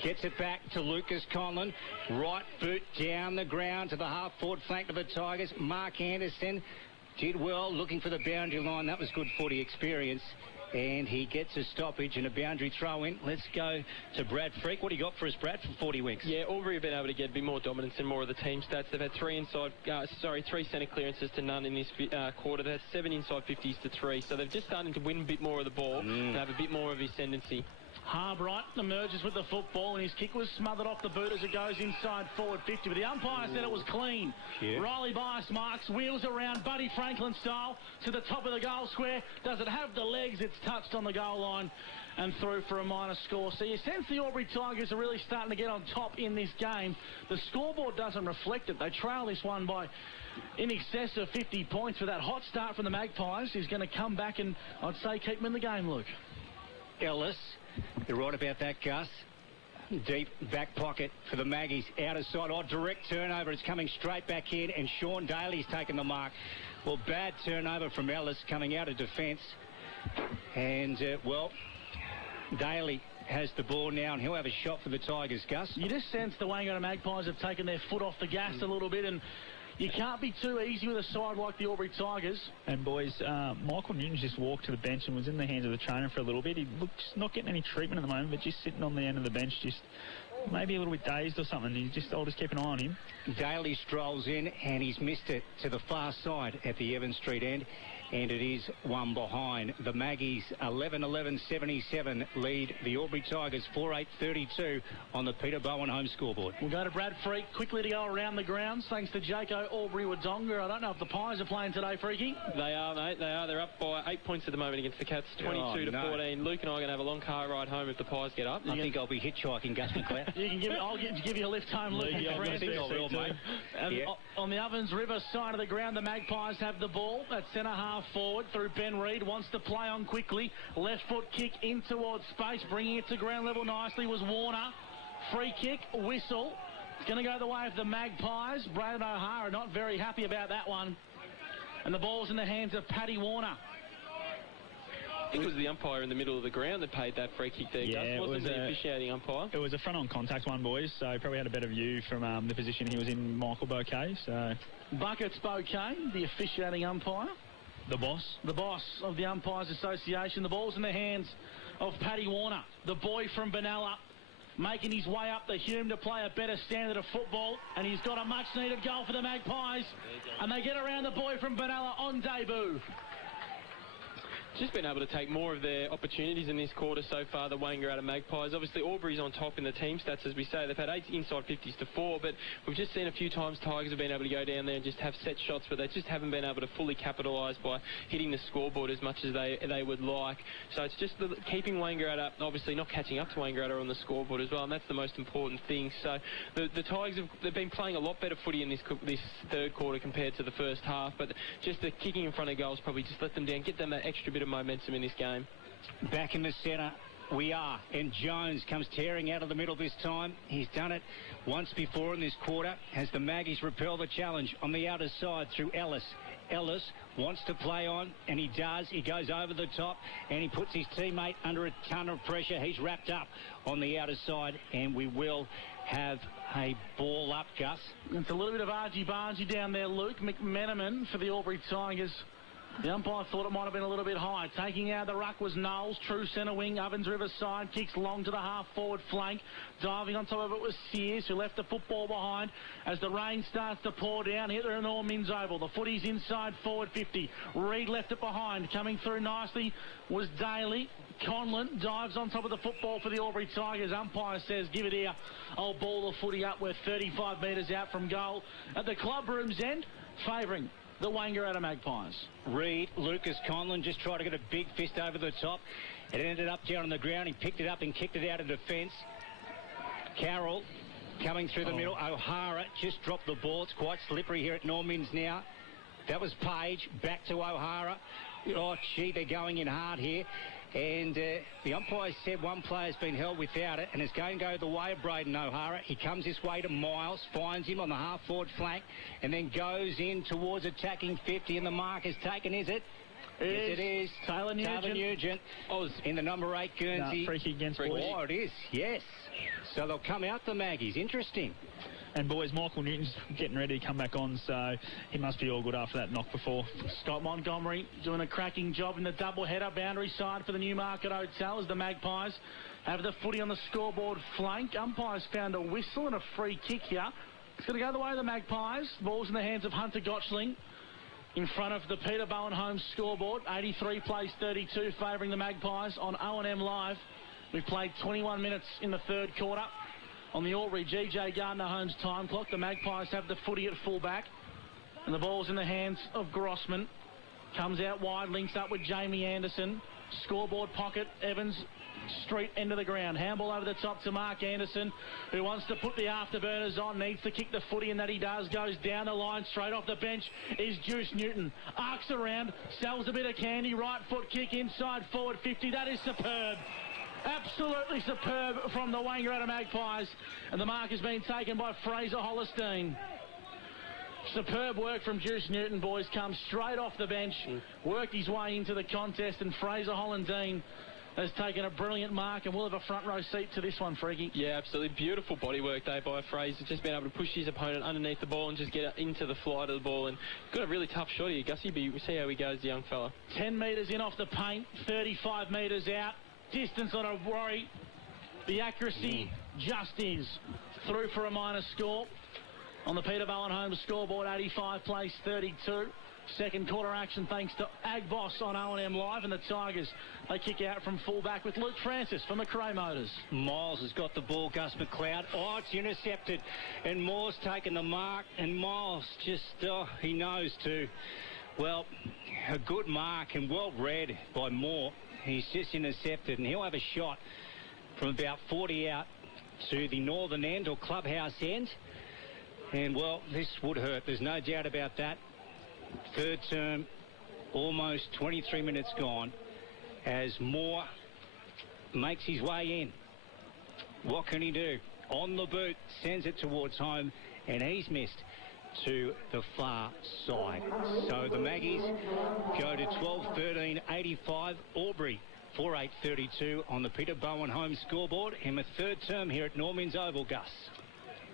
Gets it back to Lucas Conlon. Right boot down the ground to the half-forward flank of the Tigers. Mark Anderson did well looking for the boundary line. That was good footy experience. And he gets a stoppage and a boundary throw in. Let's go to Brad Freak. What do you got for us, Brad, from 40 Winks? Yeah, Albury have been able to get a bit more dominance and more of the team stats. They've had 3 centre clearances to none in this quarter. They've had 7 inside 50s to 3. So they've just started to win a bit more of the ball and have a bit more of ascendancy. Harbright emerges with the football, and his kick was smothered off the boot as it goes inside forward 50. But the umpire said it was clean. Yeah. Riley Bias marks, wheels around, Buddy Franklin style, to the top of the goal square. Does it have the legs? It's touched on the goal line and through for a minor score. So you sense the Albury Tigers are really starting to get on top in this game. The scoreboard doesn't reflect it. They trail this one by in excess of 50 points. For that hot start from the Magpies is going to come back and, I'd say, keep them in the game, Luke. Ellis. You're right about that, Gus. Deep back pocket for the Maggies. Out of sight. Direct turnover. It's coming straight back in, and Sean Daly's taken the mark. Well, bad turnover from Ellis coming out of defence. And, Daly has the ball now, and he'll have a shot for the Tigers, Gus. You just sense the Wangaratta Magpies have taken their foot off the gas a little bit, and you can't be too easy with a side like the Albury Tigers. And, boys, Michael Newton's just walked to the bench and was in the hands of the trainer for a little bit. He looks not getting any treatment at the moment, but just sitting on the end of the bench, just maybe a little bit dazed or something. I'll just keep an eye on him. Daly strolls in, and he's missed it to the far side at the Evans Street end. And it is one behind. The Maggies 11-11-77 lead the Albury Tigers 4-8-32 on the Peter Bowen home scoreboard. We'll go to Brad Freak quickly to go around the grounds thanks to Jaco Albury-Wodonga. I don't know if the Pies are playing today, Freaky. They are, mate. They are. They're up by 8 points at the moment against the Cats, 22-14. Luke and I are going to have a long car ride home if the Pies get up. I think I'll be hitchhiking, Gus McLeod. I'll give you a lift home, Luke. I think I will, mate. And on the Ovens River side of the ground, the Magpies have the ball at centre half forward through Ben Reid. Wants to play on quickly. Left foot kick in towards space. Bringing it to ground level nicely was Warner. Free kick, whistle. It's going to go the way of the Magpies. Braden O'Hara not very happy about that one. And the ball's in the hands of Paddy Warner. I think it was the umpire in the middle of the ground that paid that free kick there, yeah, Gus. Wasn't the officiating umpire? It was a front-on contact one, boys, so probably had a better view from the position he was in, Michael Bouquet. So Buckets Bouquet, the officiating umpire. The boss? The boss of the Umpires Association. The ball's in the hands of Paddy Warner, the boy from Benalla, making his way up the Hume to play a better standard of football, and he's got a much-needed goal for the Magpies, and they get around the boy from Benalla on debut. Just been able to take more of their opportunities in this quarter so far, the Wangaratta Magpies. Obviously, Albury's on top in the team stats, as we say. They've had 8 inside 50s to 4, but we've just seen a few times Tigers have been able to go down there and just have set shots, but they just haven't been able to fully capitalise by hitting the scoreboard as much as they would like. So it's just keeping Wangaratta, obviously not catching up to Wangaratta on the scoreboard as well, and that's the most important thing. So the Tigers they've been playing a lot better footy in this third quarter compared to the first half, but just the kicking in front of goals probably just let them down, get them that extra bit of momentum in this game. Back in the centre we are, and Jones comes tearing out of the middle this time. He's done it once before in this quarter as the Maggies repel the challenge on the outer side through Ellis. Ellis wants to play on, and he does. He goes over the top, and he puts his teammate under a ton of pressure. He's wrapped up on the outer side, and we will have a ball up, Gus. It's a little bit of argy-bargy down there, Luke. McMenamin for the Albury Tigers. The umpire thought it might have been a little bit high. Taking out the ruck was Knowles, true centre wing, Ovens River side, kicks long to the half-forward flank. Diving on top of it was Sears, who left the football behind as the rain starts to pour down here in All Minns Oval. The footy's inside forward 50. Reed left it behind. Coming through nicely was Daly. Conlon dives on top of the football for the Albury Tigers. Umpire says, give it here. I'll ball the footy up. We're 35 metres out from goal at the club room's end, favouring the Wangaratta Magpies. Reed, Lucas Conlon just tried to get a big fist over the top. It ended up down on the ground. He picked it up and kicked it out of defence. Carroll coming through the middle. O'Hara just dropped the ball. It's quite slippery here at Normans now. That was Page. Back to O'Hara. Oh, gee, they're going in hard here. And the umpire said one player's been held without it, and it's going to go the way of Braden O'Hara. He comes this way to Miles, finds him on the half-forward flank, and then goes in towards attacking 50, and the mark is taken, is it? Yes, it is. Taylor Nugent. In the number 8 Guernsey. Free kick against boys. Oh, it is, yes. So they'll come out the Maggies. Interesting. And boys, Michael Newton's getting ready to come back on, so he must be all good after that knock before. Scott Montgomery doing a cracking job in the double-header boundary side for the Newmarket Hotel as the Magpies have the footy on the scoreboard flank. Umpires found a whistle and a free kick here. It's going to go the way of the Magpies. Ball's in the hands of Hunter Gotchling in front of the Peter Bowen Homes scoreboard. 83 plays 32, favouring the Magpies on O&M Live. We've played 21 minutes in the third quarter. On the Albury GJ Gardner Homes time clock, the Magpies have the footy at fullback, and the ball's in the hands of Grossman. Comes out wide, links up with Jamie Anderson. Scoreboard pocket, Evans, Street, end of the ground. Handball over the top to Mark Anderson, who wants to put the afterburners on, needs to kick the footy, and that he does. Goes down the line, straight off the bench is Juice Newton. Arcs around, sells a bit of candy, right foot kick inside forward 50. That is superb. Absolutely superb from the Wangaratta Magpies, and the mark has been taken by Fraser Hollistein. Superb work from Juice Newton, boys. Comes straight off the bench, worked his way into the contest, and Fraser Hollistein has taken a brilliant mark, and we'll have a front row seat to this one, Freaky. Yeah, absolutely. Beautiful bodywork there by Fraser. Just been able to push his opponent underneath the ball and just get into the flight of the ball. And got a really tough shot here, Gussie, but we'll see how he goes, the young fella. 10 metres in off the paint, 35 metres out. Distance on a worry. The accuracy just is. Through for a minor score. On the Peter Bowen Homes scoreboard, 85 plays 32. Second quarter action thanks to Ag Boss on O&M Live, and the Tigers, they kick out from fullback with Luke Francis for McRae Motors. Miles has got the ball, Gus McLeod. Oh, it's intercepted, and Moore's taken the mark, and Miles just, he knows too. Well, a good mark and well read by Moore. He's just intercepted, and he'll have a shot from about 40 out to the northern end or clubhouse end. And, well, this would hurt. There's no doubt about that. Third term, almost 23 minutes gone as Moore makes his way in. What can he do? On the boot, sends it towards home, and he's missed to the far side. So the Maggies go to 12-13-85. Albury 4-8-32 on the Peter Bowen Home scoreboard in the third term here at Normans Oval, Gus.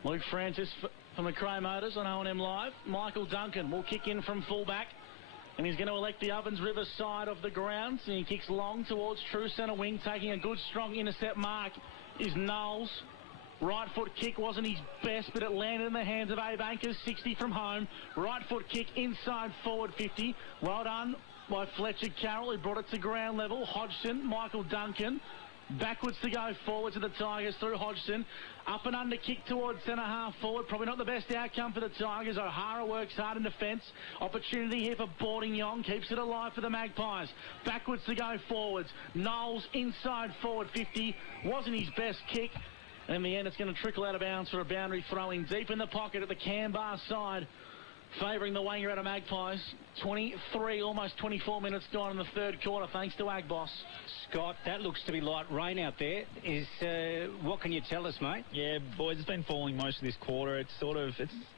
Luke Francis for McRae Motors on O&M Live. Michael Duncan will kick in from fullback. And he's going to elect the Ovens River side of the ground. And he kicks long towards true centre wing, taking a good, strong intercept mark is Knowles. Right foot kick wasn't his best, but it landed in the hands of Abe Anchors, 60 from home. Right foot kick inside forward 50. Well done by Fletcher Carroll, who brought it to ground level. Hodgson, Michael Duncan. Backwards to go forward to the Tigers through Hodgson. Up and under kick towards centre half forward. Probably not the best outcome for the Tigers. O'Hara works hard in defence. Opportunity here for Boarding-Yong. Keeps it alive for the Magpies. Backwards to go forwards. Knowles inside forward 50. Wasn't his best kick. And in the end, it's going to trickle out of bounds for a boundary throw-in. Deep in the pocket at the Canberra side. Favouring the Wangaratta Magpies. 23, almost 24 minutes gone in the third quarter, thanks to Agboss. Scott, that looks to be light rain out there. What can you tell us, mate? Yeah, boys, it's been falling most of this quarter. It's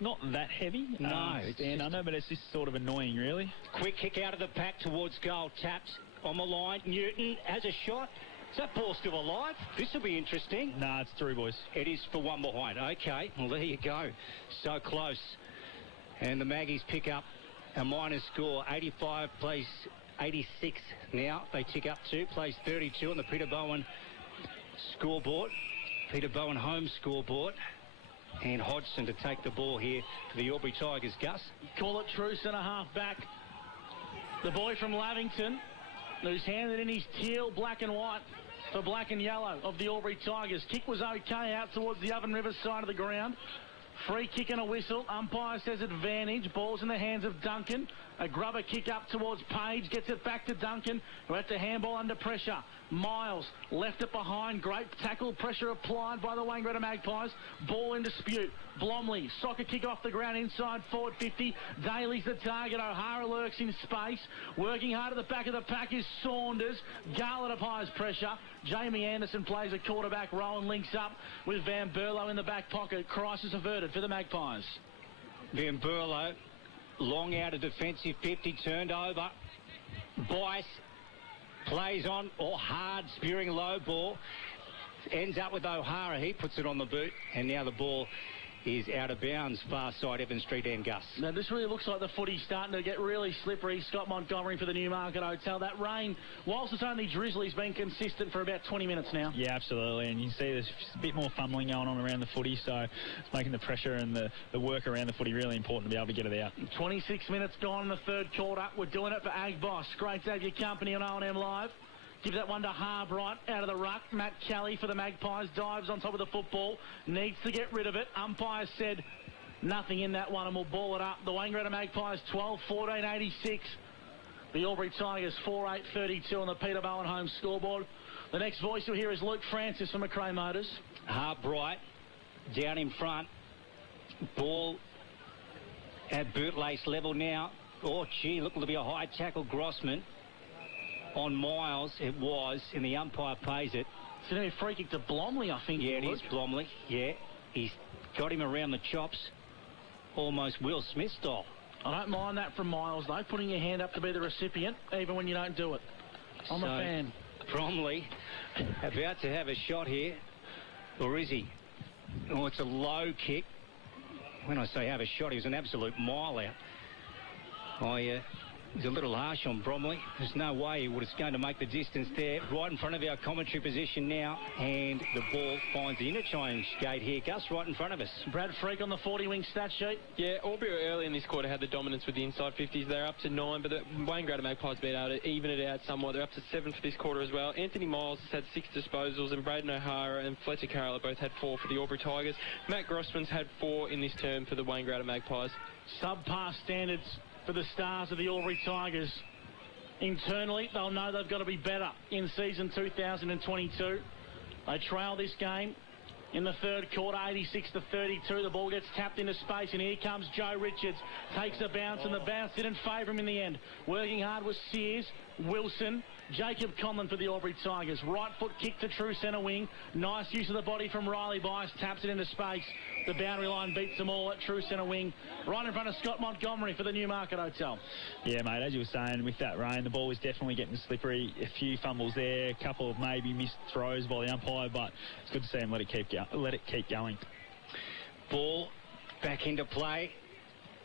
not that heavy. No, it's under, but it's just sort of annoying, really. Quick kick out of the pack towards goal. Taps on the line. Newton has a shot. Is that ball still alive? This will be interesting. Nah, it's through, boys. It is for one behind. Okay, well, there you go. So close. And the Maggies pick up a minor score. 85 plays 86 now. They tick up 2, plays 32 on the Peter Bowen scoreboard. Peter Bowen home scoreboard. And Hodgson to take the ball here for the Albury Tigers. Gus? Call it true centre half back. The boy from Lavington, who's handed in his teal, black and white for black and yellow of the Albury Tigers. Kick was okay out towards the Oven River side of the ground. Free kick and a whistle. Umpire says advantage. Ball's in the hands of Duncan. A grubber kick up towards Page. Gets it back to Duncan, who had to handball under pressure. Miles left it behind. Great tackle. Pressure applied by the Wangaratta Magpies. Ball in dispute. Blomley. Soccer kick off the ground inside forward 50. Daly's the target. O'Hara lurks in space. Working hard at the back of the pack is Saunders. Garland applies pressure. Jamie Anderson plays a quarterback. Rowan links up with Van Berlo in the back pocket. Crisis averted for the Magpies. Van Berlo, long out of defensive 50, turned over. Bice plays on, or hard, spearing low ball. Ends up with O'Hara. He puts it on the boot, and now the ball is out of bounds, far side Evans Street and Gus. Now this really looks like the footy's starting to get really slippery. Scott Montgomery for the Newmarket Hotel. That rain, whilst it's only drizzly, has been consistent for about 20 minutes now. Yeah, absolutely, and you can see there's a bit more fumbling going on around the footy, so it's making the pressure and the work around the footy really important to be able to get it out. 26 minutes gone in the third quarter. We're doing it for Agboss. Great to have your company on O&M Live. Give that one to Harbright out of the ruck. Matt Kelly for the Magpies dives on top of the football. Needs to get rid of it. Umpire said nothing in that one and will ball it up. The Wangaratta Magpies 12-14-86. The Albury Tigers 4-8-32 on the Peter Bowen home scoreboard. The next voice you'll hear is Luke Francis from McRae Motors. Harbright down in front. Ball at bootlace level now. Oh, gee, looking to be a high tackle. Grossman on Miles, it was, and the umpire pays it. It's going to be a free kick to Blomley, I think. Yeah, it is Blomley. Yeah, he's got him around the chops, almost Will Smith style. I don't mind that from Miles, though, putting your hand up to be the recipient, even when you don't do it. I'm a fan. Bromley about to have a shot here, or is he? Oh, it's a low kick. When I say have a shot, he was an absolute mile out. He's a little harsh on Bromley. There's no way he was going to make the distance there. Right in front of our commentary position now, and the ball finds the interchange gate here. Gus, right in front of us. Brad Freak on the 40-wing stat sheet. Yeah, Albury early in this quarter had the dominance with the inside 50s. They're up to 9, but the Wangaratta Magpies been able to even it out somewhat. They're up to 7 for this quarter as well. Anthony Miles has had 6 disposals, and Braden O'Hara and Fletcher Carroll have both had 4 for the Albury Tigers. Matt Grossman's had 4 in this term for the Wangaratta Magpies. Subpar standards for the stars of the Albury Tigers. Internally, they'll know they've got to be better in season 2022. They trail this game in the third quarter, 86-32. The ball gets tapped into space, and here comes Joe Richards. Takes a bounce, and the bounce didn't favour him in the end. Working hard was Sears, Wilson, Jacob Conlon for the Albury Tigers. Right foot kick to true centre wing. Nice use of the body from Riley Bice. Taps it into space. The boundary line beats them all at true centre wing. Right in front of Scott Montgomery for the Newmarket Hotel. Yeah, mate, as you were saying, with that rain, the ball was definitely getting slippery. A few fumbles there, a couple of maybe missed throws by the umpire, but it's good to see him let it keep going. Ball back into play.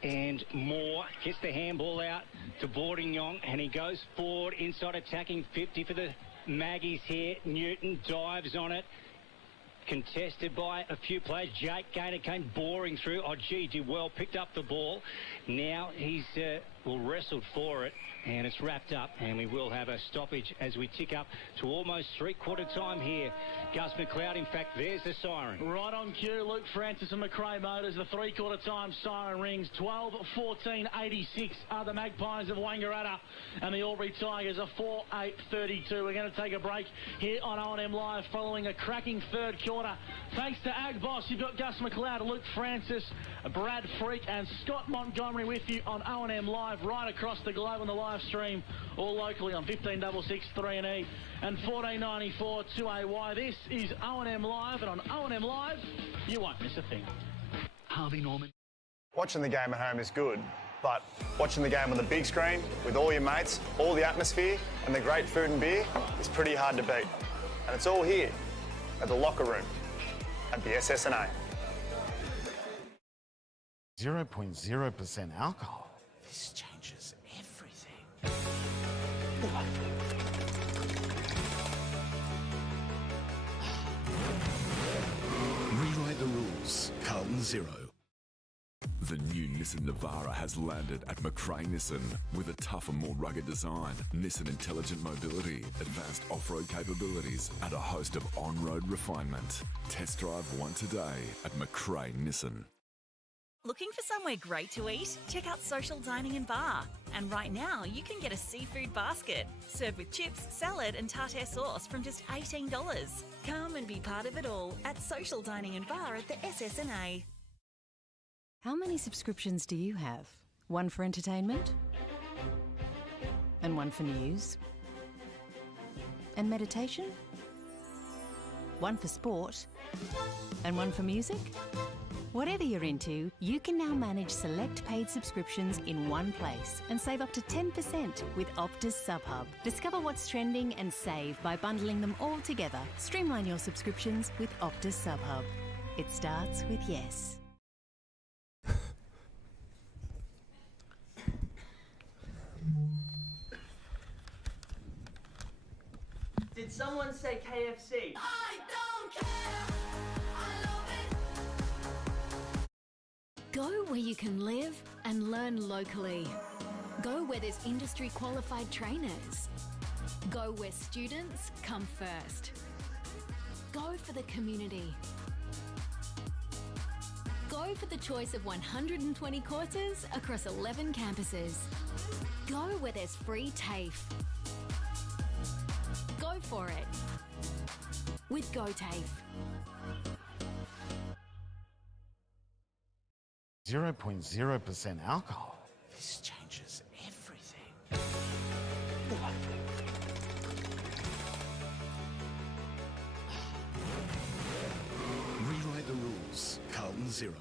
and Moore gets the handball out to Bourdignon, and he goes forward inside attacking 50 for the Maggies here. Newton dives on it. Contested by a few players. Jake Gaynor came boring through. Oh, gee, did well. Picked up the ball. Now he's wrestled for it, and it's wrapped up, and we will have a stoppage as we tick up to almost three-quarter time here. Gus McLeod, in fact, there's the siren. Right on cue, Luke Francis and McRae Motors. The three-quarter time siren rings. 12:14.86 are the Magpies of Wangaratta, and the Albury Tigers are 4:8.32. We're going to take a break here on O&M Live following a cracking third quarter. Thanks to Ag Boss, you've got Gus McLeod, Luke Francis, Brad Freak, and Scott Montgomery with you on O&M Live right across the globe on the live stream, or locally on 1566 3E and 1494 2AY. This is O&M Live, and on O&M Live, you won't miss a thing. Harvey Norman. Watching the game at home is good, but watching the game on the big screen with all your mates, all the atmosphere and the great food and beer is pretty hard to beat. And it's all here at the locker room at the SSNA. 0.0% alcohol. This changes everything. Rewrite the rules. Carlton Zero. The new Nissan Navara has landed at McRae Nissan with a tougher, more rugged design, Nissan intelligent mobility, advanced off-road capabilities, and a host of on-road refinement. Test drive one today at McRae Nissan. Looking for somewhere great to eat? Check out Social Dining and Bar. And right now, you can get a seafood basket, served with chips, salad and tartare sauce from just $18. Come and be part of it all at Social Dining and Bar at the SSNA. How many subscriptions do you have? One for entertainment? And one for news? And meditation? One for sport? And one for music? Whatever you're into, you can now manage select paid subscriptions in one place and save up to 10% with Optus SubHub. Discover what's trending and save by bundling them all together. Streamline your subscriptions with Optus SubHub. It starts with yes. Did someone say KFC? I don't care. I love it. Go where you can live and learn locally. Go where there's industry qualified trainers. Go where students come first. Go for the community. Go for the choice of 120 courses across 11 campuses. Go where there's free TAFE. Go for it with GoTAFE. 0.0% alcohol. This changes everything. Rewrite the rules. Carlton Zero.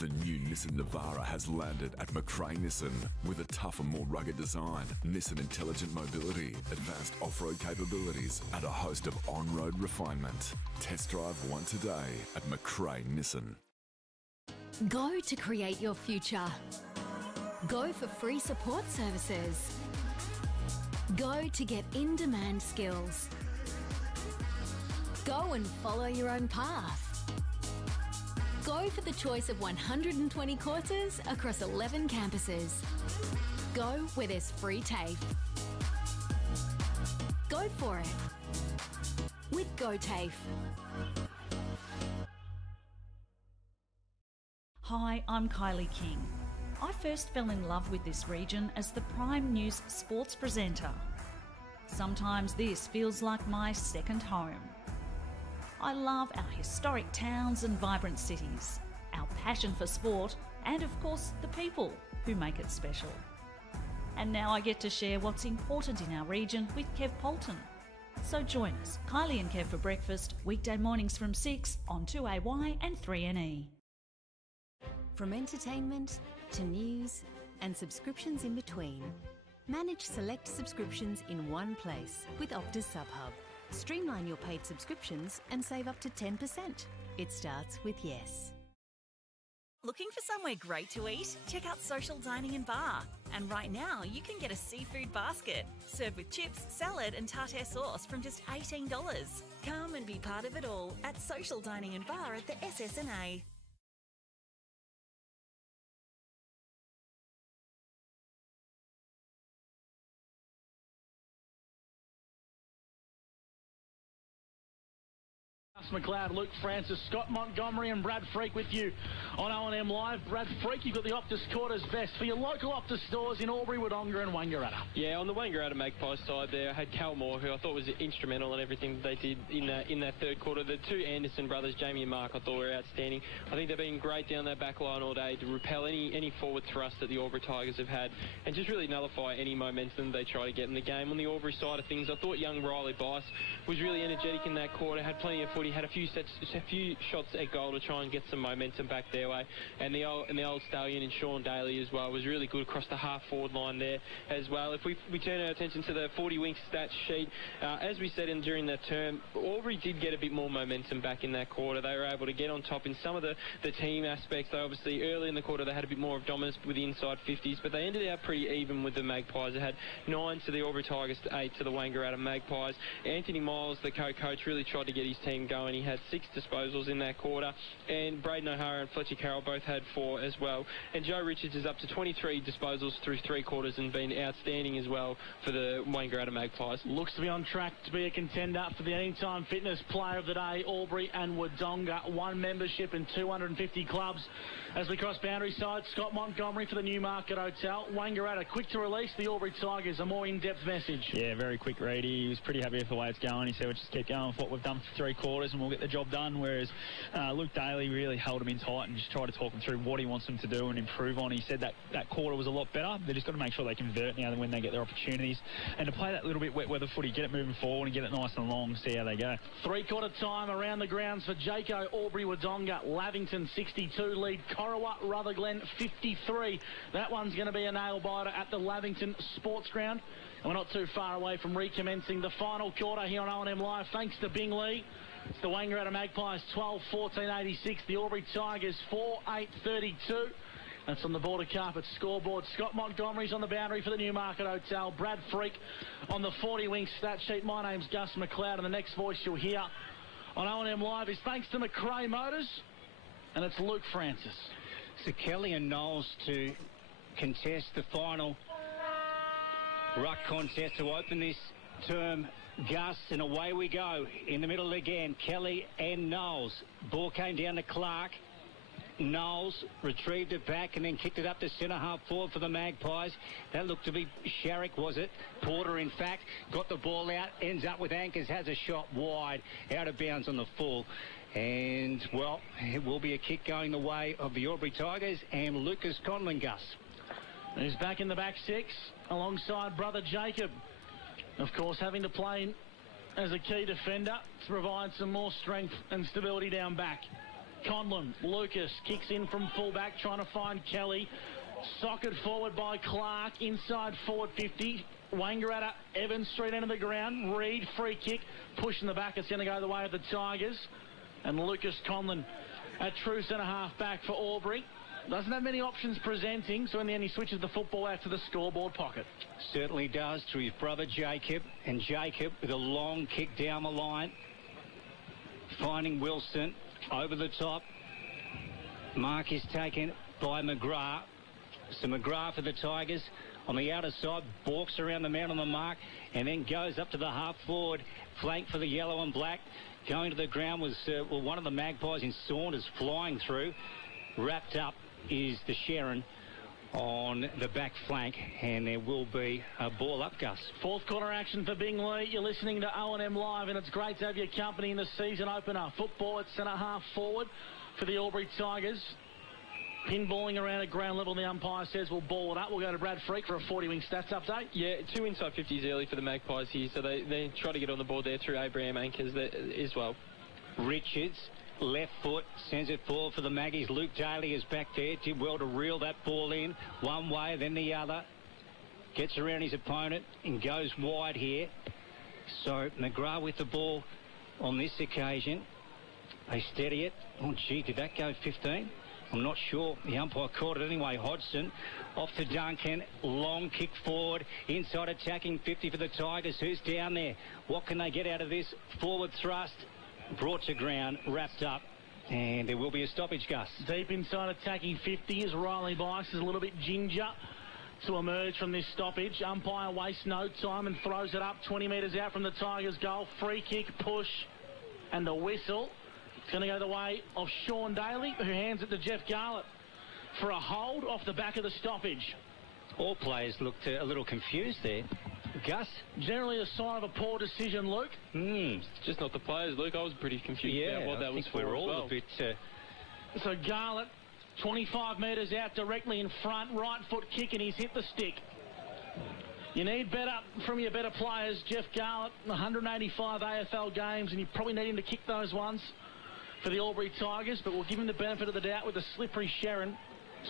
The new Nissan Navara has landed at McRae Nissan with a tougher, more rugged design, Nissan intelligent mobility, advanced off-road capabilities, and a host of on-road refinement. Test drive one today at McRae Nissan. Go to create your future. Go for free support services. Go to get in-demand skills. Go and follow your own path. Go for the choice of 120 courses across 11 campuses. Go where there's free TAFE. Go for it with GoTAFE. Hi, I'm Kylie King. I first fell in love with this region as the Prime News sports presenter. Sometimes this feels like my second home. I love our historic towns and vibrant cities, our passion for sport, and of course the people who make it special. And now I get to share what's important in our region with Kev Polton. So join us, Kylie and Kev for breakfast, weekday mornings from 6 on 2AY and 3NE. From entertainment to news and subscriptions in between, manage select subscriptions in one place with Optus SubHub. Streamline your paid subscriptions and save up to 10%. It starts with yes. Looking for somewhere great to eat? Check out Social Dining and Bar. And right now, you can get a seafood basket, served with chips, salad and tartare sauce from just $18. Come and be part of it all at Social Dining and Bar at the SSNA. McLeod, Luke Francis, Scott Montgomery and Brad Freak with you on O&M Live. Brad Freak, you've got the Optus Quarters vest for your local Optus stores in Albury, Wodonga and Wangaratta. Yeah, on the Wangaratta Magpies side there, I had Cal Moore, who I thought was instrumental in everything that they did in that third quarter. The two Anderson brothers, Jamie and Mark, I thought were outstanding. I think they've been great down that back line all day to repel any forward thrust that the Albury Tigers have had and just really nullify any momentum they try to get in the game. On the Albury side of things, I thought young Riley Bice was really energetic in that quarter, had plenty of footy, had a few shots at goal to try and get some momentum back their way, and the old stallion and Sean Daly as well was really good across the half forward line there as well. If we turn our attention to the 40 wing stats sheet, as we said during that term, Albury did get a bit more momentum back in that quarter. They were able to get on top in some of the team aspects. They obviously early in the quarter they had a bit more of dominance with the inside 50s, but they ended out pretty even with the Magpies. They had 9 to the Albury Tigers to 8 to the Wangaratta Magpies. Anthony Miles, the co-coach, really tried to get his team going. He had 6 disposals in that quarter, and Braden O'Hara and Fletcher Carroll both had 4 as well. And Joe Richards is up to 23 disposals through 3 quarters and been outstanding as well for the Wangaratta Magpies. Looks to be on track to be a contender for the Anytime Fitness Player of the Day, Albury and Wodonga. 1 membership and 250 clubs. As we cross boundary side, Scott Montgomery for the Newmarket Hotel. Wangaratta quick to release the Albury Tigers. A more in-depth message. Yeah, very quick read. He was pretty happy with the way it's going. He said we'll just keep going with what we've done for 3 quarters and we'll get the job done. Whereas Luke Daly really held him in tight and just tried to talk him through what he wants them to do and improve on. He said that quarter was a lot better. They've just got to make sure they convert now when they get their opportunities. And to play that little bit wet weather footy, get it moving forward and get it nice and long, see how they go. 3-quarter time around the grounds for Jaco, Albury, Wodonga. Lavington 62 lead. Corowa, Rutherglen 53. That one's going to be a nail-biter at the Lavington Sports Ground. And we're not too far away from recommencing the final quarter here on O&M Live. Thanks to Bingley. It's the Wangaratta Magpies 12-14-86. The Albury Tigers 4-8-32. That's on the border carpet scoreboard. Scott Montgomery's on the boundary for the Newmarket Hotel. Brad Freak on the 40-wing stat sheet. My name's Gus McLeod, and the next voice you'll hear on O&M Live is thanks to McRae Motors, and it's Luke Francis. So Kelly and Knowles to contest the final ruck contest to open this term. Gus, and away we go. In the middle again, Kelly and Knowles. Ball came down to Clark. Knowles retrieved it back and then kicked it up to centre half forward for the Magpies. That looked to be Sharrock, was it? Porter, in fact, got the ball out, ends up with Anchors, has a shot wide, out of bounds on the full. And, well, it will be a kick going the way of the Albury Tigers and Lucas Conlon, Gus. He's back in the back 6 alongside brother Jacob. Of course, having to play as a key defender to provide some more strength and stability down back. Conlon, Lucas kicks in from fullback, trying to find Kelly. Socket forward by Clark, inside forward 50. Wangaratta, Evans Street end of the ground. Reed, free kick, pushing the back. It's going to go the way of the Tigers. And Lucas Conlon at true centre half back for Albury. Doesn't have many options presenting, so in the end he switches the football out to the scoreboard pocket. Certainly does, to his brother Jacob. And Jacob with a long kick down the line. Finding Wilson over the top. Mark is taken by McGrath. So McGrath for the Tigers on the outer side, balks around the man on the mark, and then goes up to the half forward flank for the yellow and black. Going to the ground was one of the Magpies in Saunders flying through. Wrapped up is the Sharon on the back flank, and there will be a ball up, Gus. 4th quarter action for Bingley. You're listening to O&M Live, and it's great to have your company in the season opener. Football at centre half forward for the Albury Tigers. Pinballing around at ground level, the umpire says we'll ball it up. We'll go to Brad Freak for a 40-wing stats update. Yeah, 2 inside 50s early for the Magpies here, so they try to get on the board there through Abraham Anchors as well. Richards, left foot, sends it forward for the Maggies. Luke Daly is back there. Did well to reel that ball in one way, then the other. Gets around his opponent and goes wide here. So McGrath with the ball on this occasion. They steady it. Oh, gee, did that go 15? I'm not sure. The umpire caught it anyway. Hodgson off to Duncan. Long kick forward. Inside attacking 50 for the Tigers. Who's down there? What can they get out of this? Forward thrust. Brought to ground. Wrapped up. And there will be a stoppage, Gus. Deep inside attacking 50 as Riley Bikes is a little bit ginger to emerge from this stoppage. Umpire wastes no time and throws it up 20 metres out from the Tigers' goal. Free kick, push, and a whistle. It's going to go the way of Sean Daly, who hands it to Jeff Garlett for a hold off the back of the stoppage. All players looked a little confused there. Gus? Generally a sign of a poor decision, Luke. It's just not the players, Luke. I was pretty confused about what that was for. We're all well. a bit... So Garlett, 25 metres out directly in front, right foot kick, and he's hit the stick. You need better from your better players. Jeff Garlett, 185 AFL games, and you probably need him to kick those ones for the Albury Tigers, but we'll give him the benefit of the doubt with the slippery Sharon.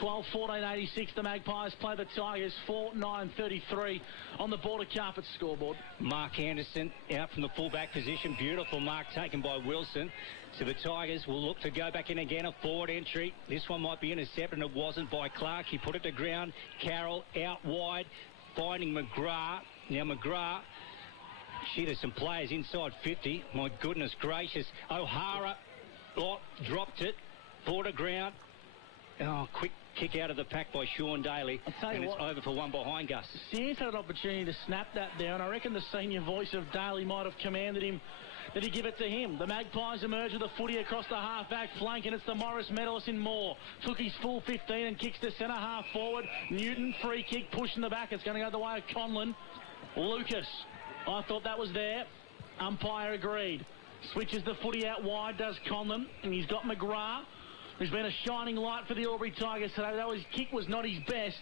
12-14-86, the Magpies play the Tigers 4-9-33 on the border carpet scoreboard. Mark Anderson out from the fullback position. Beautiful mark taken by Wilson. So the Tigers will look to go back in again, a forward entry. This one might be intercepted, and it wasn't by Clark. He put it to ground. Carroll out wide, finding McGrath. Now McGrath, there's some players inside 50. My goodness gracious. O'Hara dropped it. Ball to ground. Quick kick out of the pack by Sean Daly. And it's over for one behind Gus. Sears had an opportunity to snap that down. I reckon the senior voice of Daly might have commanded him that he give it to him. The Magpies emerge with the footy across the half-back flank, and it's the Morris medalist in Moore. Took his full 15 and kicks to centre half forward. Newton, free kick, pushing the back. It's going to go the way of Conlon. Lucas, I thought that was there. Umpire agreed. Switches the footy out wide, does Conlon, and he's got McGrath, who's been a shining light for the Albury Tigers today. Though his kick was not his best.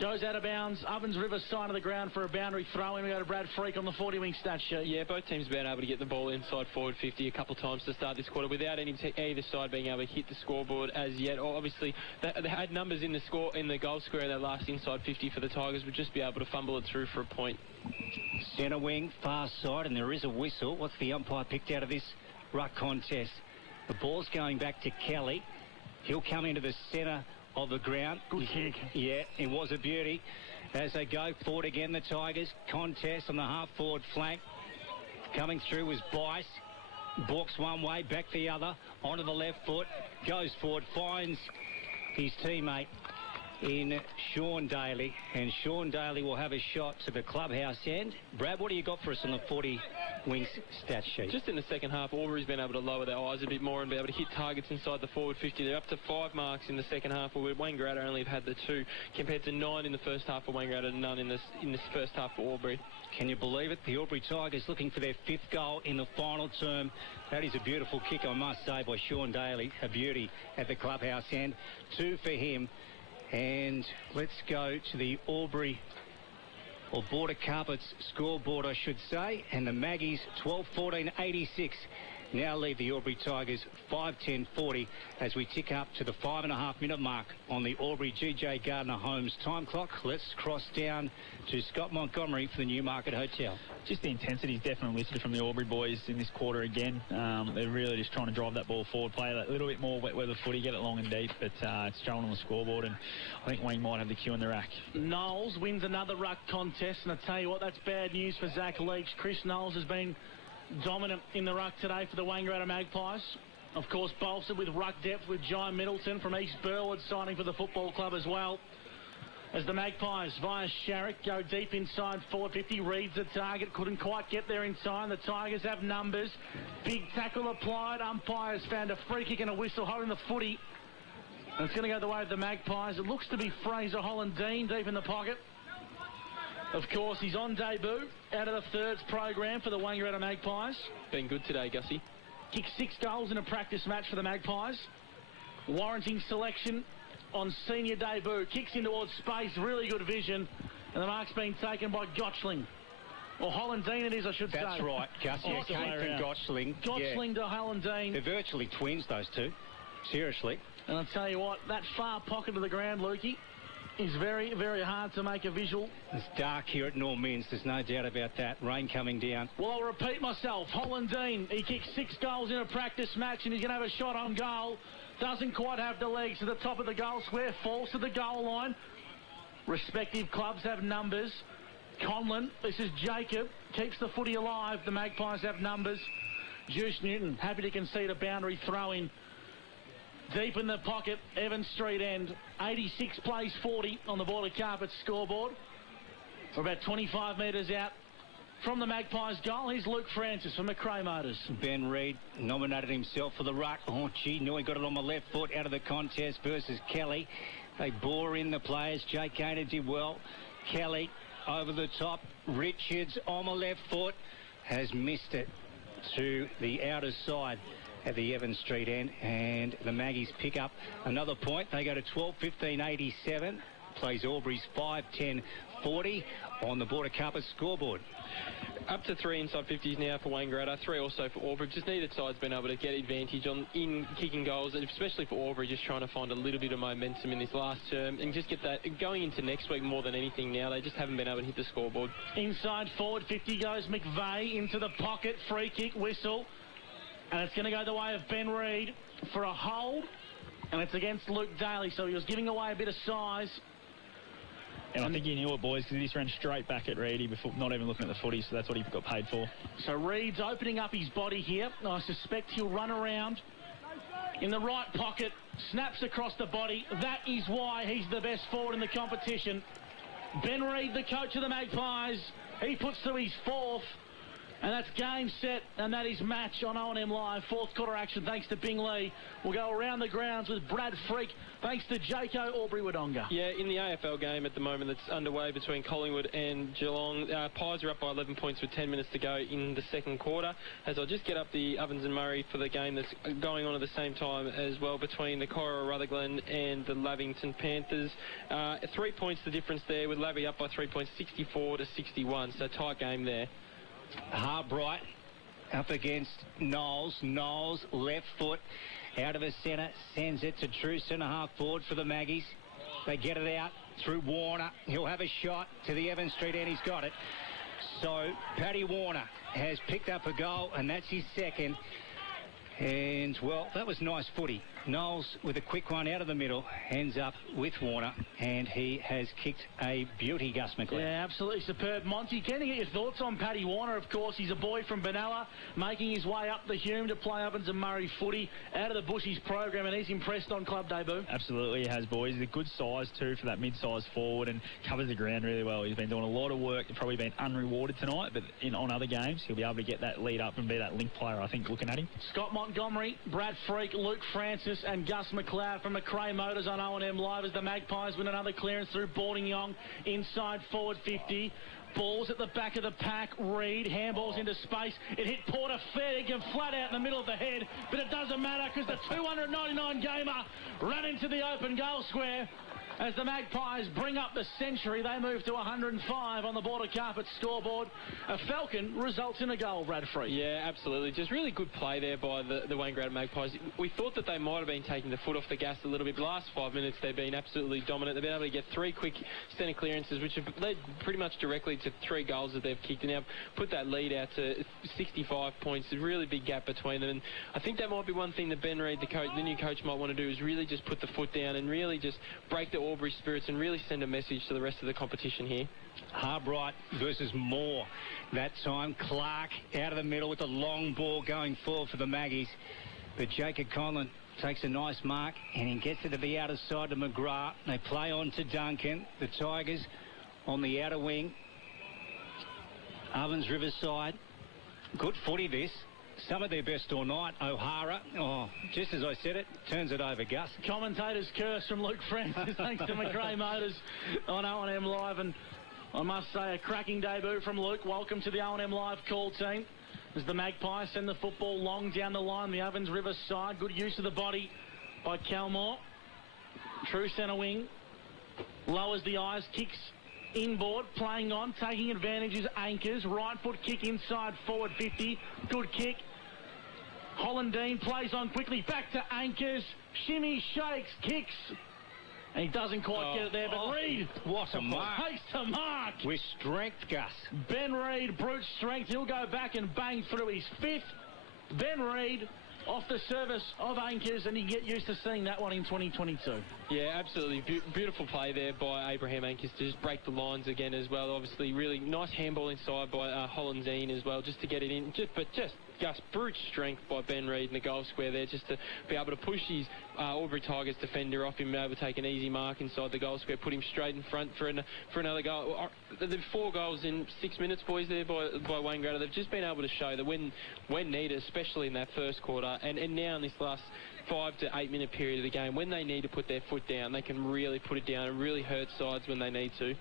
Goes out of bounds. Ovens River side of the ground for a boundary throw. And we go to Brad Freak on the 40-wing stat sheet. Yeah, both teams have been able to get the ball inside forward 50 a couple of times to start this quarter without either side being able to hit the scoreboard as yet. Obviously, they had numbers in the goal square in that last inside 50 for the Tigers, would just be able to fumble it through for a point. Centre wing, far side, and there is a whistle. What's the umpire picked out of this ruck contest? The ball's going back to Kelly. He'll come into the centre of the ground. Good kick. Yeah, it was a beauty. As they go forward again, the Tigers. Contest on the half-forward flank. Coming through was Bice. Balks one way, back the other. Onto the left foot. Goes forward, finds his teammate in Sean Daly. And Sean Daly will have a shot to the clubhouse end. Brad, what do you got for us on the 40 wings stat sheet? Just in the second half, Albury's been able to lower their eyes a bit more and be able to hit targets inside the forward 50. They're up to 5 marks in the second half, where Wangaratta only have had the 2, compared to 9 in the first half for Wangaratta and none in this first half for Albury. Can you believe it? The Albury Tigers looking for their 5th goal in the final term. That is a beautiful kick, I must say, by Sean Daly. A beauty at the clubhouse end. 2 for him. And let's go to the Albury, or Border Carpets scoreboard, I should say. And the Maggies 12-14-86 now lead the Albury Tigers 5-10-40 as we tick up to the 5.5-minute mark on the Albury GJ Gardner Homes time clock. Let's cross down to Scott Montgomery for the Newmarket Hotel. Just the intensity is definitely lifted from the Albury boys in this quarter again. They're really just trying to drive that ball forward, play a little bit more wet weather footy, get it long and deep, but it's showing on the scoreboard, and I think Wayne might have the cue in the rack. Knowles wins another ruck contest, and I tell you what, that's bad news for Zach Leach. Chris Knowles has been dominant in the ruck today for the Wangaratta Magpies. Of course, bolstered with ruck depth with John Middleton from East Burwood signing for the football club as well. As the Magpies via Sharrock go deep inside 450, reads the target, couldn't quite get there in time. The Tigers have numbers. Big tackle applied. Umpires found a free kick and a whistle holding the footy. And it's going to go the way of the Magpies. It looks to be Fraser Holland-Dean deep in the pocket. Of course, he's on debut out of the thirds program for the Wangaratta Magpies. Been good today, Gussie. Kicked 6 goals in a practice match for the Magpies. Warranting selection on senior debut. Kicks in towards space, really good vision. And the mark's been taken by Gotchling. Or Holland-Dean it is, I should say. That's right, Gussie. It came from Gotchling. Gotchling to Holland-Dean. They're virtually twins, those two. Seriously. And I'll tell you what, that far pocket of the ground, Lukey, is very, very hard to make a visual. It's dark here at North Minns, there's no doubt about that. Rain coming down. Well, I'll repeat myself. Holland-Dean, he kicked 6 goals in a practice match, and he's going to have a shot on goal Doesn't quite have the legs to the top of the goal square. Falls to the goal line. Respective clubs have numbers. Conlon, this is Jacob, keeps the footy alive. The Magpies have numbers. Juice Newton, happy to concede a boundary throw-in. Deep in the pocket, Evans Street end. 86 plays 40 on the Border Carpet scoreboard. We're about 25 metres out from the Magpies goal. Here's Luke Francis from McRae Motors. Ben Reid nominated himself for the ruck. Oh, gee, knew he got it on the left foot out of the contest versus Kelly. They bore in the players. Jake Gaynor did well. Kelly over the top. Richards on the left foot has missed it to the outer side at the Evans Street end, and the Maggies pick up another point. They go to 12-15-87. Plays Albury's 5-10-40 on the Border Carpet scoreboard. Up to 3 inside 50s now for Wangaratta, 3 also for Albury. Just needed sides being able to get advantage in kicking goals, and especially for Albury, just trying to find a little bit of momentum in this last term and just get that going into next week more than anything now. They just haven't been able to hit the scoreboard. Inside forward 50 goes McVeigh into the pocket. Free kick whistle. And it's going to go the way of Ben Reid for a hold. And it's against Luke Daly, so he was giving away a bit of size. And I think he knew it, boys, because he just ran straight back at Reedy before not even looking at the footy, so that's what he got paid for. So Reid's opening up his body here. I suspect he'll run around in the right pocket, snaps across the body. That is why he's the best forward in the competition. Ben Reid, the coach of the Magpies, he puts through his fourth. And that's game, set, and that is match on O&M Live. Fourth quarter action thanks to Bing Lee. We'll go around the grounds with Brad Freak thanks to Jaco Albury-Wodonga. Yeah, in the AFL game at the moment that's underway between Collingwood and Geelong, Pies are up by 11 points with 10 minutes to go in the second quarter. As I'll just get up the Ovens and Murray for the game that's going on at the same time as well between the Cora Rutherglen and the Lavington Panthers. 3 points the difference there, with Lavy up by 3 points, 64-61, so tight game there. Harbright up against Knowles. Knowles, left foot, out of his centre, sends it to true centre-half forward for the Maggies. They get it out through Warner. He'll have a shot to the Evans Street end. He's got it. So Paddy Warner has picked up a goal, and that's his second. And, well, that was nice footy. Knowles with a quick one out of the middle, ends up with Warner, and he has kicked a beauty, Gus McLeod. Yeah, absolutely superb. Monty, can you get your thoughts on Paddy Warner? Of course, he's a boy from Benalla, making his way up the Hume to play Ovens and Murray footy out of the Bushies program, and he's impressed on club debut. Absolutely, he has, boys. He's a good size, too, for that mid-size forward, and covers the ground really well. He's been doing a lot of work. He's probably been unrewarded tonight, but on other games, he'll be able to get that lead up and be that link player, I think, looking at him. Scott Montgomery, Brad Freak, Luke Francis and Gus McLeod from McRae Motors on O&M Live as the Magpies win another clearance through Bordingyong inside forward 50. Balls at the back of the pack. Reid handballs into space. It hit Porter Ferg and flat out in the middle of the head, but it doesn't matter because the 299 gamer ran into the open goal square. As the Magpies bring up the century, they move to 105 on the Border Carpet scoreboard. A Falcon results in a goal, Brad Freak. Yeah, absolutely. Just really good play there by the Wangaratta Magpies. We thought that they might have been taking the foot off the gas a little bit. The last 5 minutes, they've been absolutely dominant. They've been able to get 3 quick centre clearances, which have led pretty much directly to 3 goals that they've kicked. And now put that lead out to 65 points. A really big gap between them. And I think that might be one thing that Ben Reid, the new coach, might want to do, is really just put the foot down and really just break the Albury spirits and really send a message to the rest of the competition here. Harbright versus Moore. That time, Clark out of the middle with the long ball going forward for the Maggies. But Jacob Conlon takes a nice mark and he gets it to the outer side to McGrath. They play on to Duncan. The Tigers on the outer wing. Ovens Riverside. Good footy this. Some of their best all night. O'Hara, just as I said it, turns it over, Gus. Commentator's curse from Luke Francis, thanks to McRae Motors on O&M Live. And I must say, a cracking debut from Luke. Welcome to the O&M Live call team. As the Magpies send the football long down the line, the Ovens River side. Good use of the body by Calmore. True centre wing. Lowers the eyes, kicks inboard, playing on, taking advantage is Anchors. Right foot kick inside forward 50. Good kick. Hollandine plays on quickly, back to Anchors. Shimmy, shakes, kicks. And he doesn't quite get it there, but Reid, what a mark. Takes the mark. With strength, Gus. Ben Reid, brute strength. He'll go back and bang through his 5th. Ben Reid off the service of Anchors, and you get used to seeing that one in 2022. Yeah, absolutely. Beautiful play there by Abraham Anchors to just break the lines again as well. Obviously, really nice handball inside by Hollandzine as well, just to get it in. Just brute strength by Ben Reid in the goal square there, just to be able to push his Albury Tigers defender off him, able to take an easy mark inside the goal square, put him straight in front for another goal. The 4 goals in 6 minutes, boys, there by Wangaratta. They've just been able to show that when needed, especially in that first quarter, and now in this last 5 to 8 minute period of the game, when they need to put their foot down, they can really put it down and really hurt sides when they need to.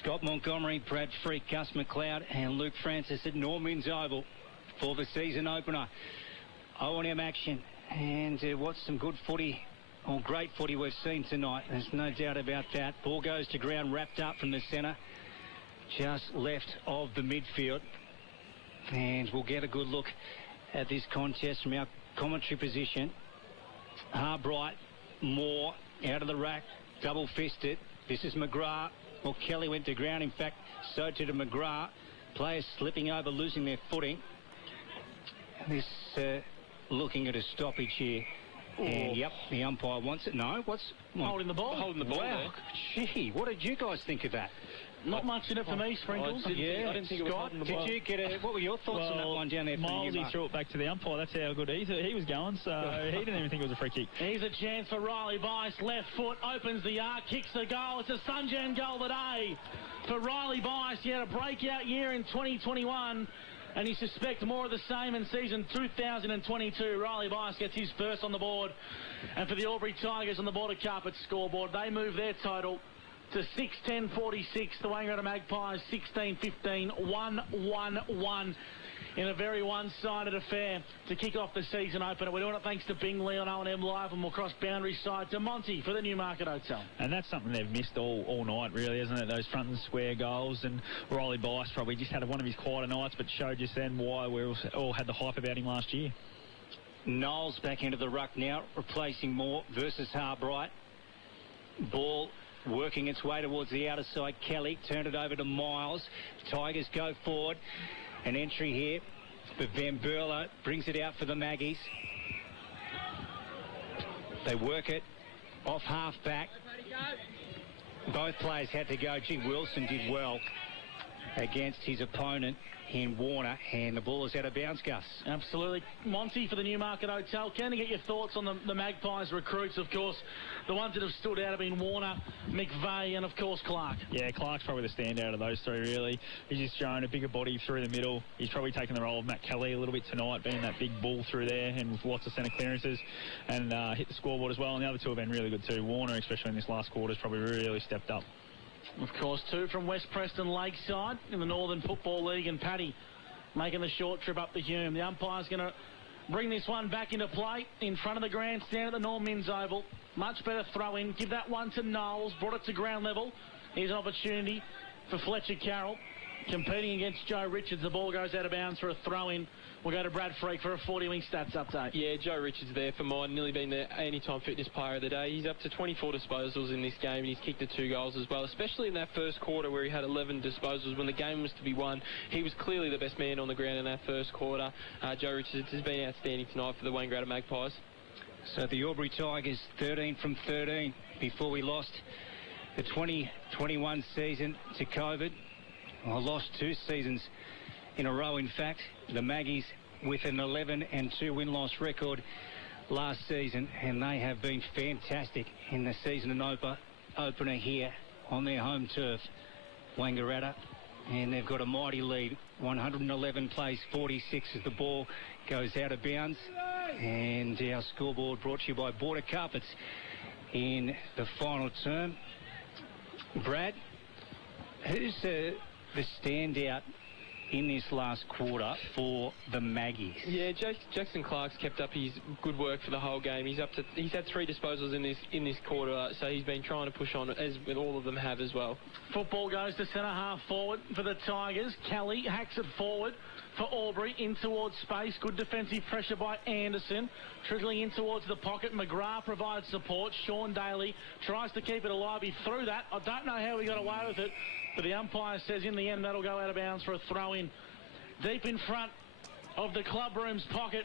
Scott Montgomery, Brad Freak, Gus McLeod and Luke Francis at Norman's Oval for the season opener. O&M action, and what's some good footy, or great footy we've seen tonight. There's no doubt about that. Ball goes to ground, wrapped up from the centre, just left of the midfield. And we'll get a good look at this contest from our commentary position. Harbright, Moore, out of the rack, double-fisted. This is McGrath. Well, Kelly went to ground. In fact, so too to McGrath. Players slipping over, losing their footing. This looking at a stoppage here. And, yep, the umpire wants it. No, what's... Holding the ball. Holding the ball wow. there. Gee, what did you guys think of that? Not much in it for me, Sprinkles. I didn't think Scott, it was did you get a... What were your thoughts on that one down there? Milesy threw it back to the umpire. That's how good he was going, so he didn't even think it was a free kick. Here's a chance for Riley Bice. Left foot, opens the arc, kicks the goal. It's a Sunjam goal today for Riley Bice. He had a breakout year in 2021, and you suspect more of the same in season 2022. Riley Bice gets his first on the board. And for the Albury Tigers on the Border Carpet scoreboard, they move their total to 6-10-46. The Wangaratta Magpies 16-15, 1-1-1 in a very one-sided affair to kick off the season opener. We're doing it thanks to Bingley on O&M Live, and we'll cross boundary side to Monty for the Newmarket Hotel. And that's something they've missed all night, really, isn't it? Those front and square goals. And Riley Bice probably just had one of his quieter nights, but showed just then why we all had the hype about him last year. Knowles back into the ruck now, replacing Moore versus Harbright. Ball working its way towards the outer side. Kelly turned it over to Miles. Tigers go forward. An entry here, but Van Berlo brings it out for the Maggies. They work it off half back. Both players had to go. Gee, Wilson did well against his opponent in Warner, and the ball is out of bounds, Gus. Absolutely. Monty for the Newmarket Hotel. Can I get your thoughts on the Magpies recruits? Of course, the ones that have stood out have been Warner, McVeigh, and of course Clark. Yeah, Clark's probably the standout of those three, really. He's just shown a bigger body through the middle. He's probably taken the role of Matt Kelly a little bit tonight, being that big bull through there and with lots of centre clearances, and hit the scoreboard as well. And the other two have been really good too. Warner, especially in this last quarter, has probably really stepped up. Of course, two from West Preston Lakeside in the Northern Football League, and Paddy making the short trip up the Hume. The umpire's going to bring this one back into play in front of the grandstand at the Norman's Oval. Much better throw in. Give that one to Knowles. Brought it to ground level. Here's an opportunity for Fletcher Carroll. Competing against Joe Richards. The ball goes out of bounds for a throw in. We'll go to Brad Freak for a 40-wing stats update. Yeah, Joe Richards there for mine. Nearly been the anytime fitness player of the day. He's up to 24 disposals in this game, and he's kicked the 2 goals as well, especially in that first quarter where he had 11 disposals when the game was to be won. He was clearly the best man on the ground in that first quarter. Joe Richards has been outstanding tonight for the Wangaratta Magpies. So the Albury Tigers 13 from 13 before we lost the 2021 season to COVID. Well, lost 2 seasons in a row, in fact. The Maggies with an 11-2 win-loss record last season, and they have been fantastic in the season and opener here on their home turf, Wangaratta, and they've got a mighty lead. 111 plays 46 as the ball goes out of bounds, and our scoreboard brought to you by Border Carpets in the final term. Brad, who's the standout in this last quarter for the Maggies? Yeah, Jackson Clark's kept up his good work for the whole game. He's had 3 disposals in this quarter, so he's been trying to push on, as all of them have as well. Football goes to centre half forward for the Tigers. Kelly hacks it forward for Albury, in towards space. Good defensive pressure by Anderson. Trickling in towards the pocket. McGrath provides support. Sean Daly tries to keep it alive. He threw that. I don't know how he got away with it, but the umpire says in the end that'll go out of bounds for a throw-in. Deep in front of the club room's pocket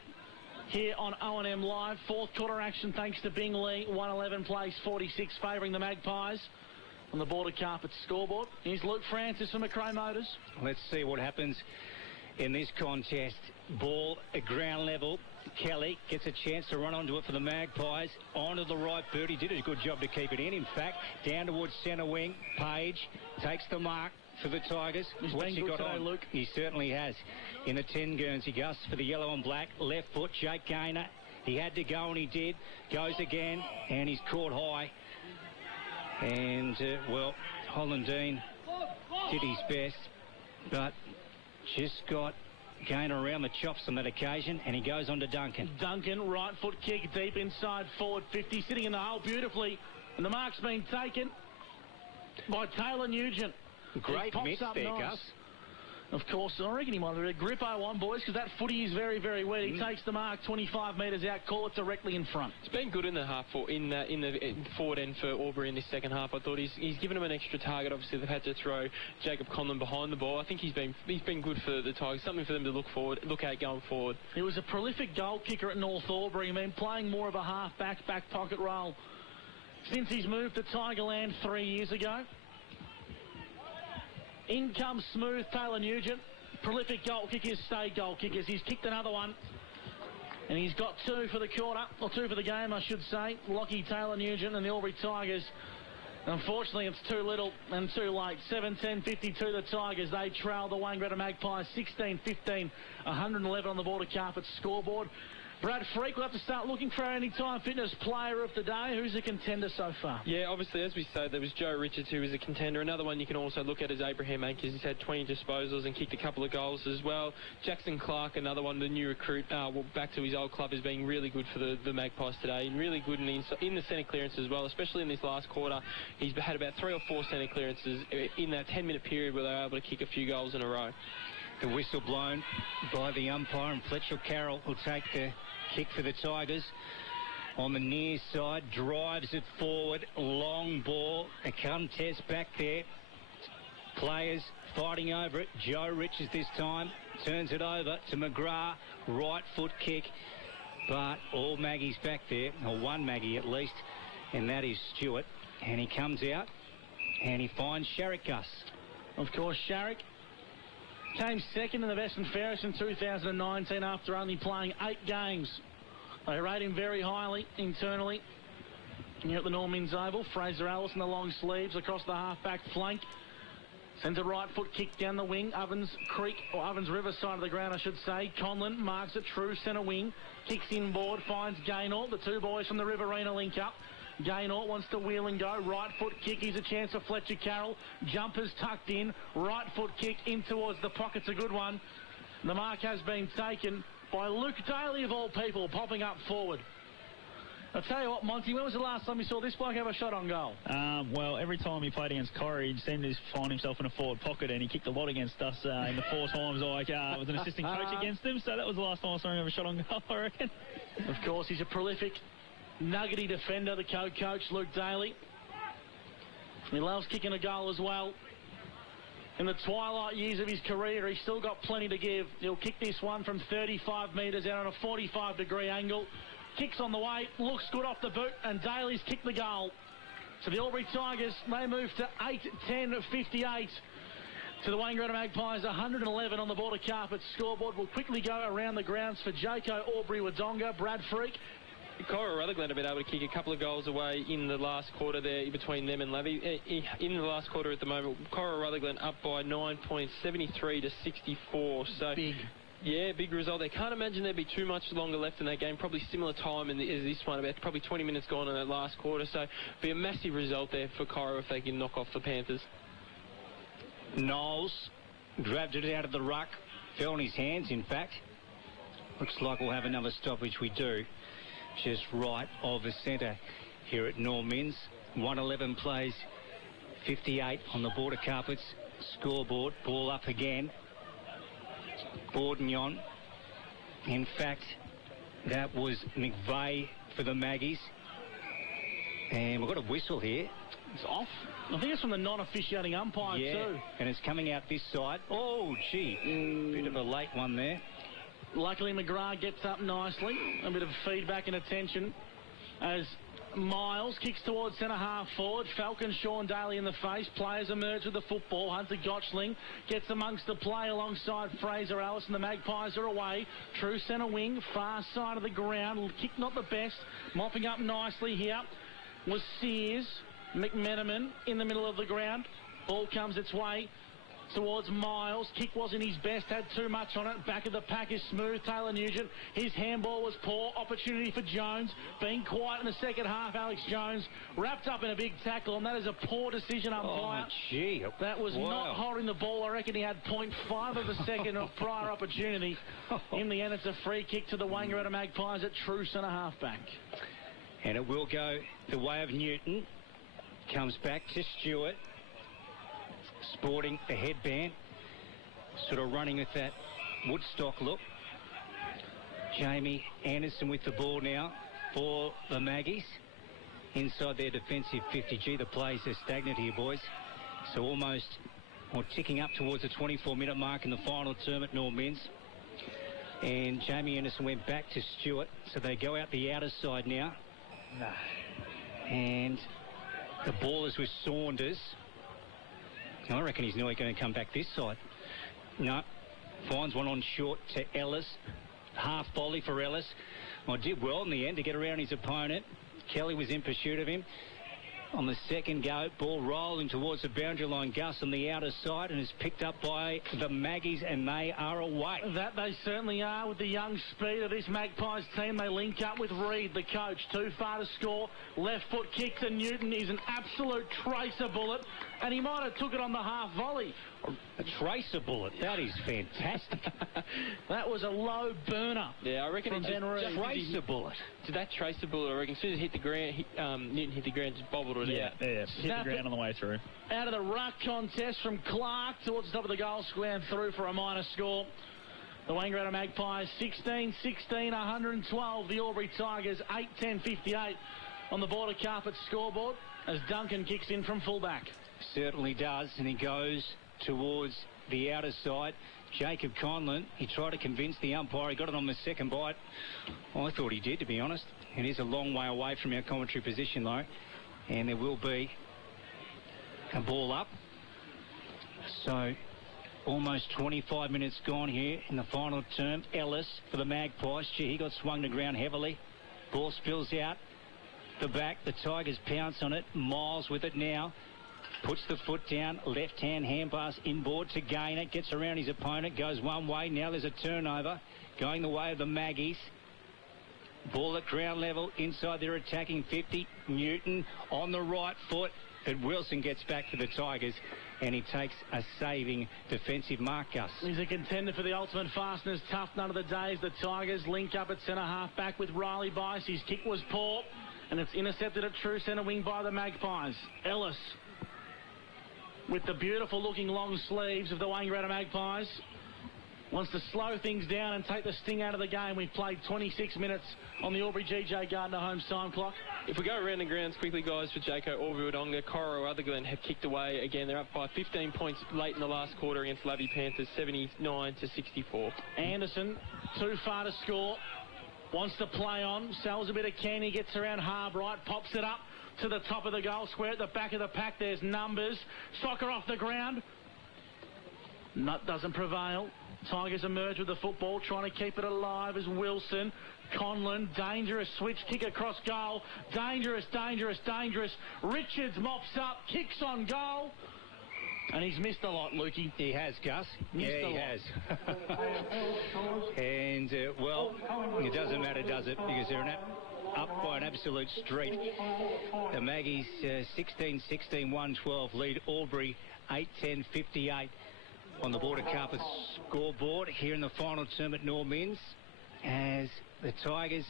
here on O&M Live. Fourth quarter action thanks to Bingley. 111 plays 46, favouring the Magpies on the border carpet scoreboard. Here's Luke Francis from McRae Motors. Let's see what happens in this contest. Ball at ground level. Kelly gets a chance to run onto it for the Magpies. Onto the right boot. He did a good job to keep it in fact. Down towards centre wing. Page takes the mark for the Tigers. What's he got today, on? Luke? He certainly has. In the 10 Guernsey Gus for the yellow and black. Left foot, Jake Gaynor. He had to go and he did. Goes again and he's caught high. And, well, Hollandine did his best, but just got Gaynor around the chops on that occasion, and he goes on to Duncan. Duncan, right foot kick deep inside forward 50, sitting in the hole beautifully. And the mark's been taken by Taylor Nugent. Great miss there, nice. Gus. Of course, I reckon he might have a grip on, boys, because that footy is very, very wet. He takes the mark 25 metres out, call it directly in front. It's been good in the half in the forward end for Albury in this second half. I thought he's given them an extra target. Obviously, they've had to throw Jacob Conlon behind the ball. I think he's been good for the Tigers, something for them to look at going forward. He was a prolific goal kicker at North Albury. I mean, playing more of a half-back, back pocket role since he's moved to Tigerland 3 years ago. In comes smooth Taylor Nugent. Prolific goal kickers stay goal kickers. He's kicked another one. And he's got 2 for the quarter, or 2 for the game, I should say. Lockie, Taylor Nugent and the Albury Tigers. Unfortunately, it's too little and too late. 7-10-52 the Tigers. They trail the Wangaratta Magpies 16-15, 111 on the border carpet scoreboard. Brad Freak will have to start looking for our Anytime Fitness player of the day. Who's a contender so far? Yeah, obviously, as we said, there was Joe Richards, who was a contender. Another one you can also look at is Abraham Ankers. He's had 20 disposals and kicked a couple of goals as well. Jackson Clark, another one, the new recruit, back to his old club, is being really good for the Magpies today. And really good in the centre clearance as well, especially in this last quarter. He's had about 3 or 4 centre clearances in that 10-minute period where they were able to kick a few goals in a row. The whistle blown by the umpire, and Fletcher Carroll will take the kick for the Tigers. On the near side, drives it forward, long ball, a contest back there. Players fighting over it. Joe Richards this time turns it over to McGrath, right foot kick, but all Maggie's back there, or one Maggie at least, and that is Stewart. And he comes out and he finds Sharrock Gus. Of course, Sharrock came second in the Best and Fairest in 2019 after only playing 8 games. They rate him very highly internally. Here at the Normans Oval, Fraser Ellis in the long sleeves across the half-back flank. Sends a right foot kick down the wing. Ovens Creek, or Ovens River side of the ground, I should say. Conlon marks it true centre wing. Kicks inboard, finds Gaynor. The 2 boys from the Riverina link up. Gaynor wants to wheel and go. Right foot kick. Here's a chance for Fletcher Carroll. Jumpers tucked in. Right foot kick in towards the pocket's a good one. The mark has been taken by Luke Daly, of all people, popping up forward. I'll tell you what, Monty, when was the last time you saw this bloke have a shot on goal? Well, every time he played against Corrie, he seemed to find himself in a forward pocket, and he kicked a lot against us in the 4 times I was an assistant coach against him, so that was the last time I saw him have a shot on goal, I reckon. Of course, he's a prolific, nuggety defender, the co-coach, Luke Daly. He loves kicking a goal as well. In the twilight years of his career, he's still got plenty to give. He'll kick this one from 35 metres out on a 45-degree angle. Kicks on the way, looks good off the boot, and Daly's kicked the goal. So the Albury Tigers, they move to 8-10-58. To the Wangaratta Magpies, 111 on the border carpet scoreboard. We'll quickly go around the grounds for Jaco, Albury, Wodonga, Brad Freak. Cora Rutherglen have been able to kick a couple of goals away in the last quarter there between them and Levy. In the last quarter at the moment, Cora Rutherglen up by 9 points, 73-64. So big. Yeah, big result. They can't imagine there'd be too much longer left in that game. Probably similar time as this one, about probably 20 minutes gone in that last quarter. So be a massive result there for Cora if they can knock off the Panthers. Knowles grabbed it out of the ruck, fell on his hands, in fact. Looks like we'll have another stoppage. We do. Just right of the centre here at Normans. 111 plays 58 on the border carpets scoreboard. Ball up again. Bourdignon. In fact, that was McVeigh for the Maggies. And we've got a whistle here. It's off. I think it's from the non-officiating umpire too. And it's coming out this side. Oh, gee. Bit of a late one there. Luckily, McGrath gets up nicely. A bit of feedback and attention as Miles kicks towards centre-half forward. Falcon, Sean Daly in the face. Players emerge with the football. Hunter Gotchling gets amongst the play alongside Fraser Ellis, and the Magpies are away. True centre wing, far side of the ground. Kick not the best. Mopping up nicely here was Sears. McMenamin in the middle of the ground. Ball comes its way towards Miles. Kick wasn't his best, had too much on it. Back of the pack is smooth. Taylor Nugent, his handball was poor. Opportunity for Jones. Being quiet in the second half, Alex Jones wrapped up in a big tackle, and that is a poor decision, umpire. Oh, gee. That was not holding the ball. I reckon he had 0.5 of a second of prior opportunity. In the end, it's a free kick to the Wangaratta Magpies at true centre half back. And it will go the way of Newton. Comes back to Stewart. Sporting the headband. Sort of running with that Woodstock look. Jamie Anderson with the ball now for the Maggies. Inside their defensive 50. Gee, the plays are stagnant here, boys. So almost, or ticking up towards the 24-minute mark in the final term at North Men's. And Jamie Anderson went back to Stewart. So they go out the outer side now. And the ball is with Saunders. I reckon he's nearly going to come back this side. No. Finds one on short to Ellis. Half volley for Ellis. Well, did well in the end to get around his opponent. Kelly was in pursuit of him. On the second go, ball rolling towards the boundary line. Gus on the outer side and is picked up by the Maggies, and they are away. That they certainly are with the young speed of this Magpies team. They link up with Reed, the coach. Too far to score. Left foot kick to Newton is an absolute tracer bullet, and he might have took it on the half volley. A tracer bullet. That is fantastic. That was a low burner. Yeah, I reckon from Ben Reed. Tracer bullet. To that tracer bullet, I reckon, as soon as it hit the ground, Newton hit the ground, just bobbled it out. Yeah, hit the ground on the way through. Out of the ruck contest from Clark towards the top of the goal square and through for a minor score. The Wangaratta Magpies 16-16, 112. The Albury Tigers 8-10-58 on the border carpet scoreboard as Duncan kicks in from fullback. Certainly does, and he goes towards the outer side. Jacob Conlon, he tried to convince the umpire. He got it on the second bite. Well, I thought he did, to be honest. It is a long way away from our commentary position, though. And there will be a ball up. So, almost 25 minutes gone here in the final term. Ellis for the Magpies. Gee, he got swung to ground heavily. Ball spills out the back. The Tigers pounce on it. Miles with it now. Puts the foot down, left-hand hand pass inboard to Gaynor, gets around his opponent, goes one way. Now there's a turnover going the way of the Maggies. Ball at ground level inside their attacking 50. Newton on the right foot, but Wilson gets back to the Tigers and he takes a saving defensive mark, Gus. He's a contender for the ultimate fastness. Tough none of the days. The Tigers link up at centre half back with Riley Bice. His kick was poor and it's intercepted at true centre wing by the Magpies. Ellis with the beautiful looking long sleeves of the Wangaratta Magpies wants to slow things down and take the sting out of the game. We've played 26 minutes on the Albury GJ Gardner Holmes time clock. If we go around the grounds quickly, guys, for Jaco, Albury, Wodonga, Coro, Otherglen have kicked away again. They're up by 15 points late in the last quarter against Lovey Panthers, 79-64. Anderson, too far to score. Wants to play on, sells a bit of candy, gets around Harbright, pops it up to the top of the goal square. At the back of the pack, there's numbers. Soccer off the ground. Nut doesn't prevail. Tigers emerge with the football, trying to keep it alive as Wilson. Conlon, dangerous switch, kick across goal. Dangerous, dangerous, dangerous. Richards mops up, kicks on goal. And he's missed a lot, Lukey. He has, Gus. Missed yeah, he has. And, well, it doesn't matter, does it? Because they're up by an absolute street. The Maggies 16-16, 112 lead Albury 8-10-58 on the border carpet scoreboard here in the final term at North Men's as the Tigers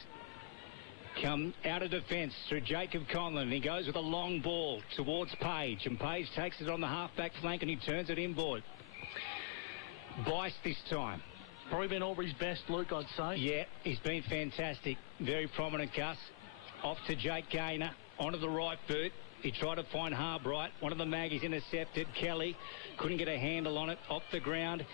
come out of defence through Jacob Conlon. He goes with a long ball towards Page, and Page takes it on the half-back flank and he turns it inboard. Bice this time. Probably been Albury's best, Luke, I'd say. Yeah, he's been fantastic. Very prominent, Gus. Off to Jake Gaynor, onto the right boot. He tried to find Harbright. One of the Maggies intercepted. Kelly couldn't get a handle on it. Off the ground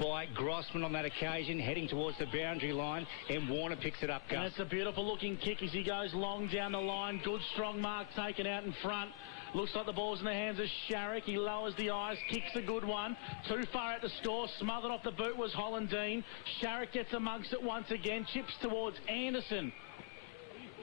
by Grossman on that occasion, heading towards the boundary line, and Warner picks it up, Gus. And it's a beautiful looking kick as he goes long down the line. Good strong mark taken out in front. Looks like the ball's in the hands of Sharrock. He lowers the eyes, kicks a good one. Too far out to score. Smothered off the boot was Hollandine. Sharrock gets amongst it once again. Chips towards Anderson.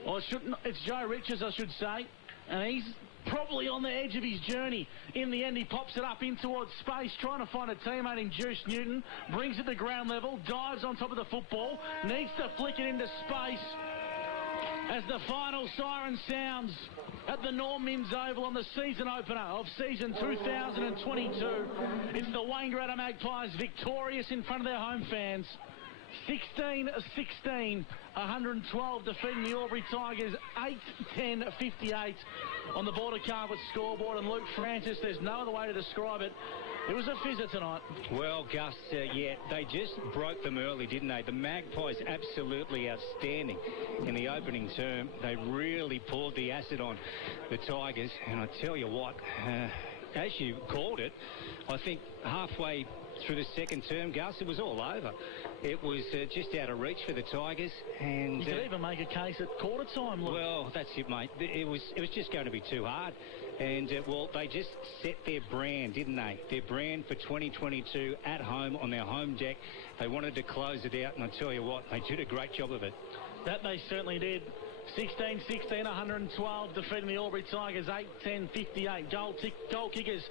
Or it's Joe Richards, I should say. And he's probably on the edge of his journey. In the end, he pops it up in towards space, trying to find a teammate in Juice Newton. Brings it to ground level. Dives on top of the football. Needs to flick it into space. As the final siren sounds at the Norm Mims Oval on the season opener of season 2022. It's the Wangaratta Magpies victorious in front of their home fans. 16-16, 112 defeating the Albury Tigers, 8-10-58 on the Border Carpet scoreboard. And Luke Francis, there's no other way to describe it. It was a fizzer tonight. Well, Gus, yeah, they just broke them early, didn't they? The Magpies absolutely outstanding in the opening term. They really poured the acid on the Tigers. And I tell you what, as you called it, I think halfway through the second term, Gus, it was all over. It was just out of reach for the Tigers. And you could even make a case at quarter time, Luke. Well, that's it, mate. It was just going to be too hard. And, well, they just set their brand, didn't they? Their brand for 2022 at home on their home deck. They wanted to close it out, and I tell you what, they did a great job of it. That they certainly did. 16-16, 112, defeating the Albury Tigers, 8-10-58. Goal kickers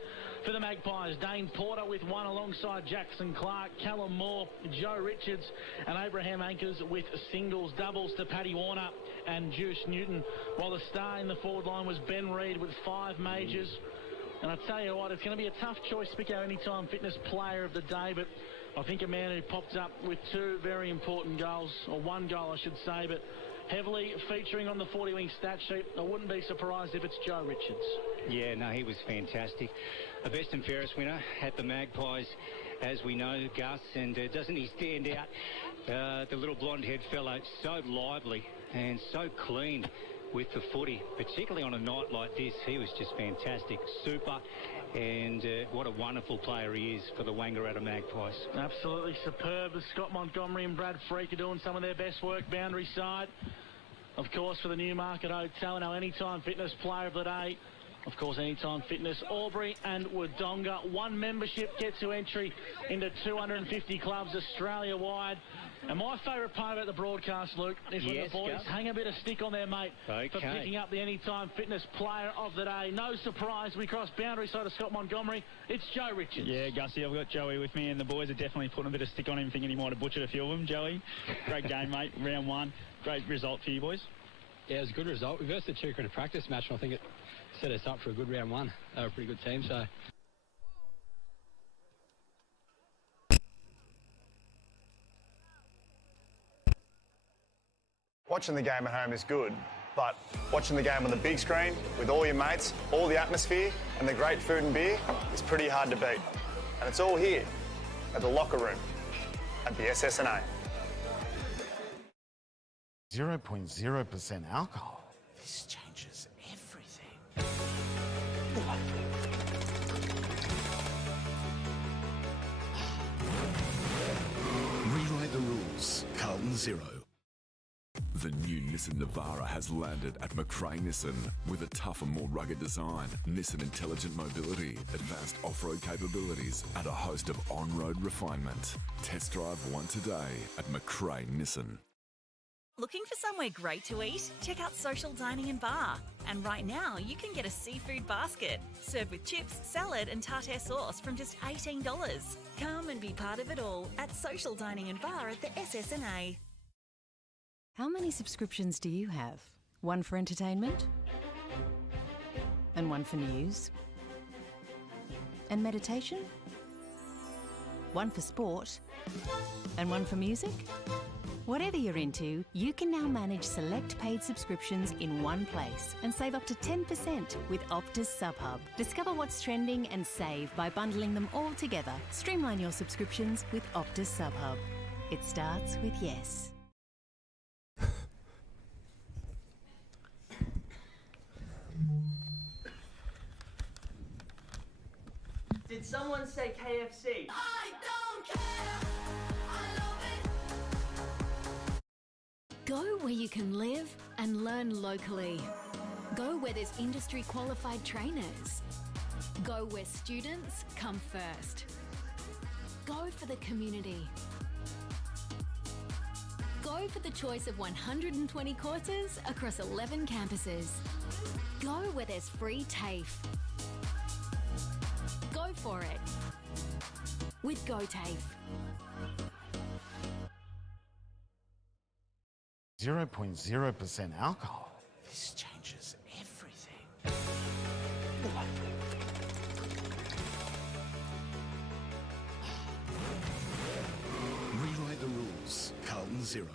for the Magpies. Dane Porter with one alongside Jackson Clark, Callum Moore, Joe Richards and Abraham Anchors with singles. Doubles to Paddy Warner and Juice Newton, while the star in the forward line was Ben Reid with 5 majors. And I tell you what, it's going to be a tough choice to pick our Anytime Fitness Player of the Day, but I think a man who popped up with 2 very important goals, or 1 goal I should say, but heavily featuring on the 40-wing stat sheet. I wouldn't be surprised if it's Joe Richards. Yeah, no, he was fantastic. A best and fairest winner at the Magpies, as we know, Gus, and doesn't he stand out? The little blonde-haired fellow, so lively and so clean with the footy, particularly on a night like this. He was just fantastic, super, and what a wonderful player he is for the Wangaratta Magpies. Absolutely superb. Scott Montgomery and Brad Freak are doing some of their best work boundary side. Of course, for the Newmarket Hotel and our Anytime Fitness Player of the Day. Of course, Anytime Fitness, Albury and Wodonga. 1 membership gets you entry into 250 clubs Australia-wide. And my favourite part about the broadcast, Luke, is when the boys hang a bit of stick on their mate for picking up the Anytime Fitness Player of the Day. No surprise, we cross boundary side of Scott Montgomery. It's Joe Richards. Yeah, Gussie, I've got Joey with me, and the boys are definitely putting a bit of stick on him, thinking he might have butchered a few of them. Joey, great game, mate. Round 1. Great result for you boys. Yeah, it was a good result. We versed the Chuka in a practice match, and I think it set us up for a good round 1. They were a pretty good team, so... Watching the game at home is good, but watching the game on the big screen with all your mates, all the atmosphere and the great food and beer is pretty hard to beat. And it's all here at the locker room at the SSNA. 0.0% alcohol. This changes everything. Rewrite the rules. Carlton Zero. The new Nissan Navara has landed at McRae Nissan with a tougher, more rugged design, Nissan Intelligent Mobility, advanced off-road capabilities, and a host of on-road refinement. Test drive one today at McRae Nissan. Looking for somewhere great to eat? Check out Social Dining and Bar. And right now, you can get a seafood basket, served with chips, salad and tartare sauce from just $18. Come and be part of it all at Social Dining and Bar at the SSNA. How many subscriptions do you have? 1 for entertainment? And 1 for news? And meditation? 1 for sport? And 1 for music? Whatever you're into, you can now manage select paid subscriptions in one place and save up to 10% with Optus SubHub. Discover what's trending and save by bundling them all together. Streamline your subscriptions with Optus SubHub. It starts with yes. Did someone say KFC? I don't care. I love it. Go where you can live and learn locally. Go where there's industry qualified trainers. Go where students come first. Go for the community. Go for the choice of 120 courses across 11 campuses. Go where there's free TAFE. Go for it with Go TAFE. 0.0% alcohol. This changes everything. Rewrite the rules. Carlton Zero.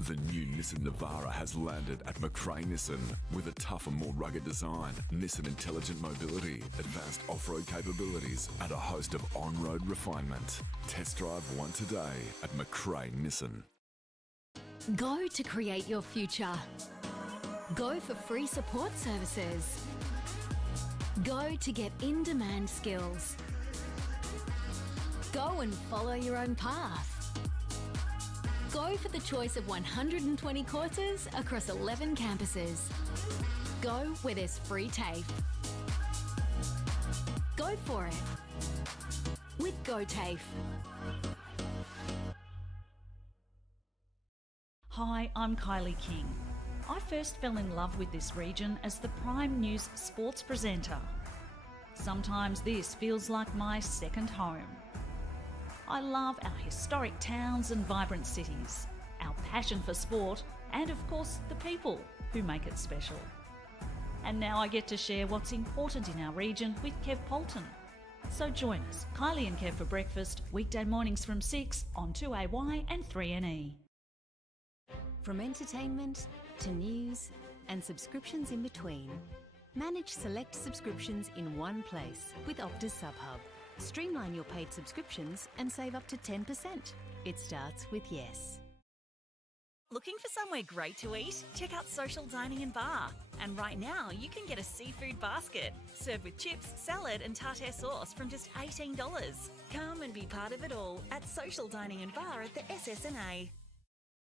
The new Nissan Navara has landed at McRae Nissan with a tougher, more rugged design, Nissan intelligent mobility, advanced off-road capabilities, and a host of on-road refinement. Test drive one today at McRae Nissan. Go to create your future. Go for free support services. Go to get in-demand skills. Go and follow your own path. Go for the choice of 120 courses across 11 campuses. Go where there's free TAFE. Go for it with Go TAFE. Hi, I'm Kylie King. I first fell in love with this region as the Prime News sports presenter. Sometimes this feels like my second home. I love our historic towns and vibrant cities, our passion for sport, and of course the people who make it special. And now I get to share what's important in our region with Kev Polton. So join us, Kylie and Kev for breakfast, weekday mornings from 6 on 2AY and 3NE. From entertainment to news and subscriptions in between, manage select subscriptions in one place with Optus SubHub. Streamline your paid subscriptions and save up to 10%. It starts with yes. Looking for somewhere great to eat? Check out Social Dining and Bar. And right now, you can get a seafood basket, served with chips, salad and tartare sauce from just $18. Come and be part of it all at Social Dining and Bar at the SSNA.